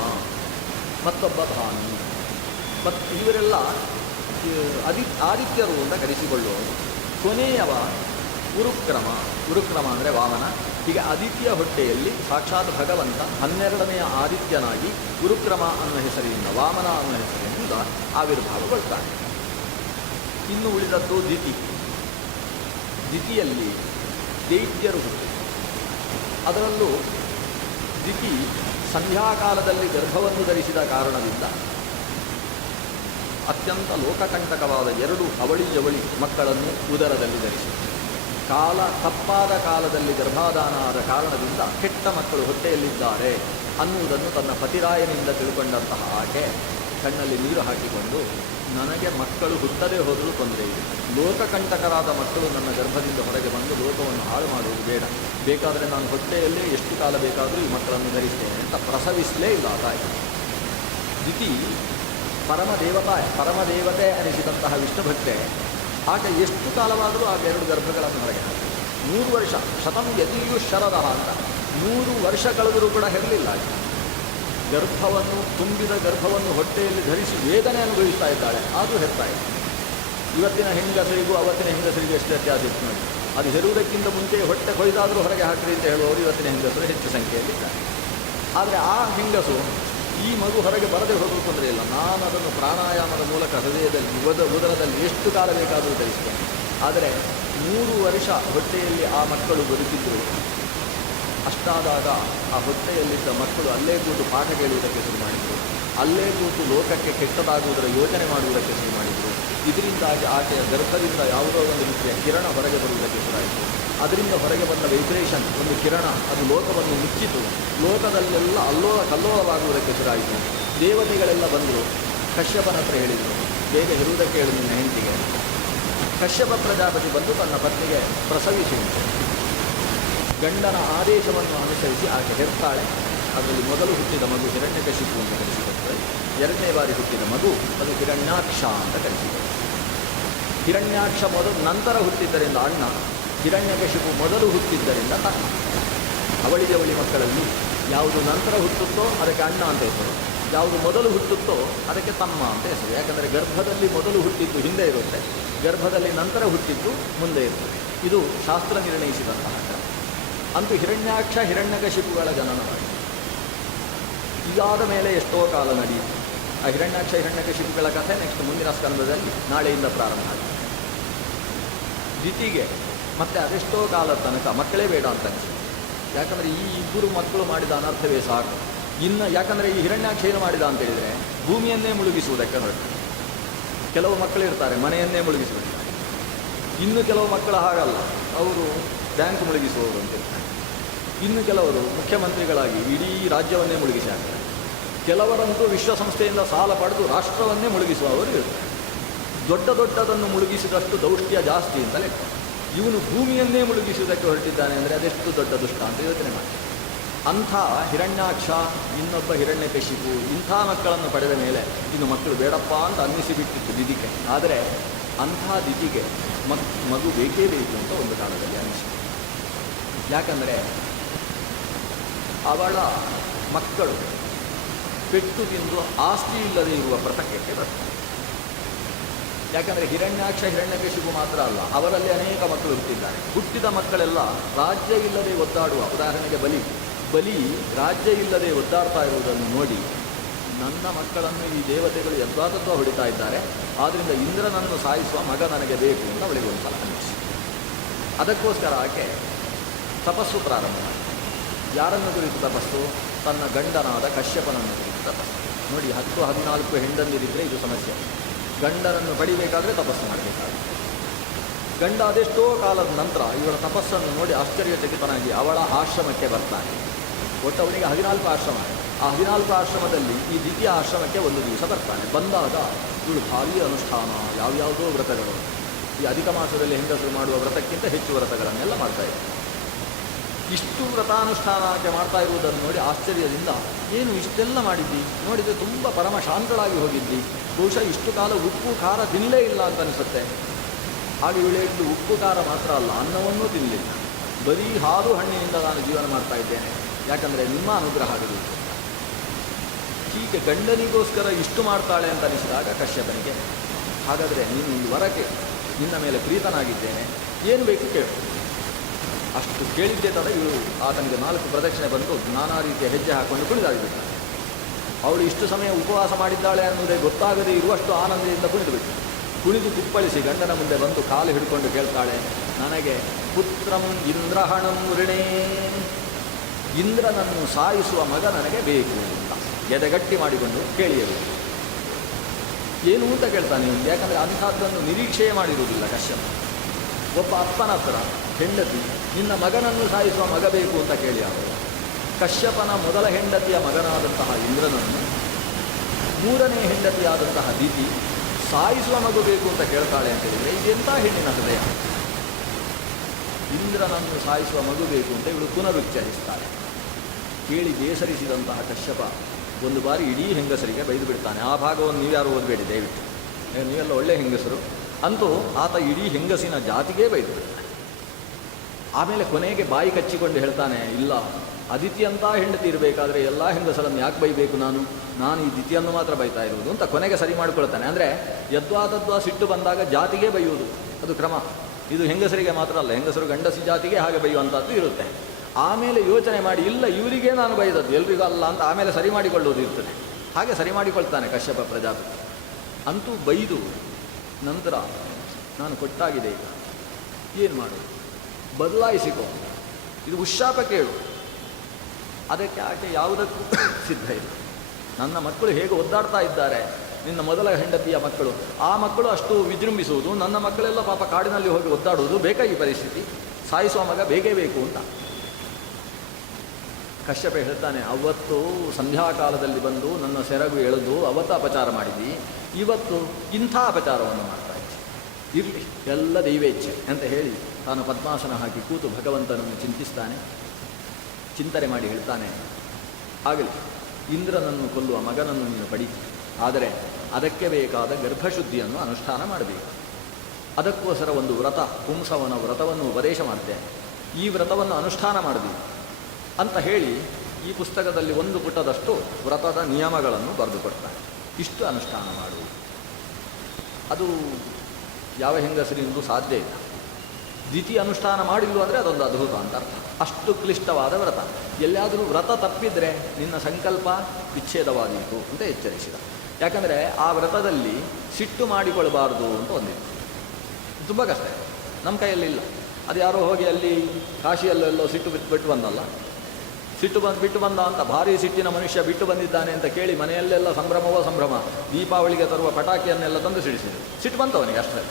ಮತ್ತೊಬ್ಬ ಭಾನು. ಇವರೆಲ್ಲ ಆದಿತ್ಯರು ಅಂತ ಕರೆಸಿಕೊಳ್ಳುವರು. ಕೊನೆಯವ ಉರುಕ್ರಮ ಅಂದರೆ ವಾಮನ. ಹೀಗೆ ಆದಿತ್ಯ ಹೊಟ್ಟೆಯಲ್ಲಿ ಸಾಕ್ಷಾತ್ ಭಗವಂತ 12ನೆಯ ಆದಿತ್ಯನಾಗಿ ಉರುಕ್ರಮ ಅನ್ನೋ ಹೆಸರಿನಿಂದ, ವಾಮನ ಅನ್ನೋ ಹೆಸರಿನಿಂದ ಆವಿರ್ಭಾವಗೊಳ್ತಾನೆ. ಇನ್ನು ಉಳಿದದ್ದು ದಿತಿಯಲ್ಲಿ ದೈತ್ಯರು ಹುಟ್ಟಿ. ಅದರಲ್ಲೂ ದಿತಿ ಸಂಧ್ಯಾಕಾಲದಲ್ಲಿ ಗರ್ಭವನ್ನು ಧರಿಸಿದ ಕಾರಣದಿಂದ ಅತ್ಯಂತ ಲೋಕಕಂಟಕವಾದ 2 ಅವಳಿ ಮಕ್ಕಳನ್ನು ಉದರದಲ್ಲಿ ಧರಿಸಿತು. ತಪ್ಪಾದ ಕಾಲದಲ್ಲಿ ಗರ್ಭಾಧಾನ ಆದ ಕಾರಣದಿಂದ ಕೆಟ್ಟ ಮಕ್ಕಳು ಹೊಟ್ಟೆಯಲ್ಲಿದ್ದಾರೆ ಅನ್ನುವುದನ್ನು ತನ್ನ ಪತಿರಾಯನಿಂದ ತಿಳ್ಕೊಂಡಂತಹ ಆಕೆ ಕಣ್ಣಲ್ಲಿ ನೀರು ಹಾಕಿಕೊಂಡು, ನನಗೆ ಮಕ್ಕಳು ಹುಟ್ಟದೇ ಹೋದರೂ ತೊಂದರೆ ಇದೆ, ಲೋಕಕಂಟಕರಾದ ಮಕ್ಕಳು ನನ್ನ ಗರ್ಭದಿಂದ ಹೊರಗೆ ಬಂದು ಲೋಕವನ್ನು ಹಾಳು ಮಾಡುವುದು ಬೇಡ, ಬೇಕಾದರೆ ನಾನು ಹೊಟ್ಟೆಯಲ್ಲೇ ಎಷ್ಟು ಕಾಲ ಬೇಕಾದರೂ ಈ ಮಕ್ಕಳನ್ನು ಧರಿಸ್ತೇನೆ ಅಂತ ಪ್ರಸವಿಸಲೇ ಇಲ್ಲ ತಾಯಿ. ದಿತಿ ಪರಮದೇವತೆ ಅನಿಸಿದಂತಹ ವಿಷ್ಣು ಭಕ್ತೆ. ಆಕೆ ಎಷ್ಟು ಕಾಲವಾದರೂ ಆ 2 ಗರ್ಭಗಳನ್ನು ಹೊರಗೆ ಹಾಕಿ 100 ವರ್ಷ, ಶತಂ ಯದಿಯು ಶರದಃ ಅಂತ 100 ವರ್ಷ ಕಳೆದರೂ ಕೂಡ ಹೆರಲಿಲ್ಲ. ತುಂಬಿದ ಗರ್ಭವನ್ನು ಹೊಟ್ಟೆಯಲ್ಲಿ ಧರಿಸಿ ವೇದನೆ ಅನುಭವಿಸ್ತಾ ಇದ್ದಾಳೆ, ಆದರೂ ಹೆರ್ತಾ ಇದೆ. ಇವತ್ತಿನ ಹೆಂಗಸರಿಗೂ ಅವತ್ತಿನ ಹೆಂಗಸರಿಗೂ ಎಷ್ಟು ವ್ಯತ್ಯಾಸ ಇತ್ತು ನೋಡಿ. ಅದು ಹೆರುವುದಕ್ಕಿಂತ ಮುಂಚೆ ಹೊಟ್ಟೆ ಕೊಯ್ದಾದರೂ ಹೊರಗೆ ಹಾಕಿರಿ ಅಂತ ಹೇಳುವವರು ಇವತ್ತಿನ ಹೆಂಗಸರು ಹೆಚ್ಚು ಸಂಖ್ಯೆಯಲ್ಲಿದ್ದಾರೆ. ಆದರೆ ಆ ಹೆಂಗಸು ಈ ಮಗು ಹೊರಗೆ ಬರದೆ ಹೋದರೂ ತೊಂದರೆ ಇಲ್ಲ, ನಾನು ಅದನ್ನು ಪ್ರಾಣಾಯಾಮದ ಮೂಲಕ ಹೃದಯದಲ್ಲಿ ಉದರದಲ್ಲಿ ಎಷ್ಟು ಕಾಲ ಬೇಕಾದರೂ ಧರಿಸ್ತೇನೆ. ಆದರೆ 100 ವರ್ಷ ಹೊಟ್ಟೆಯಲ್ಲಿ ಆ ಮಕ್ಕಳು ಬದುಕಿದ್ರು. ಅಷ್ಟಾದಾಗ ಆ ಹೊಟ್ಟೆಯಲ್ಲಿದ್ದ ಮಕ್ಕಳು ಅಲ್ಲೇ ಕೂತು ಪಾಠ ಕೇಳುವುದಕ್ಕೆ ಶುರು ಮಾಡಿದರು, ಅಲ್ಲೇ ಕೂತು ಲೋಕಕ್ಕೆ ಕೆಟ್ಟದಾಗುವುದರ ಯೋಚನೆ ಮಾಡುವುದಕ್ಕೆ ಶುರು ಮಾಡಿದರು. ಇದರಿಂದಾಗಿ ಆಕೆಯ ಗರ್ಭದಿಂದ ಯಾವುದೋ ಒಂದು ರೀತಿಯ ಕಿರಣ ಹೊರಗೆ ಬರುವುದಕ್ಕೆ ಶುರುವಾಯಿತು. ಅದರಿಂದ ಹೊರಗೆ ಬಂದ ವೈಬ್ರೇಷನ್, ಒಂದು ಕಿರಣ, ಅದು ಲೋಕವನ್ನು ಮುಚ್ಚಿತು. ಲೋಕದಲ್ಲೆಲ್ಲ ಕಲ್ಲೋಲವಾಗುವುದಕ್ಕೆ ಶುರುವಾಯಿತು. ದೇವತೆಗಳೆಲ್ಲ ಬಂದರು. ಕಶ್ಯಪನ ಹತ್ರ ಹೇಳಿದರು, ಬೇಗ ಇರುವುದಕ್ಕೆ ಹೇಳು ನಿನ್ನ ಹೆಂಡತಿಗೆ. ಕಶ್ಯಪ ಪ್ರಜಾಪತಿ ಬಂದು ತನ್ನ ಪತ್ನಿಗೆ ಪ್ರಸವಿಸುವಂತೆ ಗಂಡನ ಆದೇಶವನ್ನು ಅನುಸರಿಸಿ ಆಕೆ ಹೆರ್ತಾಳೆ. ಅದರಲ್ಲಿ ಮೊದಲು ಹುಟ್ಟಿದ ಮಗು ಹಿರಣ್ಯಕಶಿಪು ಅಂತ ಕರೆಸಿಕೊಡ್ತಾರೆ. ಎರಡನೇ ಬಾರಿ ಹುಟ್ಟಿದ ಮಗು ಅದು ಹಿರಣ್ಯಾಕ್ಷ ಅಂತ ಕರೆಸಿಕೊಡ್ತಾರೆ. ಹಿರಣ್ಯಾಕ್ಷ ನಂತರ ಹುಟ್ಟಿದ್ದರಿಂದ ಅಣ್ಣ, ಹಿರಣ್ಯಕಶಿಪು ಮೊದಲು ಹುಟ್ಟಿದ್ದರಿಂದ ತಮ್ಮ. ಅವಳಿ ಮಕ್ಕಳಲ್ಲಿ ಯಾವುದು ನಂತರ ಹುಟ್ಟುತ್ತೋ ಅದಕ್ಕೆ ಅಣ್ಣ ಅಂತ ಹೆಸರು, ಯಾವುದು ಮೊದಲು ಹುಟ್ಟುತ್ತೋ ಅದಕ್ಕೆ ತಮ್ಮ ಅಂತ ಹೆಸರು. ಯಾಕಂದರೆ ಗರ್ಭದಲ್ಲಿ ಮೊದಲು ಹುಟ್ಟಿದ್ದು ಹಿಂದೆ ಇರುತ್ತೆ, ಗರ್ಭದಲ್ಲಿ ನಂತರ ಹುಟ್ಟಿದ್ದು ಮುಂದೆ ಇರ್ತದೆ. ಇದು ಶಾಸ್ತ್ರ ನಿರ್ಣಯಿಸಿದಂತಹ ಕ್ರಮ. ಅಂತೂ ಹಿರಣ್ಯಾಕ್ಷ ಹಿರಣ್ಯಕಶಿಪುಗಳ ಜನನವಾಗಿದೆ. ಇದಾದ ಮೇಲೆ ಎಷ್ಟೋ ಕಾಲ ನಡೆಯಿತು. ಆ ಹಿರಣ್ಯಾಕ್ಷ ಹಿರಣ್ಯಕಶಿಪುಗಳ ಕಥೆ ನೆಕ್ಸ್ಟ್ ಮುಂದಿನ ಸ್ಕಂದದಲ್ಲಿ ನಾಳೆಯಿಂದ ಪ್ರಾರಂಭ ಆಗಿದೆ. ದಿತಿಗೆ ಮತ್ತೆ ಅದೆಷ್ಟೋ ಕಾಲದ ತನಕ ಮಕ್ಕಳೇ ಬೇಡ ಅಂತ ಅನಿಸಿತು. ಯಾಕಂದರೆ ಈ ಇಬ್ಬರು ಮಕ್ಕಳು ಮಾಡಿದ ಅನರ್ಥವೇ ಸಾಕು. ಇನ್ನು ಯಾಕಂದರೆ ಈ ಹಿರಣ್ಯಾಕ್ಷ ಏನು ಮಾಡಿದ ಅಂತ ಹೇಳಿದರೆ ಭೂಮಿಯನ್ನೇ ಮುಳುಗಿಸುವುದಕ್ಕೆ ಹೊರಟು. ಕೆಲವು ಮಕ್ಕಳಿರ್ತಾರೆ ಮನೆಯನ್ನೇ ಮುಳುಗಿಸಿಬಿಡ್ತಾರೆ. ಇನ್ನು ಕೆಲವು ಮಕ್ಕಳು ಹಾಗಲ್ಲ, ಅವರು ಬ್ಯಾಂಕ್ ಮುಳುಗಿಸುವವರು ಅಂತ ಇರ್ತಾರೆ. ಇನ್ನು ಕೆಲವರು ಮುಖ್ಯಮಂತ್ರಿಗಳಾಗಿ ಇಡೀ ರಾಜ್ಯವನ್ನೇ ಮುಳುಗಿಸಿ ಹಾಕ್ತಾರೆ. ಕೆಲವರಂತೂ ವಿಶ್ವಸಂಸ್ಥೆಯಿಂದ ಸಾಲ ಪಡೆದು ರಾಷ್ಟ್ರವನ್ನೇ ಮುಳುಗಿಸುವವರು ಇರ್ತಾರೆ. ದೊಡ್ಡದನ್ನು ಮುಳುಗಿಸಿದಷ್ಟು ದೌಷ್ಟ್ಯ ಜಾಸ್ತಿ ಅಂತ ಲೆಕ್ಕ. ಇವನು ಭೂಮಿಯನ್ನೇ ಮುಳುಗಿಸುವುದಕ್ಕೆ ಹೊರಟಿದ್ದಾನೆ ಅಂದರೆ ಅದೆಷ್ಟು ದೊಡ್ಡ ದುಷ್ಟ ಅಂತ ಯೋಚನೆ ಮಾಡಿ. ಅಂಥ ಹಿರಣ್ಯಾಕ್ಷ, ಇನ್ನೊಬ್ಬ ಹಿರಣ್ಯಕಶಿಪು, ಇಂಥ ಮಕ್ಕಳನ್ನು ಪಡೆದ ಮೇಲೆ ಇನ್ನು ಮಕ್ಕಳು ಬೇಡಪ್ಪ ಅಂತ ಅನ್ನಿಸಿಬಿಟ್ಟಿತ್ತು ದಿತಿಗೆ. ಆದರೆ ಅಂಥ ದಿತಿಗೆ ಮಗು ಬೇಕೇ ಬೇಕು ಅಂತ ಒಂದು ಕಾಲದಲ್ಲಿ ಅನ್ನಿಸಿತು. ಯಾಕಂದರೆ ಅವಳ ಮಕ್ಕಳು ಪೆಟ್ಟು ತಿಂದು ಆಸ್ತಿ ಇಲ್ಲದೆ ಇರುವ ಪ್ರಸಂಗಕ್ಕೆ ಬರ್ತಾರೆ. ಯಾಕಂದರೆ ಹಿರಣ್ಯಾಕ್ಷ ಹಿರಣ್ಯಕಶಿಪು ಮಾತ್ರ ಅಲ್ಲ, ಅವರಲ್ಲಿ ಅನೇಕ ಮಕ್ಕಳು ಹುಟ್ಟಿದ್ದಾರೆ. ಹುಟ್ಟಿದ ಮಕ್ಕಳೆಲ್ಲ ರಾಜ್ಯ ಇಲ್ಲದೆ ಒದ್ದಾಡುವ, ಉದಾಹರಣೆಗೆ ಬಲಿ ರಾಜ್ಯ ಇಲ್ಲದೆ ಒದ್ದಾಡ್ತಾ ಇರುವುದನ್ನು ನೋಡಿ ನನ್ನ ಮಕ್ಕಳನ್ನು ಈ ದೇವತೆಗಳು ಯದ್ವಾತತ್ವ ಹೊಡಿತಾ ಇದ್ದಾರೆ, ಆದ್ದರಿಂದ ಇಂದ್ರನನ್ನು ಸಾಯಿಸುವ ಮಗ ನನಗೆ ಬೇಕು ಅಂತ ಅವಳಿಗೆ ಒಂದು ಸಲ ಅನ್ನಿಸಿ. ಅದಕ್ಕೋಸ್ಕರ ಆಕೆ ತಪಸ್ಸು ಪ್ರಾರಂಭ ಮಾಡಿ. ಯಾರನ್ನು ಕುರಿತು ತಪಸ್ಸು? ತನ್ನ ಗಂಡನಾದ ಕಶ್ಯಪನನ್ನು ಕುರಿತು ತಪಸ್ಸು. ನೋಡಿ, 10-14 ಹೆಂಡಂದಿರಿದ್ರೆ ಇದು ಸಮಸ್ಯೆ. ಗಂಡನನ್ನು ಪಡಿಬೇಕಾದ್ರೆ ತಪಸ್ಸು ಮಾಡಬೇಕಾದ್ರೆ ಗಂಡ ಅದೆಷ್ಟೋ ಕಾಲದ ನಂತರ ಇವಳ ತಪಸ್ಸನ್ನು ನೋಡಿ ಆಶ್ಚರ್ಯಚಕಿತನಾಗಿ ಅವಳ ಆಶ್ರಮಕ್ಕೆ ಬರ್ತಾನೆ. ಒಟ್ಟು ಅವನಿಗೆ 14 ಆಶ್ರಮ. ಆ 14 ಆಶ್ರಮದಲ್ಲಿ ಈ ದ್ವಿತೀಯ ಆಶ್ರಮಕ್ಕೆ ಒಂದು ದಿವಸ ಬರ್ತಾನೆ. ಬಂದಾಗ ಇವಳು ಭಾರೀ ಅನುಷ್ಠಾನ, ಯಾವ್ಯಾವುದೋ ವ್ರತಗಳು, ಈ ಅಧಿಕ ಮಾಸದಲ್ಲಿ ಹೆಂಗಸರು ಮಾಡುವ ವ್ರತಕ್ಕಿಂತ ಹೆಚ್ಚು ವ್ರತಗಳನ್ನೆಲ್ಲ ಮಾಡ್ತಾ ಇದ್ದಾರೆ. ಇಷ್ಟು ವ್ರತಾನುಷ್ಠಾನಕ್ಕೆ ಮಾಡ್ತಾ ಇರುವುದನ್ನು ನೋಡಿ ಆಶ್ಚರ್ಯದಿಂದ, ಏನು ಇಷ್ಟೆಲ್ಲ ಮಾಡಿದ್ದಿ? ನೋಡಿದರೆ ತುಂಬ ಪರಮ ಶಾಂತಳಾಗಿ ಹೋಗಿದ್ದಿ. ಬಹುಶಃ ಇಷ್ಟು ಕಾಲ ಉಪ್ಪು ಖಾರ ತಿನ್ನಲೇ ಇಲ್ಲ ಅಂತ ಅನಿಸುತ್ತೆ. ಹಾಗೆ ಇವಳು ಉಪ್ಪು ಖಾರ ಮಾತ್ರ ಅಲ್ಲ, ಅನ್ನವನ್ನೂ ತಿನ್ನಲಿಲ್ಲ. ಬರೀ ಹಾಲು ಹಣ್ಣಿನಿಂದ ನಾನು ಜೀವನ ಮಾಡ್ತಾ ಇದ್ದೇನೆ, ಯಾಕಂದರೆ ನಿಮ್ಮ ಅನುಗ್ರಹ ಆಗಬೇಕು. ಹೀಗೆ ಗಂಡನಿಗೋಸ್ಕರ ಇಷ್ಟು ಮಾಡ್ತಾಳೆ ಅಂತ ಅನಿಸಿದಾಗ ಕಶ್ಯಪನಿಗೆ, ಹಾಗಾದರೆ ನೀನು ಈ ವರಕ್ಕೆ ನಿನ್ನ ಮೇಲೆ ಪ್ರೀತನಾಗಿದ್ದೇನೆ, ಏನು ಬೇಕು ಕೇಳು. ಅಷ್ಟು ಕೇಳಿದ್ದೇ ತಡ ಇವಳು ಆತನಿಗೆ 4 ಪ್ರದಕ್ಷಿಣೆ ಬಂದು ನಾನಾ ರೀತಿಯ ಹೆಜ್ಜೆ ಹಾಕೊಂಡು ಕುಣಿದಾಗಿಬಿಟ್ಟ. ಅವಳು ಇಷ್ಟು ಸಮಯ ಉಪವಾಸ ಮಾಡಿದ್ದಾಳೆ ಅನ್ನೋದೇ ಗೊತ್ತಾಗದೇ ಇರುವಷ್ಟು ಆನಂದದಿಂದ ಕುಣಿದುಬಿಟ್ಟು ಕುಣಿದು ಕುಪ್ಪಳಿಸಿ ಗಂಡನ ಮುಂದೆ ಬಂದು ಕಾಲು ಹಿಡ್ಕೊಂಡು ಕೇಳ್ತಾಳೆ, ನನಗೆ ಪುತ್ರಂ ಇಂದ್ರಹಣಂ ಋಣೇ, ಇಂದ್ರನನ್ನು ಸಾಯಿಸುವ ಮಗ ನನಗೆ ಬೇಕು ಅಂತ ಎದೆಗಟ್ಟಿ ಮಾಡಿಕೊಂಡು ಕೇಳಿಯಬೇಕು. ಏನು ಅಂತ ಕೇಳ್ತಾನೆ. ಯಾಕಂದರೆ ಅಂಥದ್ದನ್ನು ನಿರೀಕ್ಷೆಯೇ ಮಾಡಿರುವುದಿಲ್ಲ ಕಶ್ಯಪ. ಒಬ್ಬ ಅಪ್ಪನ ಹತ್ರ ಹೆಂಡತಿ ನಿನ್ನ ಮಗನನ್ನು ಸಾಯಿಸುವ ಮಗ ಬೇಕು ಅಂತ ಕೇಳಿ ಅವರು ಕಶ್ಯಪನ ಮೊದಲ ಹೆಂಡತಿಯ ಮಗನಾದಂತಹ ಇಂದ್ರನನ್ನು 3ನೇ ಹೆಂಡತಿಯಾದಂತಹ ದಿತಿ ಸಾಯಿಸುವ ಮಗು ಬೇಕು ಅಂತ ಕೇಳ್ತಾಳೆ ಅಂತ ಹೇಳಿದರೆ ಇದೆಂಥ ಹೆಣ್ಣಿನ ಹೃದಯ. ಇಂದ್ರನನ್ನು ಸಾಯಿಸುವ ಮಗು ಬೇಕು ಅಂತ ಇವಳು ಪುನರುಚ್ಚರಿಸ್ತಾಳೆ. ಕೇಳಿ ಬೇಸರಿಸಿದಂತಹ ಕಶ್ಯಪ ಒಂದು ಬಾರಿ ಇಡೀ ಹೆಂಗಸರಿಗೆ ಬೈದು ಬಿಡ್ತಾನೆ. ಆ ಭಾಗವನ್ನು ನೀವ್ಯಾರು ಓದಬೇಡಿ ದಯವಿಟ್ಟು, ನೀವೆಲ್ಲ ಒಳ್ಳೆ ಹೆಂಗಸರು. ಅಂತೂ ಆತ ಇಡೀ ಹೆಂಗಸಿನ ಜಾತಿಗೆ ಬೈದು ಬಿಡ್ತಾನೆ. ಆಮೇಲೆ ಕೊನೆಗೆ ಬಾಯಿ ಕಚ್ಚಿಕೊಂಡು ಹೇಳ್ತಾನೆ, ಇಲ್ಲ, ಅದಿತಿ ಅಂತ ಹೆಂಡತಿ ಇರಬೇಕಾದ್ರೆ ಎಲ್ಲ ಹೆಂಗಸರನ್ನು ಯಾಕೆ ಬೈಬೇಕು ನಾನು ಈ ದಿತಿಯನ್ನು ಮಾತ್ರ ಬೈತಾ ಇರುವುದು ಅಂತ ಕೊನೆಗೆ ಸರಿ ಮಾಡಿಕೊಳ್ತಾನೆ. ಅಂದರೆ ಯದ್ವಾ ಸಿಟ್ಟು ಬಂದಾಗ ಜಾತಿಗೆ ಬೈಯುವುದು ಅದು ಕ್ರಮ. ಇದು ಹೆಂಗಸರಿಗೆ ಮಾತ್ರ ಅಲ್ಲ, ಹೆಂಗಸರು ಗಂಡಸಿ ಜಾತಿಗೆ ಹಾಗೆ ಬೈಯುವಂಥದ್ದು ಇರುತ್ತೆ. ಆಮೇಲೆ ಯೋಚನೆ ಮಾಡಿ, ಇಲ್ಲ ಇವರಿಗೆ ನಾನು ಬೈದದ್ದು ಎಲ್ರಿಗೂ ಅಲ್ಲ ಅಂತ ಆಮೇಲೆ ಸರಿ ಮಾಡಿಕೊಳ್ಳುವುದು ಇರ್ತದೆ. ಹಾಗೆ ಸರಿ ಮಾಡಿಕೊಳ್ತಾನೆ ಕಶ್ಯಪ ಪ್ರಜಾಪತಿ. ಅಂತೂ ಬೈದು ನಂತರ ನಾನು ಕೊಟ್ಟಾಗಿದೆ, ಈಗ ಏನು ಮಾಡೋದು, ಬದಲಾಯಿಸಿಕೊ, ಇದು ಉಶಾಪ ಕೇಳು. ಅದಕ್ಕೆ ಆಕೆ ಯಾವುದಕ್ಕೂ ಸಿದ್ಧ ಇಲ್ಲ. ನನ್ನ ಮಕ್ಕಳು ಹೇಗೆ ಒದ್ದಾಡ್ತಾ ಇದ್ದಾರೆ, ನಿನ್ನ ಮೊದಲ ಹೆಂಡತಿಯ ಮಕ್ಕಳು, ಆ ಮಕ್ಕಳು ಅಷ್ಟು ವಿಜೃಂಭಿಸುವುದು, ನನ್ನ ಮಕ್ಕಳೆಲ್ಲ ಪಾಪ ಕಾಡಿನಲ್ಲಿ ಹೋಗಿ ಒದ್ದಾಡುವುದು, ಬೇಕಾಗಿ ಪರಿಸ್ಥಿತಿ, ಸಾಯಿಸುವ ಮಗ ಬೇಕೇ ಬೇಕು ಅಂತ. ಕಶ್ಯಪ ಹೇಳ್ತಾನೆ, ಅವತ್ತು ಸಂಧ್ಯಾಕಾಲದಲ್ಲಿ ಬಂದು ನನ್ನ ಸೆರಗು ಎಳೆದು ಅವತ್ತು ಅಪಚಾರ ಮಾಡಿದ್ದಿ, ಇವತ್ತು ಇಂಥ ಅಪಚಾರವನ್ನು ಮಾಡ್ತಾ ಇದ್ದಿ, ಇರಲಿ ಎಲ್ಲ ದೈವೇಚ್ಛೆ ಅಂತ ಹೇಳಿ ತಾನು ಪದ್ಮಾಸನ ಹಾಕಿ ಕೂತು ಭಗವಂತನನ್ನು ಚಿಂತಿಸ್ತಾನೆ. ಚಿಂತನೆ ಮಾಡಿ ಹೇಳ್ತಾನೆ, ಆಗಲಿ ಇಂದ್ರನನ್ನು ಕೊಲ್ಲುವ ಮಗನನ್ನು ನೀನು ಪಡಿ, ಆದರೆ ಅದಕ್ಕೆ ಬೇಕಾದ ಗರ್ಭಶುದ್ಧಿಯನ್ನು ಅನುಷ್ಠಾನ ಮಾಡಬೇಕು. ಅದಕ್ಕೋಸ್ಕರ ಒಂದು ವ್ರತ, ಪುಂಸವನ ವ್ರತವನ್ನು ಉಪದೇಶ ಮಾಡ್ತೆ, ಈ ವ್ರತವನ್ನು ಅನುಷ್ಠಾನ ಮಾಡಬೇಕು ಅಂತ ಹೇಳಿ ಈ ಪುಸ್ತಕದಲ್ಲಿ ಒಂದು ಪುಟದಷ್ಟು ವ್ರತದ ನಿಯಮಗಳನ್ನು ಬರೆದುಕೊಡ್ತಾನೆ. ಇಷ್ಟು ಅನುಷ್ಠಾನ ಮಾಡು. ಅದು ಯಾವ ಹೆಂಗಸರಿಂದೂ ಸಾಧ್ಯ ಇಲ್ಲ. ದ್ವಿತೀಯ ಅನುಷ್ಠಾನ ಮಾಡಿಲ್ವ ಅಂದರೆ ಅದೊಂದು ಅದ್ಭುತ ಅಂತ ಅರ್ಥ. ಅಷ್ಟು ಕ್ಲಿಷ್ಟವಾದ ವ್ರತ. ಎಲ್ಲಿಯಾದರೂ ವ್ರತ ತಪ್ಪಿದರೆ ನಿನ್ನ ಸಂಕಲ್ಪ ವಿಚ್ಛೇದವಾದೀತು ಅಂತ ಎಚ್ಚರಿಸಿದ. ಯಾಕಂದರೆ ಆ ವ್ರತದಲ್ಲಿ ಸಿಟ್ಟು ಮಾಡಿಕೊಳ್ಬಾರ್ದು ಅಂತ ಒಂದಿತ್ತು. ತುಂಬ ಕಷ್ಟ, ನಮ್ಮ ಕೈಯಲ್ಲಿಲ್ಲ. ಅದು ಯಾರೋ ಹೋಗಿ ಅಲ್ಲಿ ಕಾಶಿಯಲ್ಲೆಲ್ಲೋ ಸಿಟ್ಟು ಬಿಟ್ಟು ಬಂದಲ್ಲ, ಬಿಟ್ಟು ಬಂದ ಅಂತ ಭಾರೀ ಸಿಟ್ಟಿನ ಮನುಷ್ಯ ಬಿಟ್ಟು ಬಂದಿದ್ದಾನೆ ಅಂತ ಕೇಳಿ ಮನೆಯಲ್ಲೆಲ್ಲ ಸಂಭ್ರಮವೋ ಸಂಭ್ರಮ. ದೀಪಾವಳಿಗೆ ತರುವ ಪಟಾಕಿಯನ್ನೆಲ್ಲ ತಂದು ಸಿಡಿಸಿದರು. ಸಿಟ್ಟು ಬಂತವನಿಗೆ ಅಷ್ಟೇ.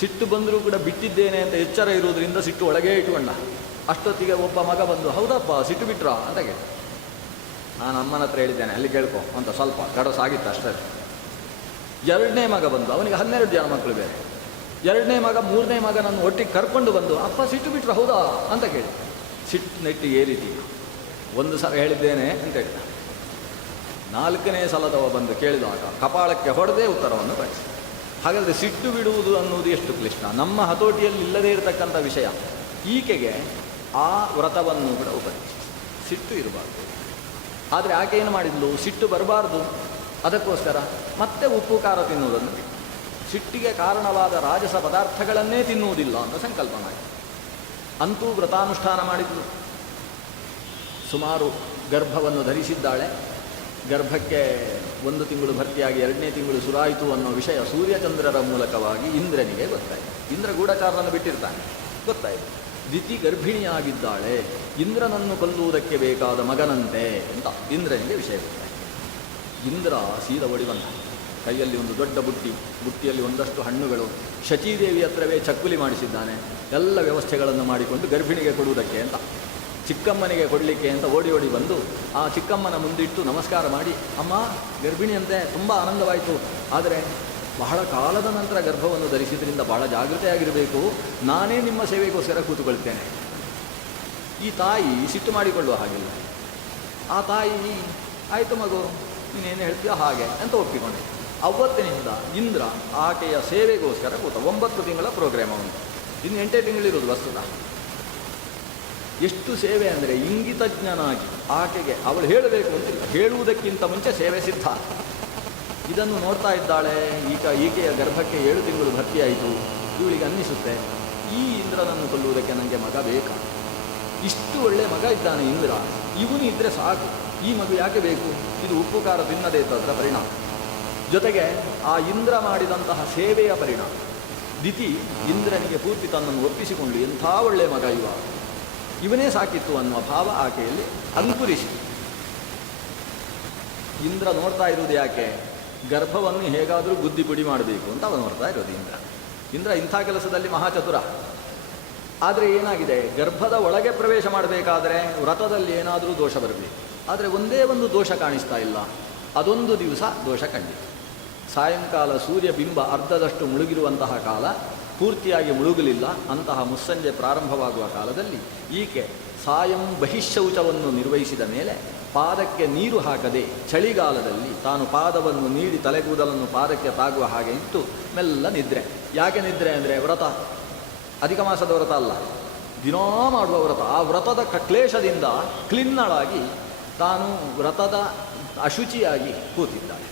ಸಿಟ್ಟು ಬಂದರೂ ಕೂಡ ಬಿಟ್ಟಿದ್ದೇನೆ ಅಂತ ಎಚ್ಚರ ಇರುವುದರಿಂದ ಸಿಟ್ಟು ಒಳಗೇ ಇಟ್ಟುಕೊಂಡ. ಅಷ್ಟೊತ್ತಿಗೆ ಒಬ್ಬ ಮಗ ಬಂದು, ಹೌದಪ್ಪ ಸಿಟ್ಟು ಬಿಟ್ರಾ ಅಂತ ಕೇಳಿ, ನಾನು ಅಮ್ಮನ ಹತ್ರ ಹೇಳಿದ್ದೇನೆ ಅಲ್ಲಿ ಕೇಳ್ಕೊ ಅಂತ ಸ್ವಲ್ಪ ಗಡಸಾಗಿತ್ತು ಅಷ್ಟೇ. ಎರಡನೇ ಮಗ ಬಂದು, ಅವನಿಗೆ 12 ಜನ ಮಕ್ಕಳು ಬೇರೆ. ಎರಡನೇ ಮಗ ಮೂರನೇ ಮಗನನ್ನು ಒಟ್ಟಿಗೆ ಕರ್ಕೊಂಡು ಬಂದು, ಅಪ್ಪ ಸಿಟ್ಟು ಬಿಟ್ರು ಹೌದಾ ಅಂತ ಕೇಳಿ, ಸಿಟ್ಟು ನೆಟ್ಟಿಗೆ ಏರಿದಿ. ಒಂದು ಸಲ ಹೇಳಿದ್ದೇನೆ ಅಂತ ಹೇಳಿದ. 4ನೇ ಸಲದವ ಬಂದು ಕೇಳಿದಾಗ ಕಪಾಳಕ್ಕೆ ಹೊಡೆದೇ ಉತ್ತರವನ್ನು ಕಳಿಸಿ. ಹಾಗಾದರೆ ಸಿಟ್ಟು ಬಿಡುವುದು ಅನ್ನುವುದು ಎಷ್ಟು ಕ್ಲಿಷ್ಟ, ನಮ್ಮ ಹತೋಟಿಯಲ್ಲಿ ಇಲ್ಲದೇ ಇರತಕ್ಕಂಥ ವಿಷಯ. ಈಕೆಗೆ ಆ ವ್ರತವನ್ನು ಕೂಡ ಉಪದೇಶಿಸಿ, ಸಿಟ್ಟು ಇರಬಾರ್ದು. ಆದರೆ ಆಕೆ ಏನು ಮಾಡಿದ್ಲು, ಸಿಟ್ಟು ಬರಬಾರ್ದು, ಅದಕ್ಕೋಸ್ಕರ ಮತ್ತೆ ಉಪ್ಪು ಖಾರ ತಿನ್ನುವುದನ್ನು ಬಿಟ್ಟು ಸಿಟ್ಟಿಗೆ ಕಾರಣವಾದ ರಾಜಸ ಪದಾರ್ಥಗಳನ್ನೇ ತಿನ್ನುವುದಿಲ್ಲ ಅಂತ ಸಂಕಲ್ಪ ಮಾಡಿ ಅಂತೂ ವ್ರತಾನುಷ್ಠಾನ ಮಾಡಿದ್ಲು. ಸುಮಾರು ಗರ್ಭವನ್ನು ಧರಿಸಿದ್ದಾಳೆ. ಗರ್ಭಕ್ಕೆ 1 ತಿಂಗಳು ಭರ್ತಿಯಾಗಿ 2ನೇ ತಿಂಗಳು ಶುರುವಾಯಿತು ಅನ್ನೋ ವಿಷಯ ಸೂರ್ಯಚಂದ್ರರ ಮೂಲಕವಾಗಿ ಇಂದ್ರನಿಗೆ ಗೊತ್ತಾಯಿತು. ಇಂದ್ರ ಗೂಢಚಾರರನ್ನು ಬಿಟ್ಟಿರ್ತಾನೆ, ಗೊತ್ತಾಯಿತು. ದಿತಿ ಗರ್ಭಿಣಿಯಾಗಿದ್ದಾಳೆ, ಇಂದ್ರನನ್ನು ಕೊಲ್ಲುವುದಕ್ಕೆ ಬೇಕಾದ ಮಗನಂತೆ ಅಂತ ಇಂದ್ರನಿಗೆ ವಿಷಯ ಗೊತ್ತಾಯಿತು. ಇಂದ್ರ ಸೀದ ಓಡಿ ಬಂದ. ಕೈಯಲ್ಲಿ ಒಂದು ದೊಡ್ಡ ಬುಟ್ಟಿಯಲ್ಲಿ ಒಂದಷ್ಟು ಹಣ್ಣುಗಳು. ಶಚೀದೇವಿ ಹತ್ರವೇ ಚಕ್ಕುಲಿ ಮಾಡಿಸಿದ್ದಾನೆ. ಎಲ್ಲ ವ್ಯವಸ್ಥೆಗಳನ್ನು ಮಾಡಿಕೊಂಡು ಗರ್ಭಿಣಿಗೆ ಕೊಡುವುದಕ್ಕೆ ಅಂತ, ಚಿಕ್ಕಮ್ಮನಿಗೆ ಕೊಡಲಿಕ್ಕೆ ಅಂತ ಓಡಿ ಬಂದು ಆ ಚಿಕ್ಕಮ್ಮನ ಮುಂದಿಟ್ಟು ನಮಸ್ಕಾರ ಮಾಡಿ, ಅಮ್ಮ ಗರ್ಭಿಣಿಯಂತೆ ತುಂಬ ಆನಂದವಾಯಿತು, ಆದರೆ ಬಹಳ ಕಾಲದ ನಂತರ ಗರ್ಭವನ್ನು ಧರಿಸಿದ್ರಿಂದ ಬಹಳ ಜಾಗೃತೆಯಾಗಿರಬೇಕು, ನಾನೇ ನಿಮ್ಮ ಸೇವೆಗೋಸ್ಕರ ಕೂತುಕೊಳ್ತೇನೆ. ಈ ತಾಯಿ ಸಿಟ್ಟು ಮಾಡಿಕೊಳ್ಳುವ ಹಾಗಿಲ್ಲ. ಆ ತಾಯಿ ಆಯಿತು ಮಗು ನೀನೇನು ಹೇಳ್ತೀಯೋ ಹಾಗೆ ಅಂತ ಒಪ್ಪಿಕೊಂಡೆ. ಅವತ್ತಿನಿಂದ ಇಂದ್ರ ಆಕೆಯ ಸೇವೆಗೋಸ್ಕರ ಕೂತ. 9 ತಿಂಗಳ ಪ್ರೋಗ್ರಾಮ್ ಅವನು, ಇನ್ನು 8 ತಿಂಗಳಿರೋದು ವಸ್ತುತ. ಎಷ್ಟು ಸೇವೆ ಅಂದರೆ ಇಂಗಿತಜ್ಞನಾಗಿ ಆಕೆಗೆ ಅವಳು ಹೇಳಬೇಕು ಅಂತಿಲ್ಲ, ಹೇಳುವುದಕ್ಕಿಂತ ಮುಂಚೆ ಸೇವೆ ಸಿದ್ಧ. ಇದನ್ನು ನೋಡ್ತಾ ಇದ್ದಾಳೆ. ಈಕೆಯ ಗರ್ಭಕ್ಕೆ 7 ತಿಂಗಳು ಭರ್ತಿಯಾಯಿತು. ಇವಳಿಗೆ ಅನ್ನಿಸುತ್ತೆ, ಈ ಇಂದ್ರನನ್ನು ಕೊಲ್ಲುವುದಕ್ಕೆ ನನಗೆ ಮಗ ಬೇಕಾ, ಇಷ್ಟು ಒಳ್ಳೆ ಮಗ ಇದ್ದಾನೆ ಇಂದ್ರ, ಇವನು ಇದ್ದರೆ ಸಾಕು, ಈ ಮಗು ಯಾಕೆ ಬೇಕು, ಇದು ಉಪ್ಪು ಖಾರ ತಿನ್ನದೇ ಇದ್ದದರ ಪರಿಣಾಮ, ಜೊತೆಗೆ ಆ ಇಂದ್ರ ಮಾಡಿದಂತಹ ಸೇವೆಯ ಪರಿಣಾಮ. ದಿತಿ ಇಂದ್ರನಿಗೆ ಪೂರ್ತಿ ತನ್ನನ್ನು ಒಪ್ಪಿಸಿಕೊಂಡು ಎಂಥ ಒಳ್ಳೆಯ ಮಗ ಇವನೇ ಸಾಕಿತ್ತು ಅನ್ನುವ ಭಾವ ಆಕೆಯಲ್ಲಿ ಅಂಕುರಿಸಿ. ಇಂದ್ರ ನೋಡ್ತಾ ಇರುವುದು ಯಾಕೆ, ಗರ್ಭವನ್ನು ಹೇಗಾದರೂ ಬುದ್ಧಿ ಪುಡಿ ಮಾಡಬೇಕು ಅಂತ ಅವನು ನೋಡ್ತಾ ಇರೋದು. ಇಂದ್ರ ಇಂಥ ಕೆಲಸದಲ್ಲಿ ಮಹಾಚತುರ. ಆದರೆ ಏನಾಗಿದೆ, ಗರ್ಭದ ಒಳಗೆ ಪ್ರವೇಶ ಮಾಡಬೇಕಾದರೆ ವ್ರತದಲ್ಲಿ ಏನಾದರೂ ದೋಷ ಬರಬೇಕು. ಆದರೆ ಒಂದೇ ಒಂದು ದೋಷ ಕಾಣಿಸ್ತಾ ಇಲ್ಲ. ಅದೊಂದು ದಿವಸ ದೋಷ ಕಂಡಿತು. ಸಾಯಂಕಾಲ ಸೂರ್ಯ ಬಿಂಬ ಅರ್ಧದಷ್ಟು ಮುಳುಗಿರುವಂತಹ ಕಾಲ, ಪೂರ್ತಿಯಾಗಿ ಮುಳುಗಲಿಲ್ಲ ಅಂತಹ ಮುಸ್ಸಂಜೆ ಪ್ರಾರಂಭವಾಗುವ ಕಾಲದಲ್ಲಿ ಈಕೆ ಸಾಯಂ ಬಹಿಶೌಚವನ್ನು ನಿರ್ವಹಿಸಿದ ಮೇಲೆ ಪಾದಕ್ಕೆ ನೀರು ಹಾಕದೆ ಚಳಿಗಾಲದಲ್ಲಿ ತಾನು ಪಾದವನ್ನು ನೀಡಿ ತಲೆಗೂದಲನ್ನು ಪಾದಕ್ಕೆ ತಾಗುವ ಹಾಗೆ ಇಟ್ಟು ಮೆಲ್ಲ ನಿದ್ರೆ. ಯಾಕೆ ನಿದ್ರೆ ಅಂದರೆ ವ್ರತ, ಅಧಿಕ ಮಾಸದ ವ್ರತ ಅಲ್ಲ, ದಿನಾ ಮಾಡುವ ವ್ರತ. ಆ ವ್ರತದ ಕ್ಲೇಶದಿಂದ ಕ್ಲಿನ್ನಳಾಗಿ ತಾನು ವ್ರತದ ಅಶುಚಿಯಾಗಿ ಕೂತಿದ್ದಾಳೆ.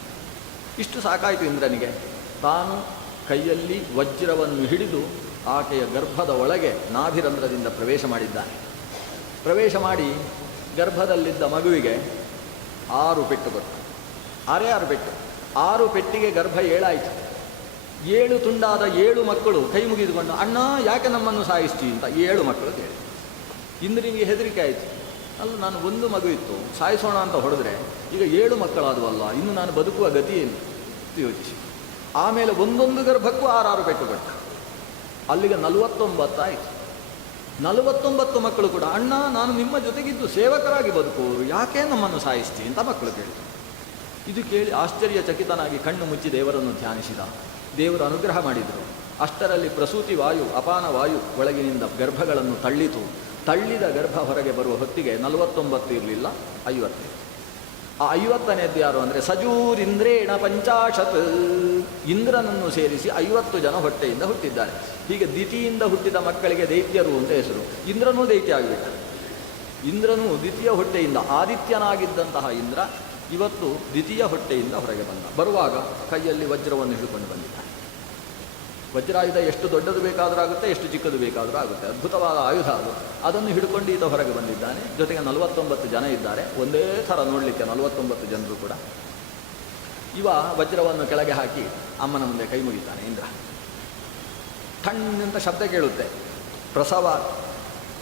ಇಷ್ಟು ಸಾಕಾಯಿತು ಇಂದ್ರನಿಗೆ. ತಾನು ಕೈಯಲ್ಲಿ ವಜ್ರವನ್ನು ಹಿಡಿದು ಆಕೆಯ ಗರ್ಭದ ಒಳಗೆ ನಾಭಿರಂಧ್ರದಿಂದ ಪ್ರವೇಶ ಮಾಡಿದ್ದಾನೆ. ಪ್ರವೇಶ ಮಾಡಿ ಗರ್ಭದಲ್ಲಿದ್ದ ಮಗುವಿಗೆ 6 ಪೆಟ್ಟು ಕೊಟ್ಟು, 6 ಪೆಟ್ಟು, 6 ಪೆಟ್ಟಿಗೆ ಗರ್ಭ 7 ಆಯಿತು. 7 ತುಂಡಾದ 7 ಮಕ್ಕಳು ಕೈ ಮುಗಿದುಕೊಂಡು, ಅಣ್ಣ ಯಾಕೆ ನಮ್ಮನ್ನು ಸಾಯಿಸ್ತಿ ಅಂತ 7 ಮಕ್ಕಳು ಕೇಳಿ. ಇಂದ್ರನಿಗೆ ಹೆದರಿಕೆ ಆಯಿತು. ಅಲ್ಲ, ನಾನು ಒಂದು ಮಗು ಇತ್ತು, ಸಾಯಿಸೋಣ ಅಂತ ಹೊಡೆದ್ರೆ ಈಗ 7 ಮಕ್ಕಳಾದವಲ್ಲ, ಇನ್ನು ನಾನು ಬದುಕುವ ಗತಿ ಏನು ಯೋಚಿಸಿ. ಆಮೇಲೆ ಒಂದೊಂದು ಗರ್ಭಕ್ಕೂ 6 ಪೆಟ್ಟು ಕೊಟ್ಟ. ಅಲ್ಲಿಗೆ 49 ಆಯಿತು. 49 ಮಕ್ಕಳು ಕೂಡ, ಅಣ್ಣ ನಾನು ನಿಮ್ಮ ಜೊತೆಗಿದ್ದು ಸೇವಕರಾಗಿ ಬದುಕುವವರು, ಯಾಕೆ ನಮ್ಮನ್ನು ಸಾಯಿಸ್ತಿ ಅಂತ ಮಕ್ಕಳು ಕೇಳಿದರು. ಇದು ಕೇಳಿ ಆಶ್ಚರ್ಯಚಕಿತನಾಗಿ ಕಣ್ಣು ಮುಚ್ಚಿ ದೇವರನ್ನು ಧ್ಯಾನಿಸಿದ. ದೇವರು ಅನುಗ್ರಹ ಮಾಡಿದರು. ಅಷ್ಟರಲ್ಲಿ ಪ್ರಸೂತಿ ವಾಯು, ಅಪಾನ ವಾಯು ಒಳಗಿನಿಂದ ಗರ್ಭಗಳನ್ನು ತಳ್ಳಿತು. ತಳ್ಳಿದ ಗರ್ಭ ಹೊರಗೆ ಬರುವ ಹೊತ್ತಿಗೆ 49 ಇರಲಿಲ್ಲ, 50. ಆ 50ನೇದ್ದು ಯಾರು ಅಂದರೆ ಸಜೂರಿಂದ್ರೇಣ 50, ಇಂದ್ರನನ್ನು ಸೇರಿಸಿ 50 ಜನ ಹೊಟ್ಟೆಯಿಂದ ಹುಟ್ಟಿದ್ದಾರೆ. ಹೀಗೆ ದಿತಿಯಿಂದ ಹುಟ್ಟಿದ ಮಕ್ಕಳಿಗೆ ದೈತ್ಯರು ಅಂತ ಹೆಸರು. ಇಂದ್ರನೂ ದೈತ್ಯ ಆಗಿಬಿಟ್ಟ. ಇಂದ್ರನೂ ದ್ವಿತೀಯ ಹೊಟ್ಟೆಯಿಂದ, ಆದಿತ್ಯನಾಗಿದ್ದಂತಹ ಇಂದ್ರ ಇವತ್ತು ದ್ವಿತೀಯ ಹೊಟ್ಟೆಯಿಂದ ಹೊರಗೆ ಬಂದ. ಬರುವಾಗ ಕೈಯಲ್ಲಿ ವಜ್ರವನ್ನು ಹಿಡ್ಕೊಂಡು ಬಂದಿದ್ದಾನೆ. ವಜ್ರಾಯುಧ ಎಷ್ಟು ದೊಡ್ಡದು ಬೇಕಾದರೂ ಆಗುತ್ತೆ, ಎಷ್ಟು ಚಿಕ್ಕದು ಬೇಕಾದರೂ ಆಗುತ್ತೆ. ಅದ್ಭುತವಾದ ಆಯುಧ ಅದು. ಅದನ್ನು ಹಿಡ್ಕೊಂಡು ಈತ ಹೊರಗೆ ಬಂದಿದ್ದಾನೆ. ಜೊತೆಗೆ 49 ಜನ ಇದ್ದಾರೆ. ಒಂದೇ ಥರ ನೋಡಲಿಕ್ಕೆ 49 ಜನರು ಕೂಡ. ಇವ ವಜ್ರವನ್ನು ಕೆಳಗೆ ಹಾಕಿ ಅಮ್ಮನ ಮುಂದೆ ಕೈ ಮುಗಿತಾನೆ ಇಂದ್ರ. ಠಣ್ಣಂತ ಶಬ್ದ ಕೇಳುತ್ತೆ. ಪ್ರಸವ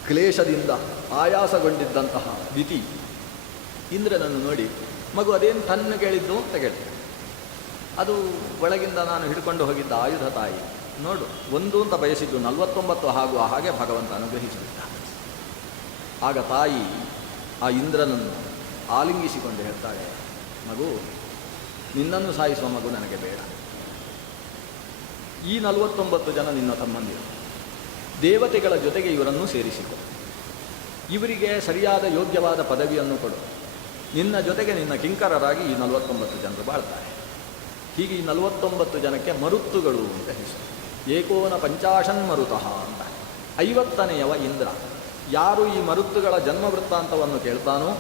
ಕ್ಲೇಶದಿಂದ ಆಯಾಸಗೊಂಡಿದ್ದಂತಹ ದಿತಿ ಇಂದ್ರನನ್ನು ನೋಡಿ, ಮಗು ಅದೇನು ತನ್ನ ಕೇಳಿದ್ದು ಅಂತ ಕೇಳ್ತೇನೆ. ಅದು ಒಳಗಿಂದ ನಾನು ಹಿಡ್ಕೊಂಡು ಹೋಗಿದ್ದ ಆಯುಧ ತಾಯಿ, ನೋಡು ಒಂದು ಅಂತ ಬಯಸಿದ್ದು 49 ಆಗುವ ಹಾಗೆ ಭಗವಂತ ಅನುಗ್ರಹಿಸಿಬಿಟ್ಟ. ಆಗ ತಾಯಿ ಆ ಇಂದ್ರನನ್ನು ಆಲಿಂಗಿಸಿಕೊಂಡು ಹೇಳ್ತಾಳೆ, ಮಗು ನಿನ್ನನ್ನು ಸಾಯಿಸುವ ಮಗು ನನಗೆ ಬೇಡ. ಈ 49 ಜನ ನಿನ್ನ ತಮ್ಮಂದಿರು, ದೇವತೆಗಳ ಜೊತೆಗೆ ಇವರನ್ನು ಸೇರಿಸಿಕೊ. ಇವರಿಗೆ ಸರಿಯಾದ ಯೋಗ್ಯವಾದ ಪದವಿಯನ್ನು ಕೊಡು. ನಿನ್ನ ಜೊತೆಗೆ ನಿನ್ನ ಕಿಂಕರರಾಗಿ ಈ 49 ಜನರು ಬಾಳ್ತಾರೆ. ಹೀಗೆ ಈ 49 ಜನಕ್ಕೆ ಮರುತ್ತುಗಳು ಅಂತ ಹೆಸರು. ಏಕೋನ 50 ಮರುತಃ ಅಂತ. 50ನೇಯವ ಇಂದ್ರ. ಯಾರು ಈ ಮರುತ್ತುಗಳ ಜನ್ಮ ವೃತ್ತಾಂತವನ್ನು ಕೇಳ್ತಾನೋ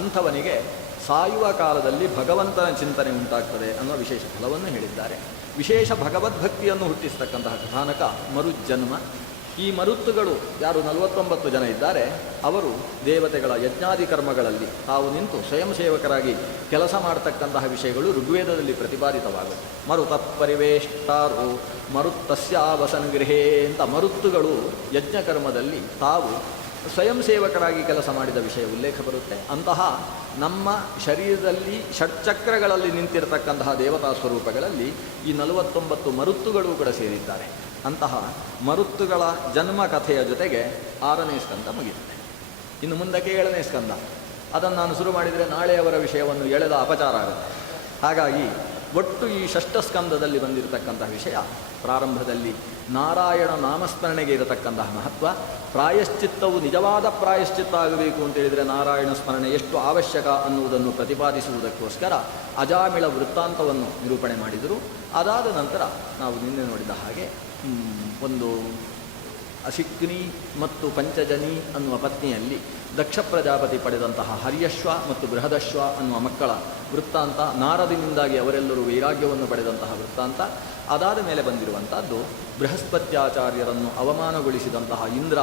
ಅಂಥವನಿಗೆ ಸಾಯುವ ಕಾಲದಲ್ಲಿ ಭಗವಂತನ ಚಿಂತನೆ ಉಂಟಾಗ್ತದೆ ಅನ್ನೋ ವಿಶೇಷ ಫಲವನ್ನು ಹೇಳಿದ್ದಾರೆ. ವಿಶೇಷ ಭಗವದ್ಭಕ್ತಿಯನ್ನು ಹುಟ್ಟಿಸ್ತಕ್ಕಂತಹ ಕಥಾನಕ ಮರುಜ್ಜನ್ಮ. ಈ ಮರುತ್ತುಗಳು ಯಾರು 49 ಜನ ಇದ್ದಾರೆ, ಅವರು ದೇವತೆಗಳ ಯಜ್ಞಾದಿ ಕರ್ಮಗಳಲ್ಲಿ ತಾವು ನಿಂತು ಸ್ವಯಂ ಸೇವಕರಾಗಿ ಕೆಲಸ ಮಾಡತಕ್ಕಂತಹ ವಿಷಯಗಳು ಋಗ್ವೇದದಲ್ಲಿ ಪ್ರತಿಪಾದಿತವಾಗುತ್ತೆ. ಮರುತ ಪರಿವೇಷ್ಟಾರು ಮರುತ್ತಸ್ಯಾವಸನ್ ಗೃಹೇ ಅಂತ ಮರುತ್ತುಗಳು ಯಜ್ಞಕರ್ಮದಲ್ಲಿ ತಾವು ಸ್ವಯಂ ಸೇವಕರಾಗಿ ಕೆಲಸ ಮಾಡಿದ ವಿಷಯ ಉಲ್ಲೇಖ ಬರುತ್ತೆ. ಅಂತಹ ನಮ್ಮ ಶರೀರದಲ್ಲಿ ಷಟ್ಚಕ್ರಗಳಲ್ಲಿ ನಿಂತಿರತಕ್ಕಂತಹ ದೇವತಾ ಸ್ವರೂಪಗಳಲ್ಲಿ ಈ 49 ಮರುತ್ತುಗಳು ಕೂಡ ಸೇರಿದ್ದಾರೆ. ಅಂತಹ ಮರುತ್ತುಗಳ ಜನ್ಮ ಕಥೆಯ ಜೊತೆಗೆ 6ನೇ ಸ್ಕಂದ ಮುಗಿಯುತ್ತೆ. ಇನ್ನು ಮುಂದಕ್ಕೆ 7ನೇ ಸ್ಕಂದ. ಅದನ್ನು ನಾನು ಶುರು ಮಾಡಿದರೆ ನಾಳೆಯವರ ವಿಷಯವನ್ನು ಎಳೆದ ಅಪಚಾರ ಆಗುತ್ತೆ. ಹಾಗಾಗಿ ಒಟ್ಟು ಈ 6ಠ ಸ್ಕಂದದಲ್ಲಿ ಬಂದಿರತಕ್ಕಂತಹ ವಿಷಯ, ಪ್ರಾರಂಭದಲ್ಲಿ ನಾರಾಯಣ ನಾಮಸ್ಮರಣೆಗೆ ಇರತಕ್ಕಂತಹ ಮಹತ್ವ, ಪ್ರಾಯಶ್ಚಿತ್ತವು ನಿಜವಾದ ಪ್ರಾಯಶ್ಚಿತ್ತ ಆಗಬೇಕು ಅಂತೇಳಿದರೆ ನಾರಾಯಣ ಸ್ಮರಣೆ ಎಷ್ಟು ಅವಶ್ಯಕ ಅನ್ನುವುದನ್ನು ಪ್ರತಿಪಾದಿಸುವುದಕ್ಕೋಸ್ಕರ ಅಜಾಮಿಳ ವೃತ್ತಾಂತವನ್ನು ನಿರೂಪಣೆ ಮಾಡಿದರು. ಅದಾದ ನಂತರ ನಾವು ನಿನ್ನೆ ನೋಡಿದ ಹಾಗೆ ಒಂದು ಅಶಿಕ್ನಿ ಮತ್ತು ಪಂಚಜನಿ ಅನ್ನುವ ಪತ್ನಿಯಲ್ಲಿ ದಕ್ಷ ಪ್ರಜಾಪತಿ ಪಡೆದಂತಹ ಹರ್ಯಶ್ವ ಮತ್ತು ಬೃಹದಶ್ವ ಅನ್ನುವ ಮಕ್ಕಳ ವೃತ್ತಾಂತ, ನಾರದಿನಿಂದಾಗಿ ಅವರೆಲ್ಲರೂ ವೈರಾಗ್ಯವನ್ನು ಪಡೆದಂತಹ ವೃತ್ತಾಂತ. ಅದಾದ ಮೇಲೆ ಬಂದಿರುವಂಥದ್ದು ಬೃಹಸ್ಪತ್ಯಾಚಾರ್ಯರನ್ನು ಅವಮಾನಗೊಳಿಸಿದಂತಹ ಇಂದ್ರ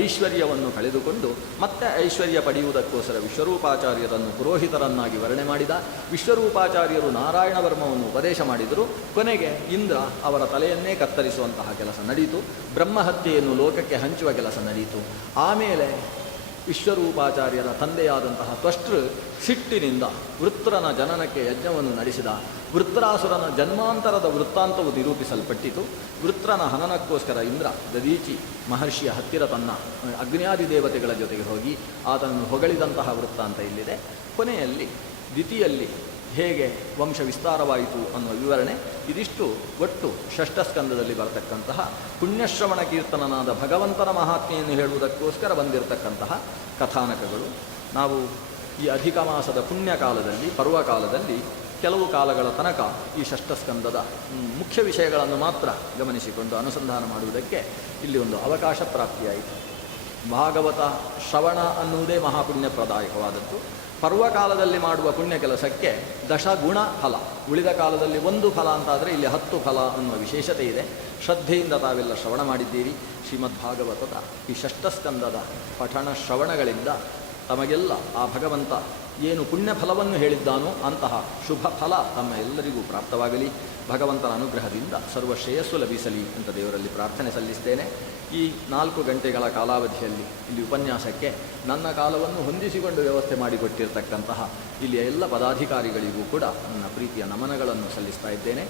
ಐಶ್ವರ್ಯವನ್ನು ಕಳೆದುಕೊಂಡು ಮತ್ತೆ ಐಶ್ವರ್ಯ ಪಡೆಯುವುದಕ್ಕೋಸ್ಕರ ವಿಶ್ವರೂಪಾಚಾರ್ಯರನ್ನು ಪುರೋಹಿತರನ್ನಾಗಿ ವರ್ಣೆ ಮಾಡಿದ. ವಿಶ್ವರೂಪಾಚಾರ್ಯರು ನಾರಾಯಣ ವರ್ಮವನ್ನು ಉಪದೇಶ ಮಾಡಿದರು. ಕೊನೆಗೆ ಇಂದ್ರ ಅವರ ತಲೆಯನ್ನೇ ಕತ್ತರಿಸುವಂತಹ ಕೆಲಸ ನಡೆಯಿತು. ಬ್ರಹ್ಮಹತ್ಯೆಯನ್ನು ಲೋಕಕ್ಕೆ ಹಂಚುವ ಕೆಲಸ ನಡೆಯಿತು. ಆಮೇಲೆ ವಿಶ್ವರೂಪಾಚಾರ್ಯರ ತಂದೆಯಾದಂತಹ ತ್ವಷ್ಟೃ ಸಿಟ್ಟಿನಿಂದ ವೃತ್ರನ ಜನನಕ್ಕೆ ಯಜ್ಞವನ್ನು ನಡೆಸಿದ. ವೃತ್ರಾಸುರನ ಜನ್ಮಾಂತರದ ವೃತ್ತಾಂತವು ನಿರೂಪಿಸಲ್ಪಟ್ಟಿತು. ವೃತ್ರನ ಹನನಕ್ಕೋಸ್ಕರ ಇಂದ್ರ ದದೀಚಿ ಮಹರ್ಷಿಯ ಹತ್ತಿರ ತನ್ನ ಅಗ್ನ್ಯಾದಿ ದೇವತೆಗಳ ಜೊತೆಗೆ ಹೋಗಿ ಆತನನ್ನು ಹೊಗಳಿದಂತಹ ವೃತ್ತಾಂತ ಇಲ್ಲಿದೆ. ಕೊನೆಯಲ್ಲಿ ದ್ವಿತೀಯಲ್ಲಿ ಹೇಗೆ ವಂಶ ವಿಸ್ತಾರವಾಯಿತು ಅನ್ನುವ ವಿವರಣೆ. ಇದಿಷ್ಟು ಒಟ್ಟು 6ಠ ಸ್ಕಂದದಲ್ಲಿ ಬರತಕ್ಕಂತಹ ಪುಣ್ಯಶ್ರವಣ ಕೀರ್ತನನಾದ ಭಗವಂತನ ಮಹಾತ್ಮೆಯನ್ನು ಹೇಳುವುದಕ್ಕೋಸ್ಕರ ಬಂದಿರತಕ್ಕಂತಹ ಕಥಾನಕಗಳು. ನಾವು ಈ ಅಧಿಕ ಮಾಸದ ಪುಣ್ಯಕಾಲದಲ್ಲಿ, ಪರ್ವಕಾಲದಲ್ಲಿ ಕೆಲವು ಕಾಲಗಳ ತನಕ ಈ 6ಠ ಸ್ಕಂದದ ಮುಖ್ಯ ವಿಷಯಗಳನ್ನು ಮಾತ್ರ ಗಮನಿಸಿಕೊಂಡು ಅನುಸಂಧಾನ ಮಾಡುವುದಕ್ಕೆ ಇಲ್ಲಿ ಒಂದು ಅವಕಾಶ ಪ್ರಾಪ್ತಿಯಾಯಿತು. ಭಾಗವತ ಶ್ರವಣ ಅನ್ನುವುದೇ ಮಹಾಪುಣ್ಯಪ್ರದಾಯಕವಾದದ್ದು. ಪರ್ವಕಾಲದಲ್ಲಿ ಮಾಡುವ ಪುಣ್ಯ ಕೆಲಸಕ್ಕೆ 10 ಗುಣ ಫಲ, ಉಳಿದ ಕಾಲದಲ್ಲಿ 1 ಫಲ ಅಂತಾದರೆ ಇಲ್ಲಿ 10 ಫಲ ಅನ್ನುವ ವಿಶೇಷತೆ ಇದೆ. ಶ್ರದ್ಧೆಯಿಂದ ತಾವೆಲ್ಲ ಶ್ರವಣ ಮಾಡಿದ್ದೀರಿ. ಶ್ರೀಮದ್ಭಾಗವತದ ಈ 6ಠ ಸ್ಕಂದದ ಪಠಣ ಶ್ರವಣಗಳಿಂದ ತಮಗೆಲ್ಲ ಆ ಭಗವಂತ ಏನು ಪುಣ್ಯ ಫಲವನ್ನು ಹೇಳಿದ್ದಾನೋ ಅಂತಹ ಶುಭ ಫಲ ತಮ್ಮ ಎಲ್ಲರಿಗೂ ಪ್ರಾಪ್ತವಾಗಲಿ. ಭಗವಂತನ ಅನುಗ್ರಹದಿಂದ ಸರ್ವ ಶ್ರೇಯಸ್ಸು ಲಭಿಸಲಿ ಅಂತ ದೇವರಲ್ಲಿ ಪ್ರಾರ್ಥನೆ ಸಲ್ಲಿಸ್ತೇನೆ. ಈ 4 ಗಂಟೆಗಳ ಕಾಲಾವಧಿಯಲ್ಲಿ ಇಲ್ಲಿ ಉಪನ್ಯಾಸಕ್ಕೆ ನನ್ನ ಕಾಲವನ್ನು ಹೊಂದಿಸಿಕೊಂಡು ವ್ಯವಸ್ಥೆ ಮಾಡಿಕೊಟ್ಟಿರ್ತಕ್ಕಂತಹ ಇಲ್ಲಿಯ ಎಲ್ಲ ಪದಾಧಿಕಾರಿಗಳಿಗೂ ಕೂಡ ನನ್ನ ಪ್ರೀತಿಯ ನಮನಗಳನ್ನು ಸಲ್ಲಿಸ್ತಾ ಇದ್ದೇನೆ.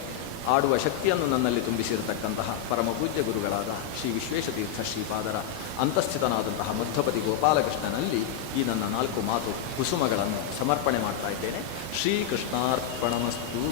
ಆಡುವ ಶಕ್ತಿಯನ್ನು ನನ್ನಲ್ಲಿ ತುಂಬಿಸಿರತಕ್ಕಂತಹ ಪರಮಪೂಜ್ಯ ಗುರುಗಳಾದ ಶ್ರೀ ವಿಶ್ವೇಶತೀರ್ಥ ಶ್ರೀಪಾದರ ಅಂತಸ್ಥಿತನಾದಂತಹ ಮಧ್ವಪತಿ ಗೋಪಾಲಕೃಷ್ಣನಲ್ಲಿ ಈ ನನ್ನ 4 ಮಾತು ಕುಸುಮಗಳನ್ನು ಸಮರ್ಪಣೆ ಮಾಡ್ತಾ ಇದ್ದೇನೆ. ಶ್ರೀಕೃಷ್ಣಾರ್ಪಣಮಸ್ತು.